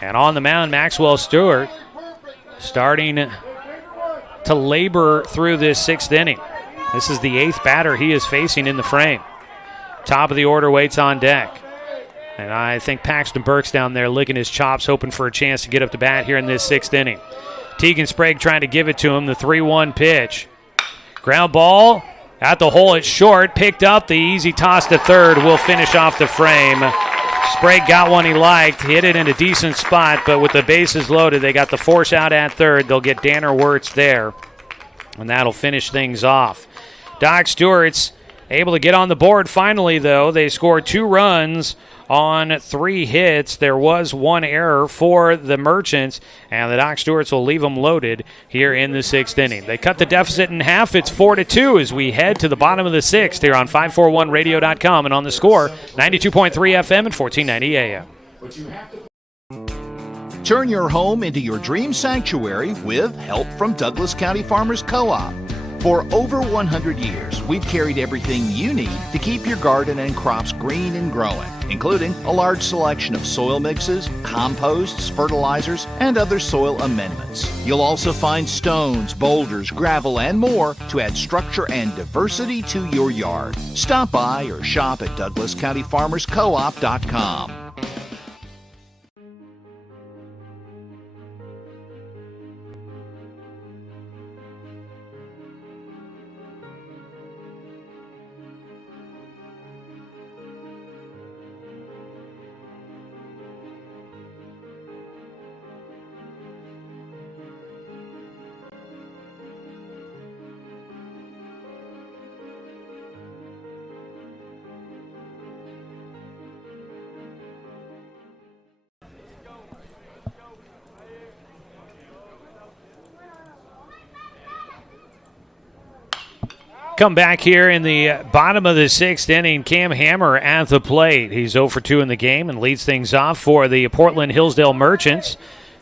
And on the mound, Maxwell Stewart starting to labor through this 6th inning. This is the 8th batter he is facing in the frame. Top of the order waits on deck. And I think Paxton Burke's down there licking his chops, hoping for a chance to get up to bat here in this 6th inning. Tegan Sprague trying to give it to him, the 3-1 pitch. Ground ball at the hole, it's short, picked up, the easy toss to third will finish off the frame. Sprague got one he liked, hit it in a decent spot, but with the bases loaded, they got the force out at third. They'll get Danner Wirtz there, and that'll finish things off. Doc Stewart's able to get on the board finally, though. They scored 2 runs on 3 hits. There was 1 error for the Merchants, and the Doc Stewarts will leave them loaded here in the 6th inning. They cut the deficit in half. It's 4-2 as we head to the bottom of the 6th here on 541radio.com and on the Score, 92.3 FM and 1490 AM. Turn your home into your dream sanctuary with help from Douglas County Farmers Co-op. For over 100 years, we've carried everything you need to keep your garden and crops green and growing, including a large selection of soil mixes, composts, fertilizers, and other soil amendments. You'll also find stones, boulders, gravel, and more to add structure and diversity to your yard. Stop by or shop at DouglasCountyFarmersCoop.com. Come back here in the bottom of the 6th inning. Cam Hammer at the plate. He's 0 for 2 in the game and leads things off for the Portland Hillsdale Merchants,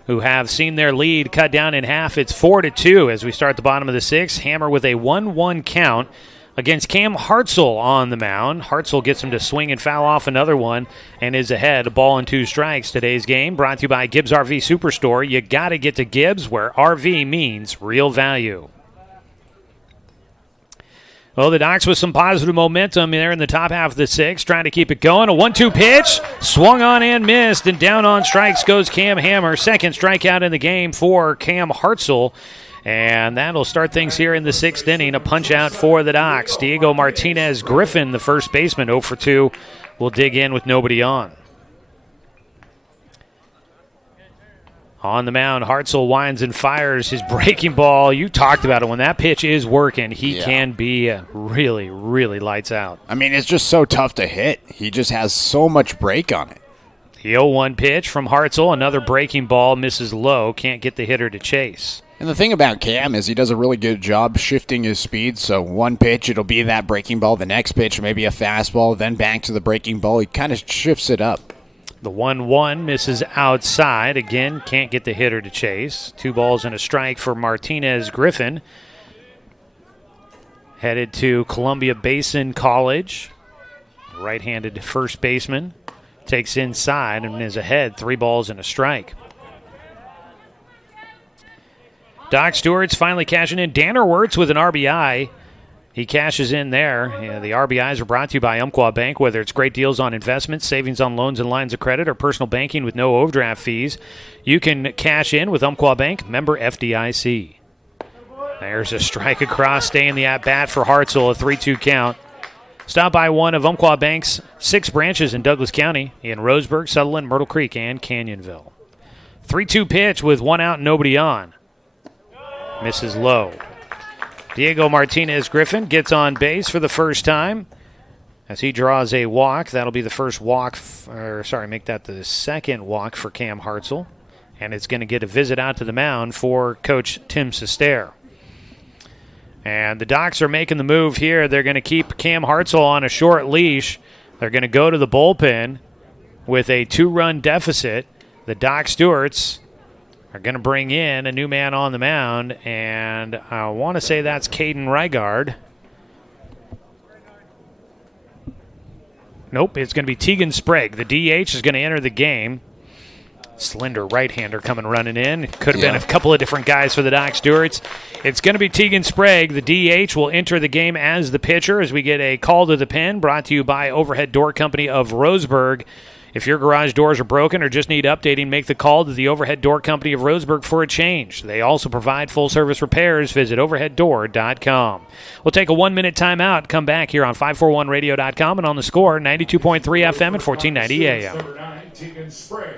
who have seen their lead cut down in half. It's 4-2 as we start the bottom of the 6th. Hammer with a 1-1 count against Cam Hartzell on the mound. Hartzell gets him to swing and foul off another one and is ahead. A ball and 2 strikes. Today's game brought to you by Gibbs RV Superstore. You got to get to Gibbs, where RV means real value. Well, the Docs with some positive momentum there in the top half of the 6th, trying to keep it going. A 1-2 pitch, swung on and missed, and down on strikes goes Cam Hammer. Second strikeout in the game for Cam Hartzell. And that'll start things here in the 6th inning. A punch out for the Docs. Diego Martinez Griffin, the first baseman, 0 for 2, will dig in with nobody on. On the mound, Hartzell winds and fires his breaking ball. You talked about it. When that pitch is working, he can be really, really lights out. I mean, it's just so tough to hit. He just has so much break on it. The 0-1 pitch from Hartzell. Another breaking ball, misses low. Can't get the hitter to chase. And the thing about Cam is he does a really good job shifting his speed. So one pitch, it'll be that breaking ball. The next pitch, maybe a fastball. Then back to the breaking ball. He kind of shifts it up. The 1-1 misses outside. Again, can't get the hitter to chase. 2 balls and a strike for Martinez Griffin. Headed to Columbia Basin College. Right-handed first baseman. Takes inside and is ahead. 3 balls and a strike. Doc Stewart's finally cashing in. Danner Wirtz with an RBI. He cashes in there. Yeah, the RBIs are brought to you by Umpqua Bank. Whether it's great deals on investments, savings on loans and lines of credit, or personal banking with no overdraft fees, you can cash in with Umpqua Bank, member FDIC. There's a strike across, staying the at-bat for Hartzell, a 3-2 count. Stop by one of Umpqua Bank's 6 branches in Douglas County, in Roseburg, Sutherland, Myrtle Creek, and Canyonville. 3-2 pitch with 1 out and nobody on. Misses low. Diego Martinez Griffin gets on base for the first time as he draws a walk. That'll be the first walk, make that the second walk for Cam Hartzell. And it's going to get a visit out to the mound for Coach Tim Sester. And the Docs are making the move here. They're going to keep Cam Hartzell on a short leash. They're going to go to the bullpen with a 2-run deficit. The Doc Stewarts are going to bring in a new man on the mound, and I want to say that's Caden Rygard. Nope, it's going to be Tegan Sprague. The DH is going to enter the game. Slender right-hander coming running in. Could have been a couple of different guys for the Doc Stewarts. It's going to be Tegan Sprague. The DH will enter the game as the pitcher as we get a call to the pen, brought to you by Overhead Door Company of Roseburg. If your garage doors are broken or just need updating, make the call to the Overhead Door Company of Roseburg for a change. They also provide full-service repairs. Visit overheaddoor.com. We'll take a 1-minute timeout. Come back here on 541radio.com and on the Score, 92.3 FM and 1490 AM. Number 9, Tegan Sprague.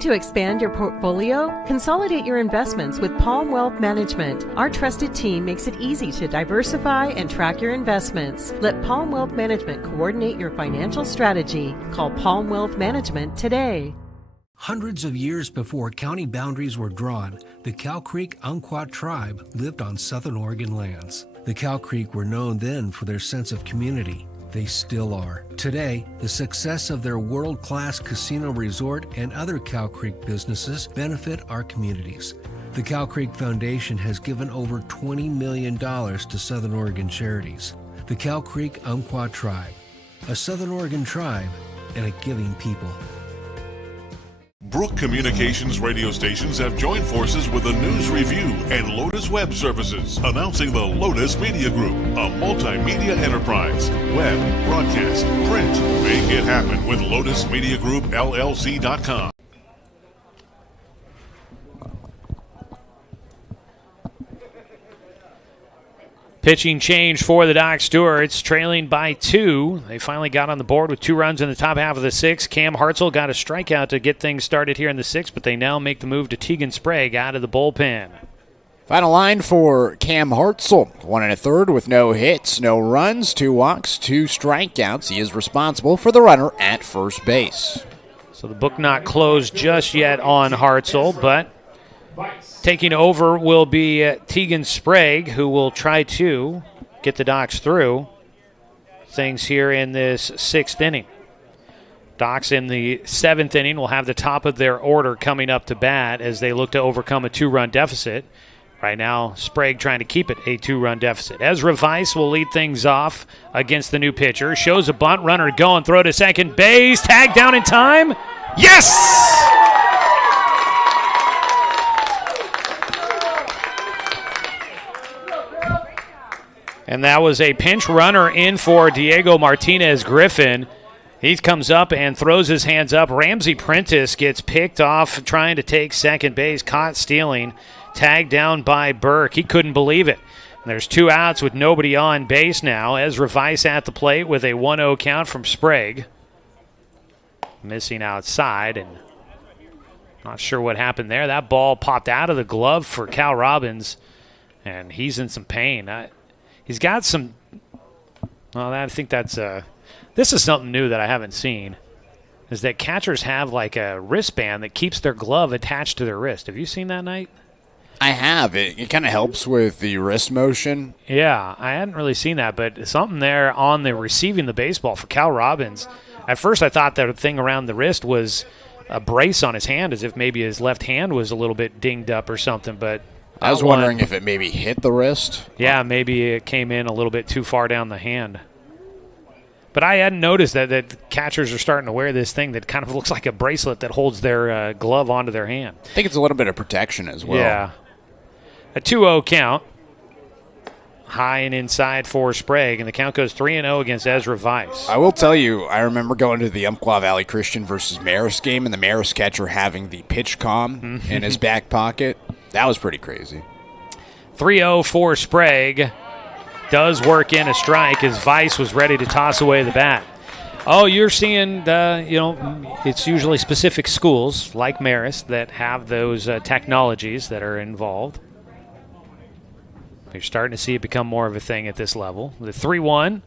To expand your portfolio? Consolidate your investments with Palm Wealth Management. Our trusted team makes it easy to diversify and track your investments. Let Palm Wealth Management coordinate your financial strategy. Call Palm Wealth Management today. Hundreds of years before county boundaries were drawn, the Cow Creek Umpqua tribe lived on Southern Oregon lands. The Cow Creek were known then for their sense of community. They still are. Today, the success of their world-class casino resort and other Cow Creek businesses benefit our communities. The Cow Creek Foundation has given over $20 million to Southern Oregon charities. The Cow Creek Umpqua Tribe, a Southern Oregon tribe and a giving people. Brook Communications radio stations have joined forces with the News Review and Lotus Web Services, announcing the Lotus Media Group, a multimedia enterprise. Web, broadcast, print. Make it happen with Lotus Media Group, LLC.com. Pitching change for the Doc Stewarts, trailing by 2. They finally got on the board with 2 runs in the top half of the 6th. Cam Hartzell got a strikeout to get things started here in the 6th, but they now make the move to Tegan Sprague out of the bullpen. Final line for Cam Hartzell. 1 1/3 with no hits, no runs, 2 walks, 2 strikeouts. He is responsible for the runner at first base. So the book not closed just yet on Hartzell, but taking over will be Tegan Sprague, who will try to get the Docs through things here in this 6th inning. Docs in the 7th inning will have the top of their order coming up to bat as they look to overcome a 2-run deficit. Right now, Sprague trying to keep it a 2-run deficit. Ezra Weiss will lead things off against the new pitcher. Shows a bunt, runner going, throw to second base. Tag down in time. Yes! And that was a pinch runner in for Diego Martinez Griffin. He comes up and throws his hands up. Ramsey Prentice gets picked off trying to take second base, caught stealing, tagged down by Burke. He couldn't believe it. And there's 2 outs with nobody on base now. Ezra Weiss at the plate with a 1-0 count from Sprague. Missing outside, and not sure what happened there. That ball popped out of the glove for Cal Robbins, and he's in some pain. He's got some, well, I think that's this is something new that I haven't seen, is that catchers have like a wristband that keeps their glove attached to their wrist. Have you seen that, Knight? I have. It kind of helps with the wrist motion. Yeah, I hadn't really seen that, but something there on the receiving the baseball for Cal Robbins. At first I thought that thing around the wrist was a brace on his hand, as if maybe his left hand was a little bit dinged up or something, but I was wondering if it maybe hit the wrist. Yeah, maybe it came in a little bit too far down the hand. But I hadn't noticed that catchers are starting to wear this thing that kind of looks like a bracelet that holds their glove onto their hand. I think it's a little bit of protection as well. Yeah. A 2-0 count. High and inside for Sprague, and the count goes 3-0 against Ezra Weiss. I will tell you, I remember going to the Umpqua Valley Christian versus Marist game, and the Marist catcher having the pitch comm in his back pocket. That was pretty crazy. 3-0 for Sprague. Does work in a strike as Weiss was ready to toss away the bat. Oh, you're seeing, it's usually specific schools like Marist that have those technologies that are involved. You're starting to see it become more of a thing at this level. The 3-1,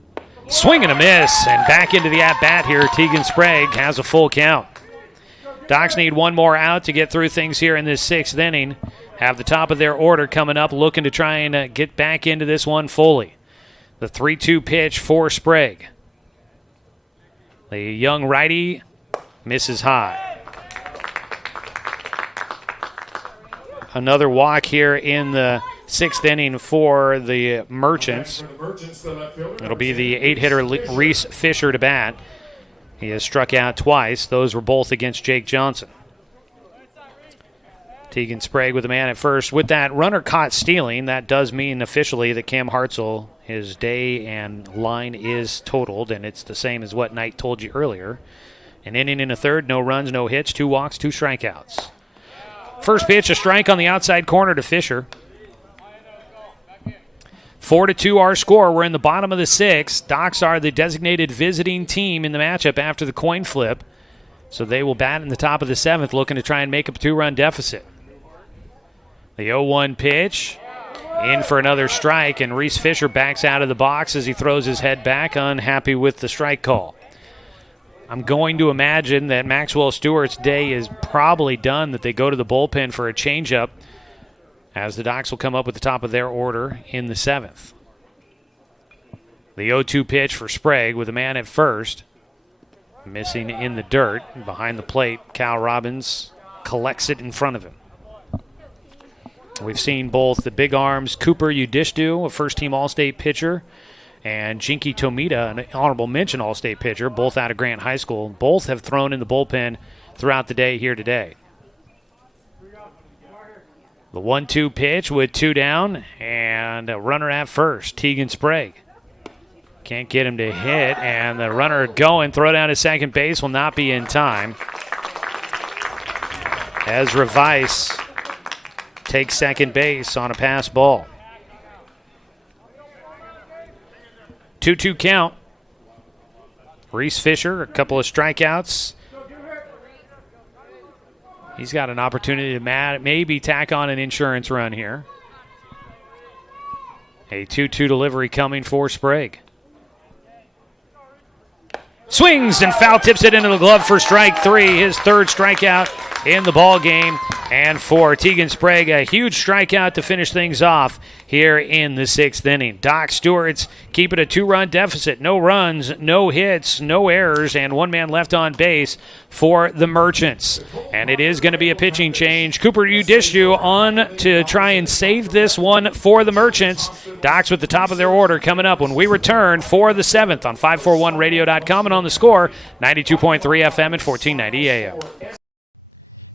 swing and a miss, and back into the at-bat here. Tegan Sprague has a full count. Docs need 1 more out to get through things here in this 6th inning. Have the top of their order coming up, looking to try and get back into this one fully. The 3-2 pitch for Sprague. The young righty misses high. Another walk here in the 6th inning for the Merchants. It'll be the 8-hitter Reese Fisher to bat. He has struck out twice. Those were both against Jake Johnson. Tegan Sprague with a man at first. With that runner caught stealing, that does mean officially that Cam Hartzell, his day and line is totaled, and it's the same as what Knight told you earlier. An inning and a third, no runs, no hits, 2 walks, 2 strikeouts. First pitch, a strike on the outside corner to Fisher. 4-2 our score. We're in the bottom of the 6th. Docs are the designated visiting team in the matchup after the coin flip, so they will bat in the top of the 7th, looking to try and make up a 2-run deficit. The 0-1 pitch, in for another strike, and Reese Fisher backs out of the box as he throws his head back, unhappy with the strike call. I'm going to imagine that Maxwell Stewart's day is probably done, that they go to the bullpen for a changeup, as the Docs will come up with the top of their order in the 7th. The 0-2 pitch for Sprague with a man at first. Missing in the dirt. Behind the plate, Cal Robbins collects it in front of him. We've seen both the big arms Cooper Udishtu, a first-team All-State pitcher, and Jinky Tomita, an honorable mention All-State pitcher, both out of Grant High School. Both have thrown in the bullpen throughout the day here today. The 1-2 pitch with 2 down and a runner at first, Tegan Sprague. Can't get him to hit, and the runner going, throw down to second base will not be in time. Ezra Weiss takes second base on a pass ball. 2-2 count. Reese Fisher, a couple of strikeouts. He's got an opportunity to maybe tack on an insurance run here. A 2-2 delivery coming for Sprague. Swings and foul tips it into the glove for strike 3. His third strikeout in the ball game. And for Tegan Sprague, a huge strikeout to finish things off here in the 6th inning. Doc Stewart's keep it a 2-run deficit. No runs, no hits, no errors, and 1 man left on base for the Merchants. And it is going to be a pitching change. Cooper Udishu on to try and save this one for the Merchants. Docs with the top of their order coming up when we return for the 7th on 541radio.com and on the Score, 92.3 FM and 1490 AM.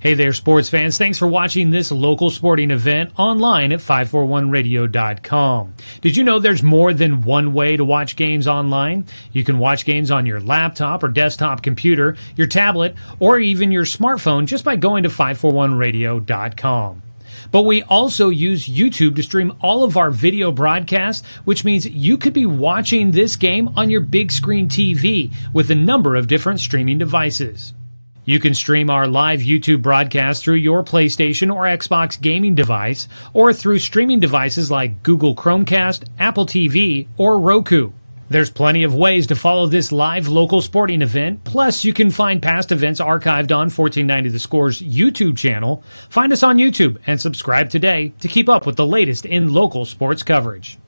Hey there, sports fans. Thanks for watching this local sporting event online at 541radio.com. Did you know there's more than one way to watch games online? You can watch games on your laptop or desktop computer, your tablet, or even your smartphone just by going to 541radio.com. But we also use YouTube to stream all of our video broadcasts, which means you could be watching this game on your big screen TV with a number of different streaming devices. You can stream our live YouTube broadcast through your PlayStation or Xbox gaming device, or through streaming devices like Google Chromecast, Apple TV, or Roku. There's plenty of ways to follow this live local sporting event, plus you can find past events archived on 1490 The Score's YouTube channel. Find us on YouTube and subscribe today to keep up with the latest in local sports coverage.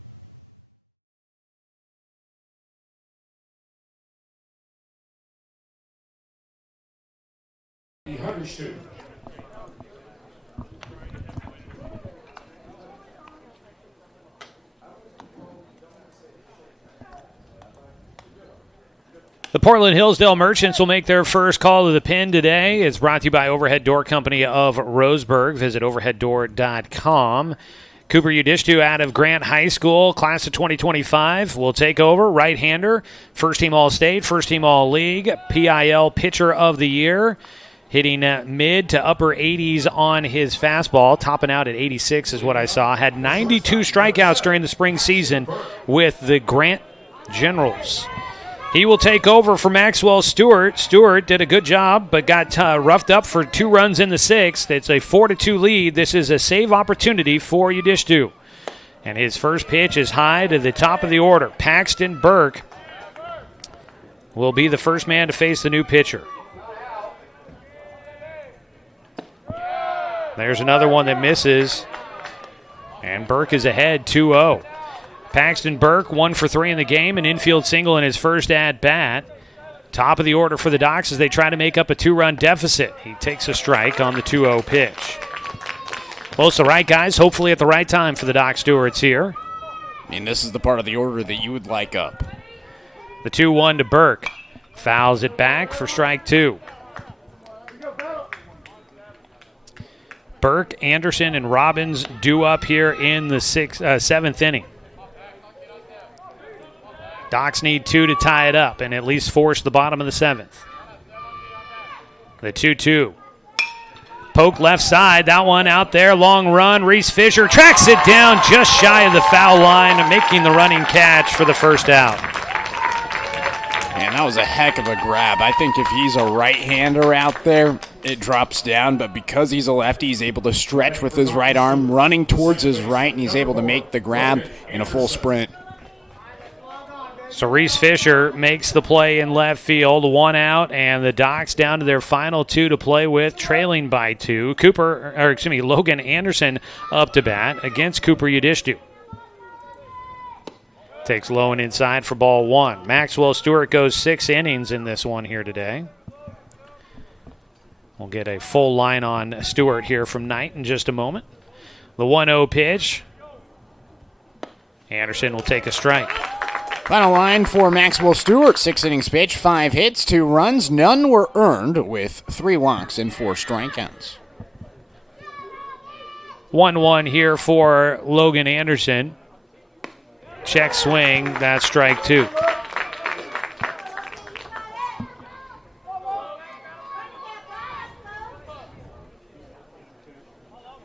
The Portland Hillsdale Merchants will make their first call to the pen today. It's brought to you by Overhead Door Company of Roseburg. Visit overheaddoor.com. Cooper Udishtu out of Grant High School, class of 2025, will take over. Right-hander, first-team All-State, first-team All-League, PIL Pitcher of the Year. Hitting mid to upper 80s on his fastball, topping out at 86 is what I saw. Had 92 strikeouts during the spring season with the Grant Generals. He will take over for Maxwell Stewart. Stewart did a good job, but got roughed up for 2 runs in the 6th. It's a 4-2 lead. This is a save opportunity for Udishtu. And his first pitch is high to the top of the order. Paxton Burke will be the first man to face the new pitcher. There's another one that misses, and Burke is ahead 2-0. Paxton Burke 1 for 3 in the game, an infield single in his first at-bat. Top of the order for the Docs as they try to make up a 2-run deficit. He takes a strike on the 2-0 pitch. Well, it's the right guys, hopefully at the right time for the Doc Stewarts here. And this is the part of the order that you would like up. The 2-1 to Burke. Fouls it back for strike 2. Burke, Anderson, and Robbins due up here in the 7th inning. Docs need 2 to tie it up and at least force the bottom of the 7th. The 2-2. Poke left side. That one out there. Long run. Reese Fisher tracks it down just shy of the foul line, making the running catch for the first out. Man, that was a heck of a grab. I think if he's a right-hander out there, it drops down, but because he's a lefty, he's able to stretch with his right arm, running towards his right, and he's able to make the grab in a full sprint. So Reese Fisher makes the play in left field, 1 out, and the Docs down to their final 2 to play with, trailing by 2. Logan Anderson up to bat against Cooper Udishtu. Takes low and inside for ball 1. Maxwell Stewart goes 6 innings in this one here today. We'll get a full line on Stewart here from Knight in just a moment. The 1-0 pitch. Anderson will take a strike. Final line for Maxwell Stewart. 6 innings pitch, 5 hits, 2 runs. None were earned with 3 walks and 4 strikeouts. 1-1 here for Logan Anderson. Check swing, that's strike 2.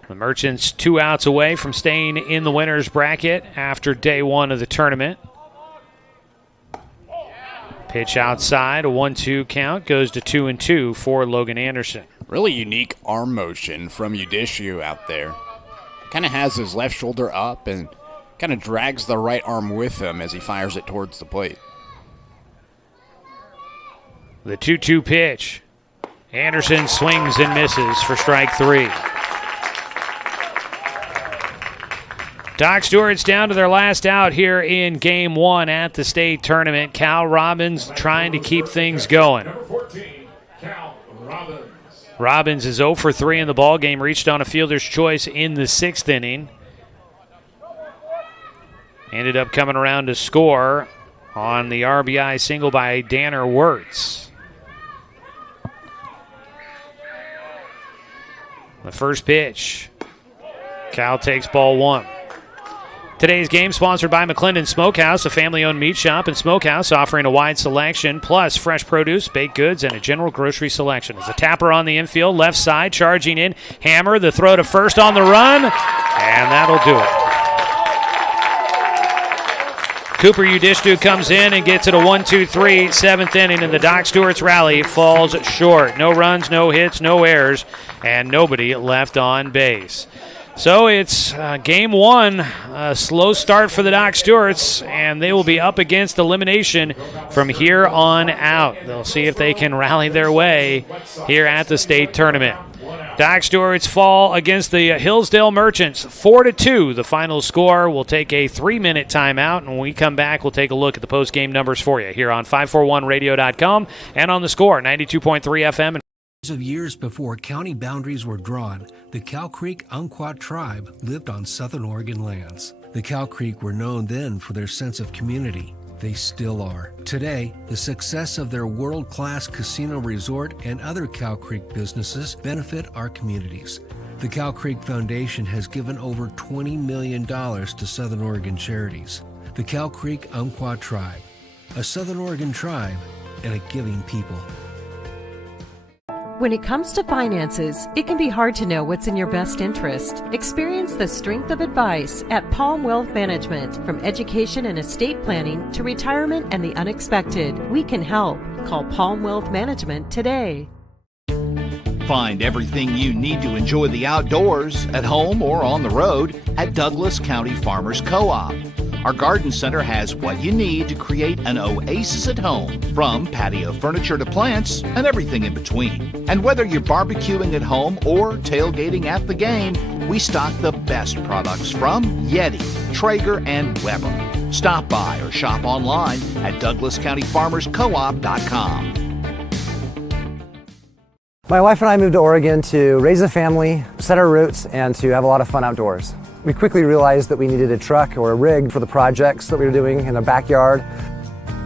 The Merchants 2 outs away from staying in the winner's bracket after day 1 of the tournament. Pitch outside, a 1-2 count, goes to 2-2 for Logan Anderson. Really unique arm motion from Udishu out there. Kind of has his left shoulder up and kind of drags the right arm with him as he fires it towards the plate. The 2-2 pitch. Anderson swings and misses for strike 3. Doc Stewart's down to their last out here in Game 1 at the state tournament. Cal Robbins trying to keep things going. Number 14, Cal Robbins. Robbins is 0 for 3 in the ballgame, reached on a fielder's choice in the 6th inning. Ended up coming around to score on the RBI single by Danner Wirtz. The first pitch. Cal takes ball 1. Today's game sponsored by McClendon Smokehouse, a family-owned meat shop and smokehouse offering a wide selection, plus fresh produce, baked goods, and a general grocery selection. As a tapper on the infield, left side, charging in. Hammer, the throw to first on the run, and that'll do it. Cooper Udishtu comes in and gets it a 1-2-3, 7th inning, and the Doc Stewart's rally falls short. No runs, no hits, no errors, and nobody left on base. So it's Game 1, a slow start for the Doc Stewarts, and they will be up against elimination from here on out. They'll see if they can rally their way here at the state tournament. Doc Stewarts fall against the Hillsdale Merchants, 4-2. The final score. We'll take a 3-minute timeout, and when we come back, we'll take a look at the post-game numbers for you here on 541radio.com and on the Score, 92.3 FM. Of years before county boundaries were drawn, the Cow Creek Umpqua tribe lived on southern Oregon lands. The Cow Creek were known then for their sense of community. They still are. Today, the success of their world-class casino resort and other Cow Creek businesses benefit our communities. The Cow Creek Foundation has given over $20 million to Southern Oregon charities. The Cow Creek Umpqua tribe, a Southern Oregon tribe and a giving people. When it comes to finances, it can be hard to know what's in your best interest. Experience the strength of advice at Palm Wealth Management. From education and estate planning to retirement and the unexpected, we can help. Call Palm Wealth Management today. Find everything you need to enjoy the outdoors at home or on the road at Douglas County Farmers Co-op. Our garden center has what you need to create an oasis at home, from patio furniture to plants and everything in between. And whether you're barbecuing at home or tailgating at the game, we stock the best products from Yeti, Traeger, and Weber. Stop by or shop online at DouglasCountyFarmersCoop.com. My wife and I moved to Oregon to raise a family, set our roots, and to have a lot of fun outdoors. We quickly realized that we needed a truck or a rig for the projects that we were doing in our backyard.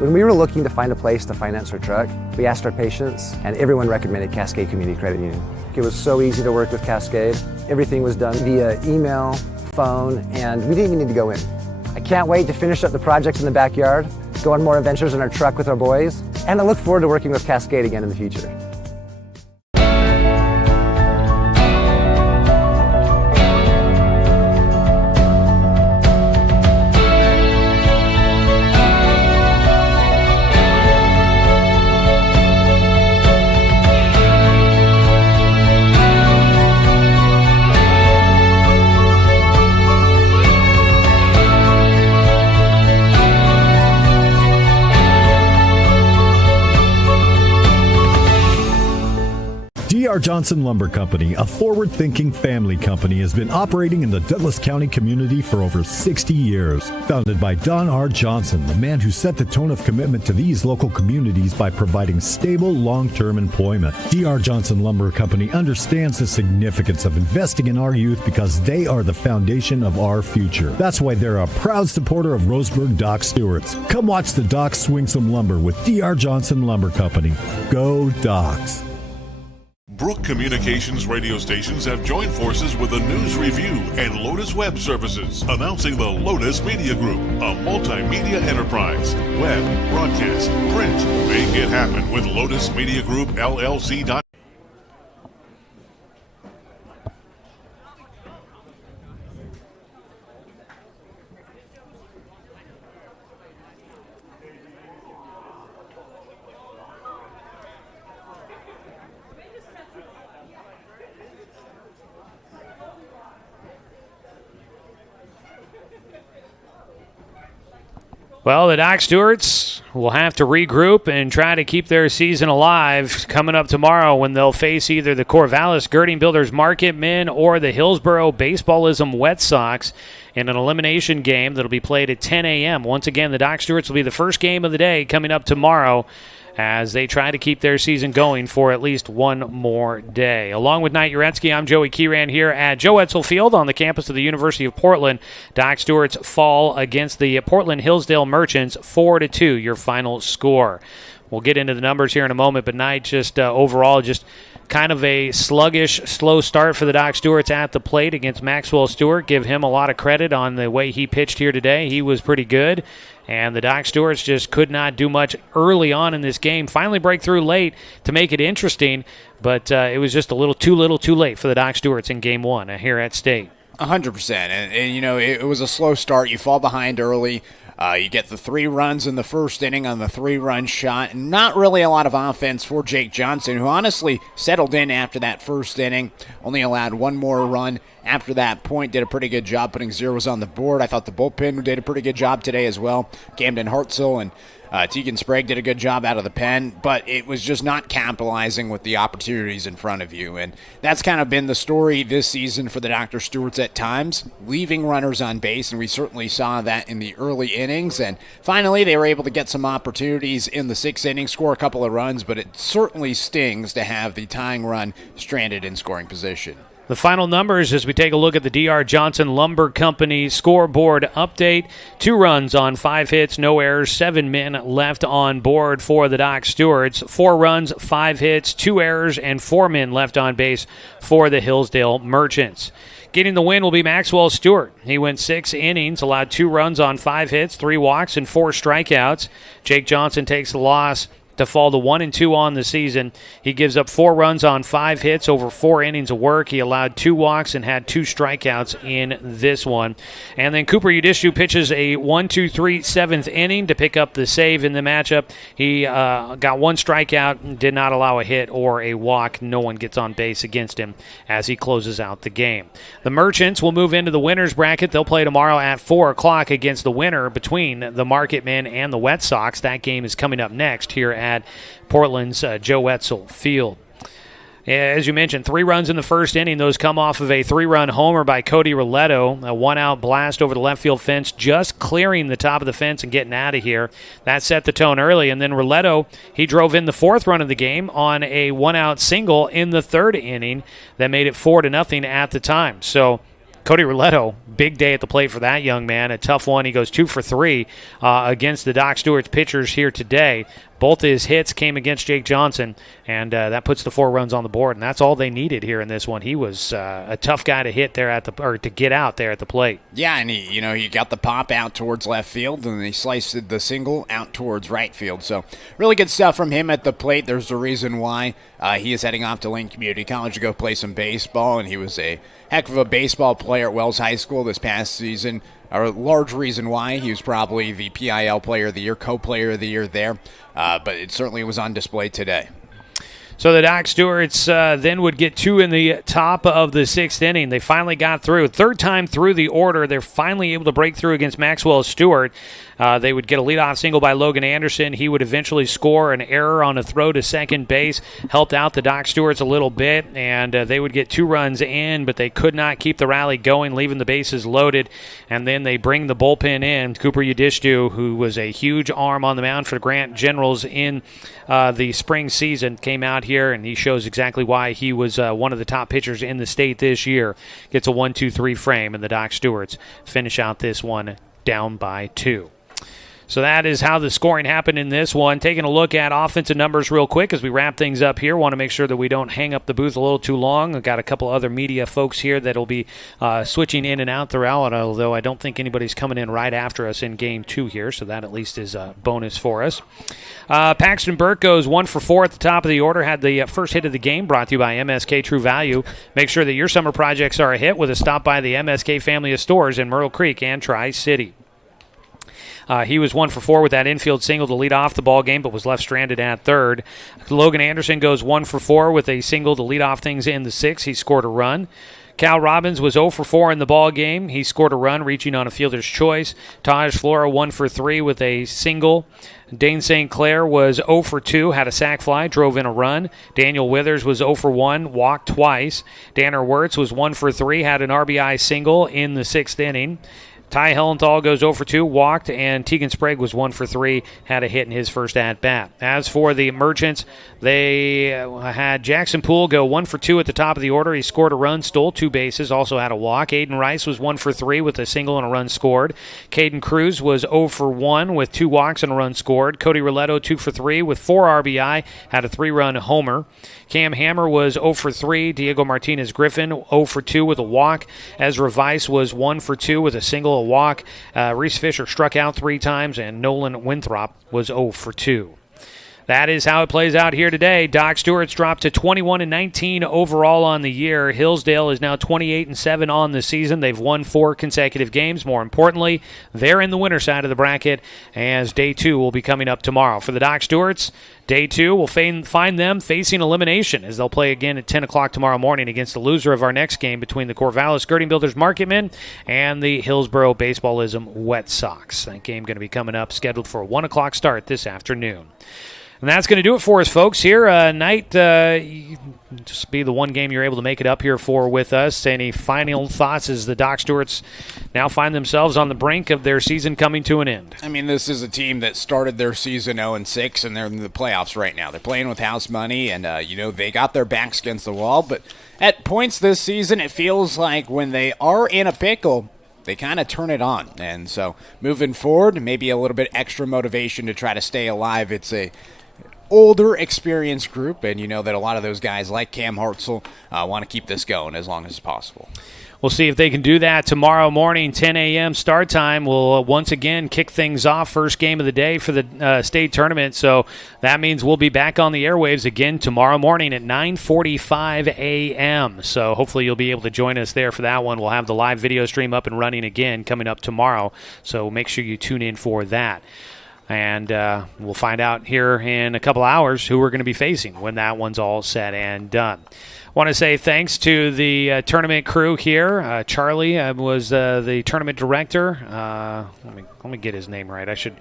When we were looking to find a place to finance our truck, we asked our patients, and everyone recommended Cascade Community Credit Union. It was so easy to work with Cascade. Everything was done via email, phone, and we didn't even need to go in. I can't wait to finish up the projects in the backyard, go on more adventures in our truck with our boys, and I look forward to working with Cascade again in the future. D.R. Johnson Lumber Company, a forward-thinking family company, has been operating in the Douglas County community for over 60 years. Founded by Don R. Johnson, the man who set the tone of commitment to these local communities by providing stable, long-term employment. D.R. Johnson Lumber Company understands the significance of investing in our youth because they are the foundation of our future. That's why they're a proud supporter of Roseburg Doc Stewart's. Come watch the Docs swing some lumber with D.R. Johnson Lumber Company. Go Docs! Brook Communications radio stations have joined forces with a news review and Lotus Web Services, announcing the Lotus Media Group, a multimedia enterprise. Web, broadcast, print. Make it happen with Lotus Media Group, LLC. Well, the Doc Stewarts will have to regroup and try to keep their season alive coming up tomorrow when they'll face either the Corvallis Girding Builders Market Men or the Hillsboro Baseballism Wet Sox in an elimination game that'll be played at 10 a.m. Once again, the Doc Stewarts will be the first game of the day coming up tomorrow as they try to keep their season going for at least one more day. Along with Knight Uretsky, I'm Joey Kieran here at Joe Etzel Field on the campus of the University of Portland. Doc Stewarts fall against the Portland Hillsdale Merchants 4-2, your final score. We'll get into the numbers here in a moment, but Knight just overall just kind of a sluggish, slow start for the Doc Stewarts at the plate against Maxwell Stewart. Give him a lot of credit on the way he pitched here today. He was pretty good. And the Doc Stewarts just could not do much early on in this game. Finally break through late to make it interesting, but it was just a little too late for the Doc Stewarts in Game 1 here at State. 100%. And you know, it was a slow start. You fall behind early. You get the 3 runs in the first inning on the 3-run shot. Not really a lot of offense for Jake Johnson, who honestly settled in after that first inning. Only allowed 1 more run after that point. Did a pretty good job putting zeros on the board. I thought the bullpen did a pretty good job today as well. Camden Hartzell and Tegan Sprague did a good job out of the pen, but it was just not capitalizing with the opportunities in front of you. And that's kind of been the story this season for the Dr. Stewarts at times, leaving runners on base, and we certainly saw that in the early innings. And finally, they were able to get some opportunities in the 6th inning, score a couple of runs, but it certainly stings to have the tying run stranded in scoring position. The final numbers as we take a look at the D.R. Johnson Lumber Company scoreboard update. 2 runs on 5 hits, no errors, 7 men left on board for the Doc Stewarts. 4 runs, 5 hits, 2 errors, and 4 men left on base for the Hillsdale Merchants. Getting the win will be Maxwell Stewart. He went 6 innings, allowed 2 runs on 5 hits, 3 walks, and 4 strikeouts. Jake Johnson takes the loss to fall to 1-2 on the season. He gives up 4 runs on 5 hits over 4 innings of work. He allowed 2 walks and had 2 strikeouts in this one. And then Cooper Udishu pitches a 1-2-3 7th inning to pick up the save in the matchup. He got 1 strikeout and did not allow a hit or a walk. No one gets on base against him as he closes out the game. The Merchants will move into the winner's bracket. They'll play tomorrow at 4 o'clock against the winner between the Market Men and the Wet Sox. That game is coming up next here at Portland's Joe Etzel Field. As you mentioned, 3 runs in the first inning. Those come off of a 3-run homer by Cody Roletto. A 1-out blast over the left field fence, just clearing the top of the fence and getting out of here. That set the tone early. And then Roletto, he drove in the 4th run of the game on a 1-out single in the 3rd inning that made it 4-0 at the time. So Cody Roletto, big day at the plate for that young man. A tough one. He goes 2 for 3 against the Doc Stewarts pitchers here today. Both his hits came against Jake Johnson, and that puts the 4 runs on the board, and that's all they needed here in this one. He was a tough guy to hit there to get out there at the plate. Yeah, and he got the pop out towards left field, and he sliced the single out towards right field. So really good stuff from him at the plate. There's a reason why he is heading off to Lane Community College to go play some baseball, and he was a heck of a baseball player at Wells High School this past season. A large reason why he was probably the PIL Player of the Year, Co-Player of the Year there, but it certainly was on display today. So the Doc Stewarts then would get 2 in the top of the 6th inning. They finally got through. 3rd time through the order, they're finally able to break through against Maxwell Stewart. They would get a leadoff single by Logan Anderson. He would eventually score an error on a throw to second base, helped out the Doc Stewarts a little bit, and they would get 2 runs in, but they could not keep the rally going, leaving the bases loaded. And then they bring the bullpen in. Cooper Udishtu, who was a huge arm on the mound for the Grant Generals in the spring season, came out here, and he shows exactly why he was one of the top pitchers in the state this year. Gets a 1-2-3 frame, and the Doc Stewarts finish out this one down by 2. So that is how the scoring happened in this one. Taking a look at offensive numbers real quick as we wrap things up here. Want to make sure that we don't hang up the booth a little too long. We've got a couple other media folks here that will be switching in and out throughout, although I don't think anybody's coming in right after us in Game 2 here, so that at least is a bonus for us. Paxton Burke goes 1 for 4 at the top of the order. Had the first hit of the game, brought to you by MSK True Value. Make sure that your summer projects are a hit with a stop by the MSK family of stores in Myrtle Creek and Tri-City. He was 1 for 4 with that infield single to lead off the ball game, but was left stranded at third. Logan Anderson goes 1 for 4 with a single to lead off things in the 6th. He scored a run. Cal Robbins was 0 for 4 in the ball game. He scored a run, reaching on a fielder's choice. Taj Flora 1 for 3 with a single. Dane St. Clair was 0 for 2, had a sac fly, drove in a run. Daniel Withers was 0 for 1, walked twice. Danner Wirtz was 1 for 3, had an RBI single in the 6th inning. Ty Hellenthal goes 0 for 2, walked, and Tegan Sprague was 1 for 3, had a hit in his first at-bat. As for the Merchants, they had Jackson Poole go 1 for 2 at the top of the order. He scored a run, stole 2 bases, also had a walk. Aiden Rice was 1 for 3 with a single and a run scored. Caden Cruz was 0 for 1 with 2 walks and a run scored. Cody Roletto 2 for 3 with 4 RBI, had a 3-run homer. Cam Hammer was 0 for 3. Diego Martinez Griffin 0 for 2 with a walk. Ezra Weiss was 1 for 2 with a single, a walk. Reese Fisher struck out 3 times, and Nolan Winthrop was 0 for 2. That is how it plays out here today. Doc Stewart's dropped to 21-19 overall on the year. Hillsdale is now 28-7 on the season. They've won 4 consecutive games. More importantly, they're in the winner side of the bracket, as Day 2 will be coming up tomorrow. For the Doc Stewarts, Day 2 will find them facing elimination, as they'll play again at 10 o'clock tomorrow morning against the loser of our next game between the Corvallis Skirting Builders Marketmen and the Hillsboro Baseballism Wet Sox. That game going to be coming up, scheduled for a 1 o'clock start this afternoon. And that's going to do it for us, folks. Here night, just be the one game you're able to make it up here for with us. Any final thoughts as the Doc Stewarts now find themselves on the brink of their season coming to an end? I mean, this is a team that started their season 0-6, and they're in the playoffs right now. They're playing with house money, and, they got their backs against the wall. But at points this season, it feels like when they are in a pickle, they kind of turn it on. And so moving forward, maybe a little bit extra motivation to try to stay alive. It's a older, experienced group, and you know that a lot of those guys, like Cam Hartzell, want to keep this going as long as possible. We'll see if they can do that tomorrow morning, 10 a.m. start time. We'll once again kick things off, first game of the day for the state tournament. So that means we'll be back on the airwaves again tomorrow morning at 9:45 a.m. So hopefully you'll be able to join us there for that one. We'll have the live video stream up and running again coming up tomorrow. So make sure you tune in for that. And we'll find out here in a couple hours who we're going to be facing when that one's all said and done. Want to say thanks to the tournament crew here. Charlie was the tournament director. Let me get his name right. I should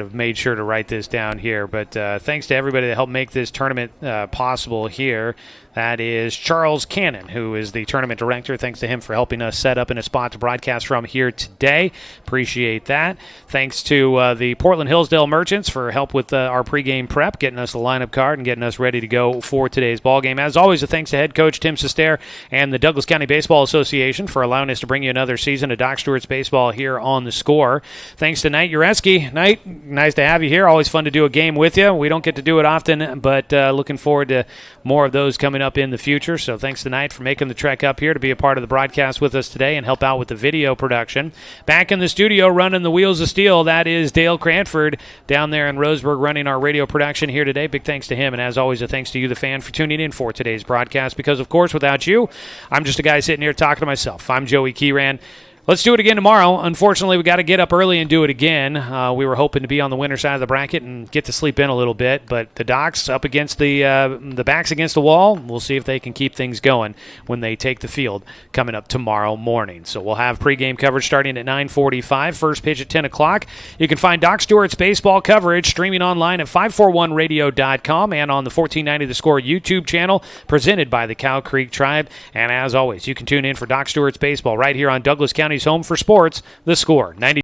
have made sure to write this down here. But thanks to everybody that helped make this tournament possible here. That is Charles Cannon, who is the tournament director. Thanks to him for helping us set up in a spot to broadcast from here today. Appreciate that. Thanks to the Portland Hillsdale Merchants for help with our pregame prep, getting us the lineup card and getting us ready to go for today's ball game. As always, a thanks to head coach Tim Sester and the Douglas County Baseball Association for allowing us to bring you another season of Doc Stewart's baseball here on The Score. Thanks to Knight Ureski. Knight, nice to have you here. Always fun to do a game with you. We don't get to do it often, but looking forward to more of those coming up in the future. So thanks to Knight for making the trek up here to be a part of the broadcast with us today and help out with the video production. Back in the studio running the wheels of steel, that is Dale Cranford down there in Roseburg running our radio production here today. Big thanks to him, and as always, a thanks to you, the fan, for tuning in for today's broadcast, because, of course, without you, I'm just a guy sitting here talking to myself. I'm Joey Kieran. Let's do it again tomorrow. Unfortunately, we got to get up early and do it again. We were hoping to be on the winner side of the bracket and get to sleep in a little bit, but the Docs up against the backs against the wall. We'll see if they can keep things going when they take the field coming up tomorrow morning. So we'll have pregame coverage starting at 9:45, first pitch at 10 o'clock. You can find Doc Stewart's baseball coverage streaming online at 541radio.com and on the 1490 The Score YouTube channel, presented by the Cow Creek Tribe. And as always, you can tune in for Doc Stewart's baseball right here on Douglas County's home for sports, The Score 90.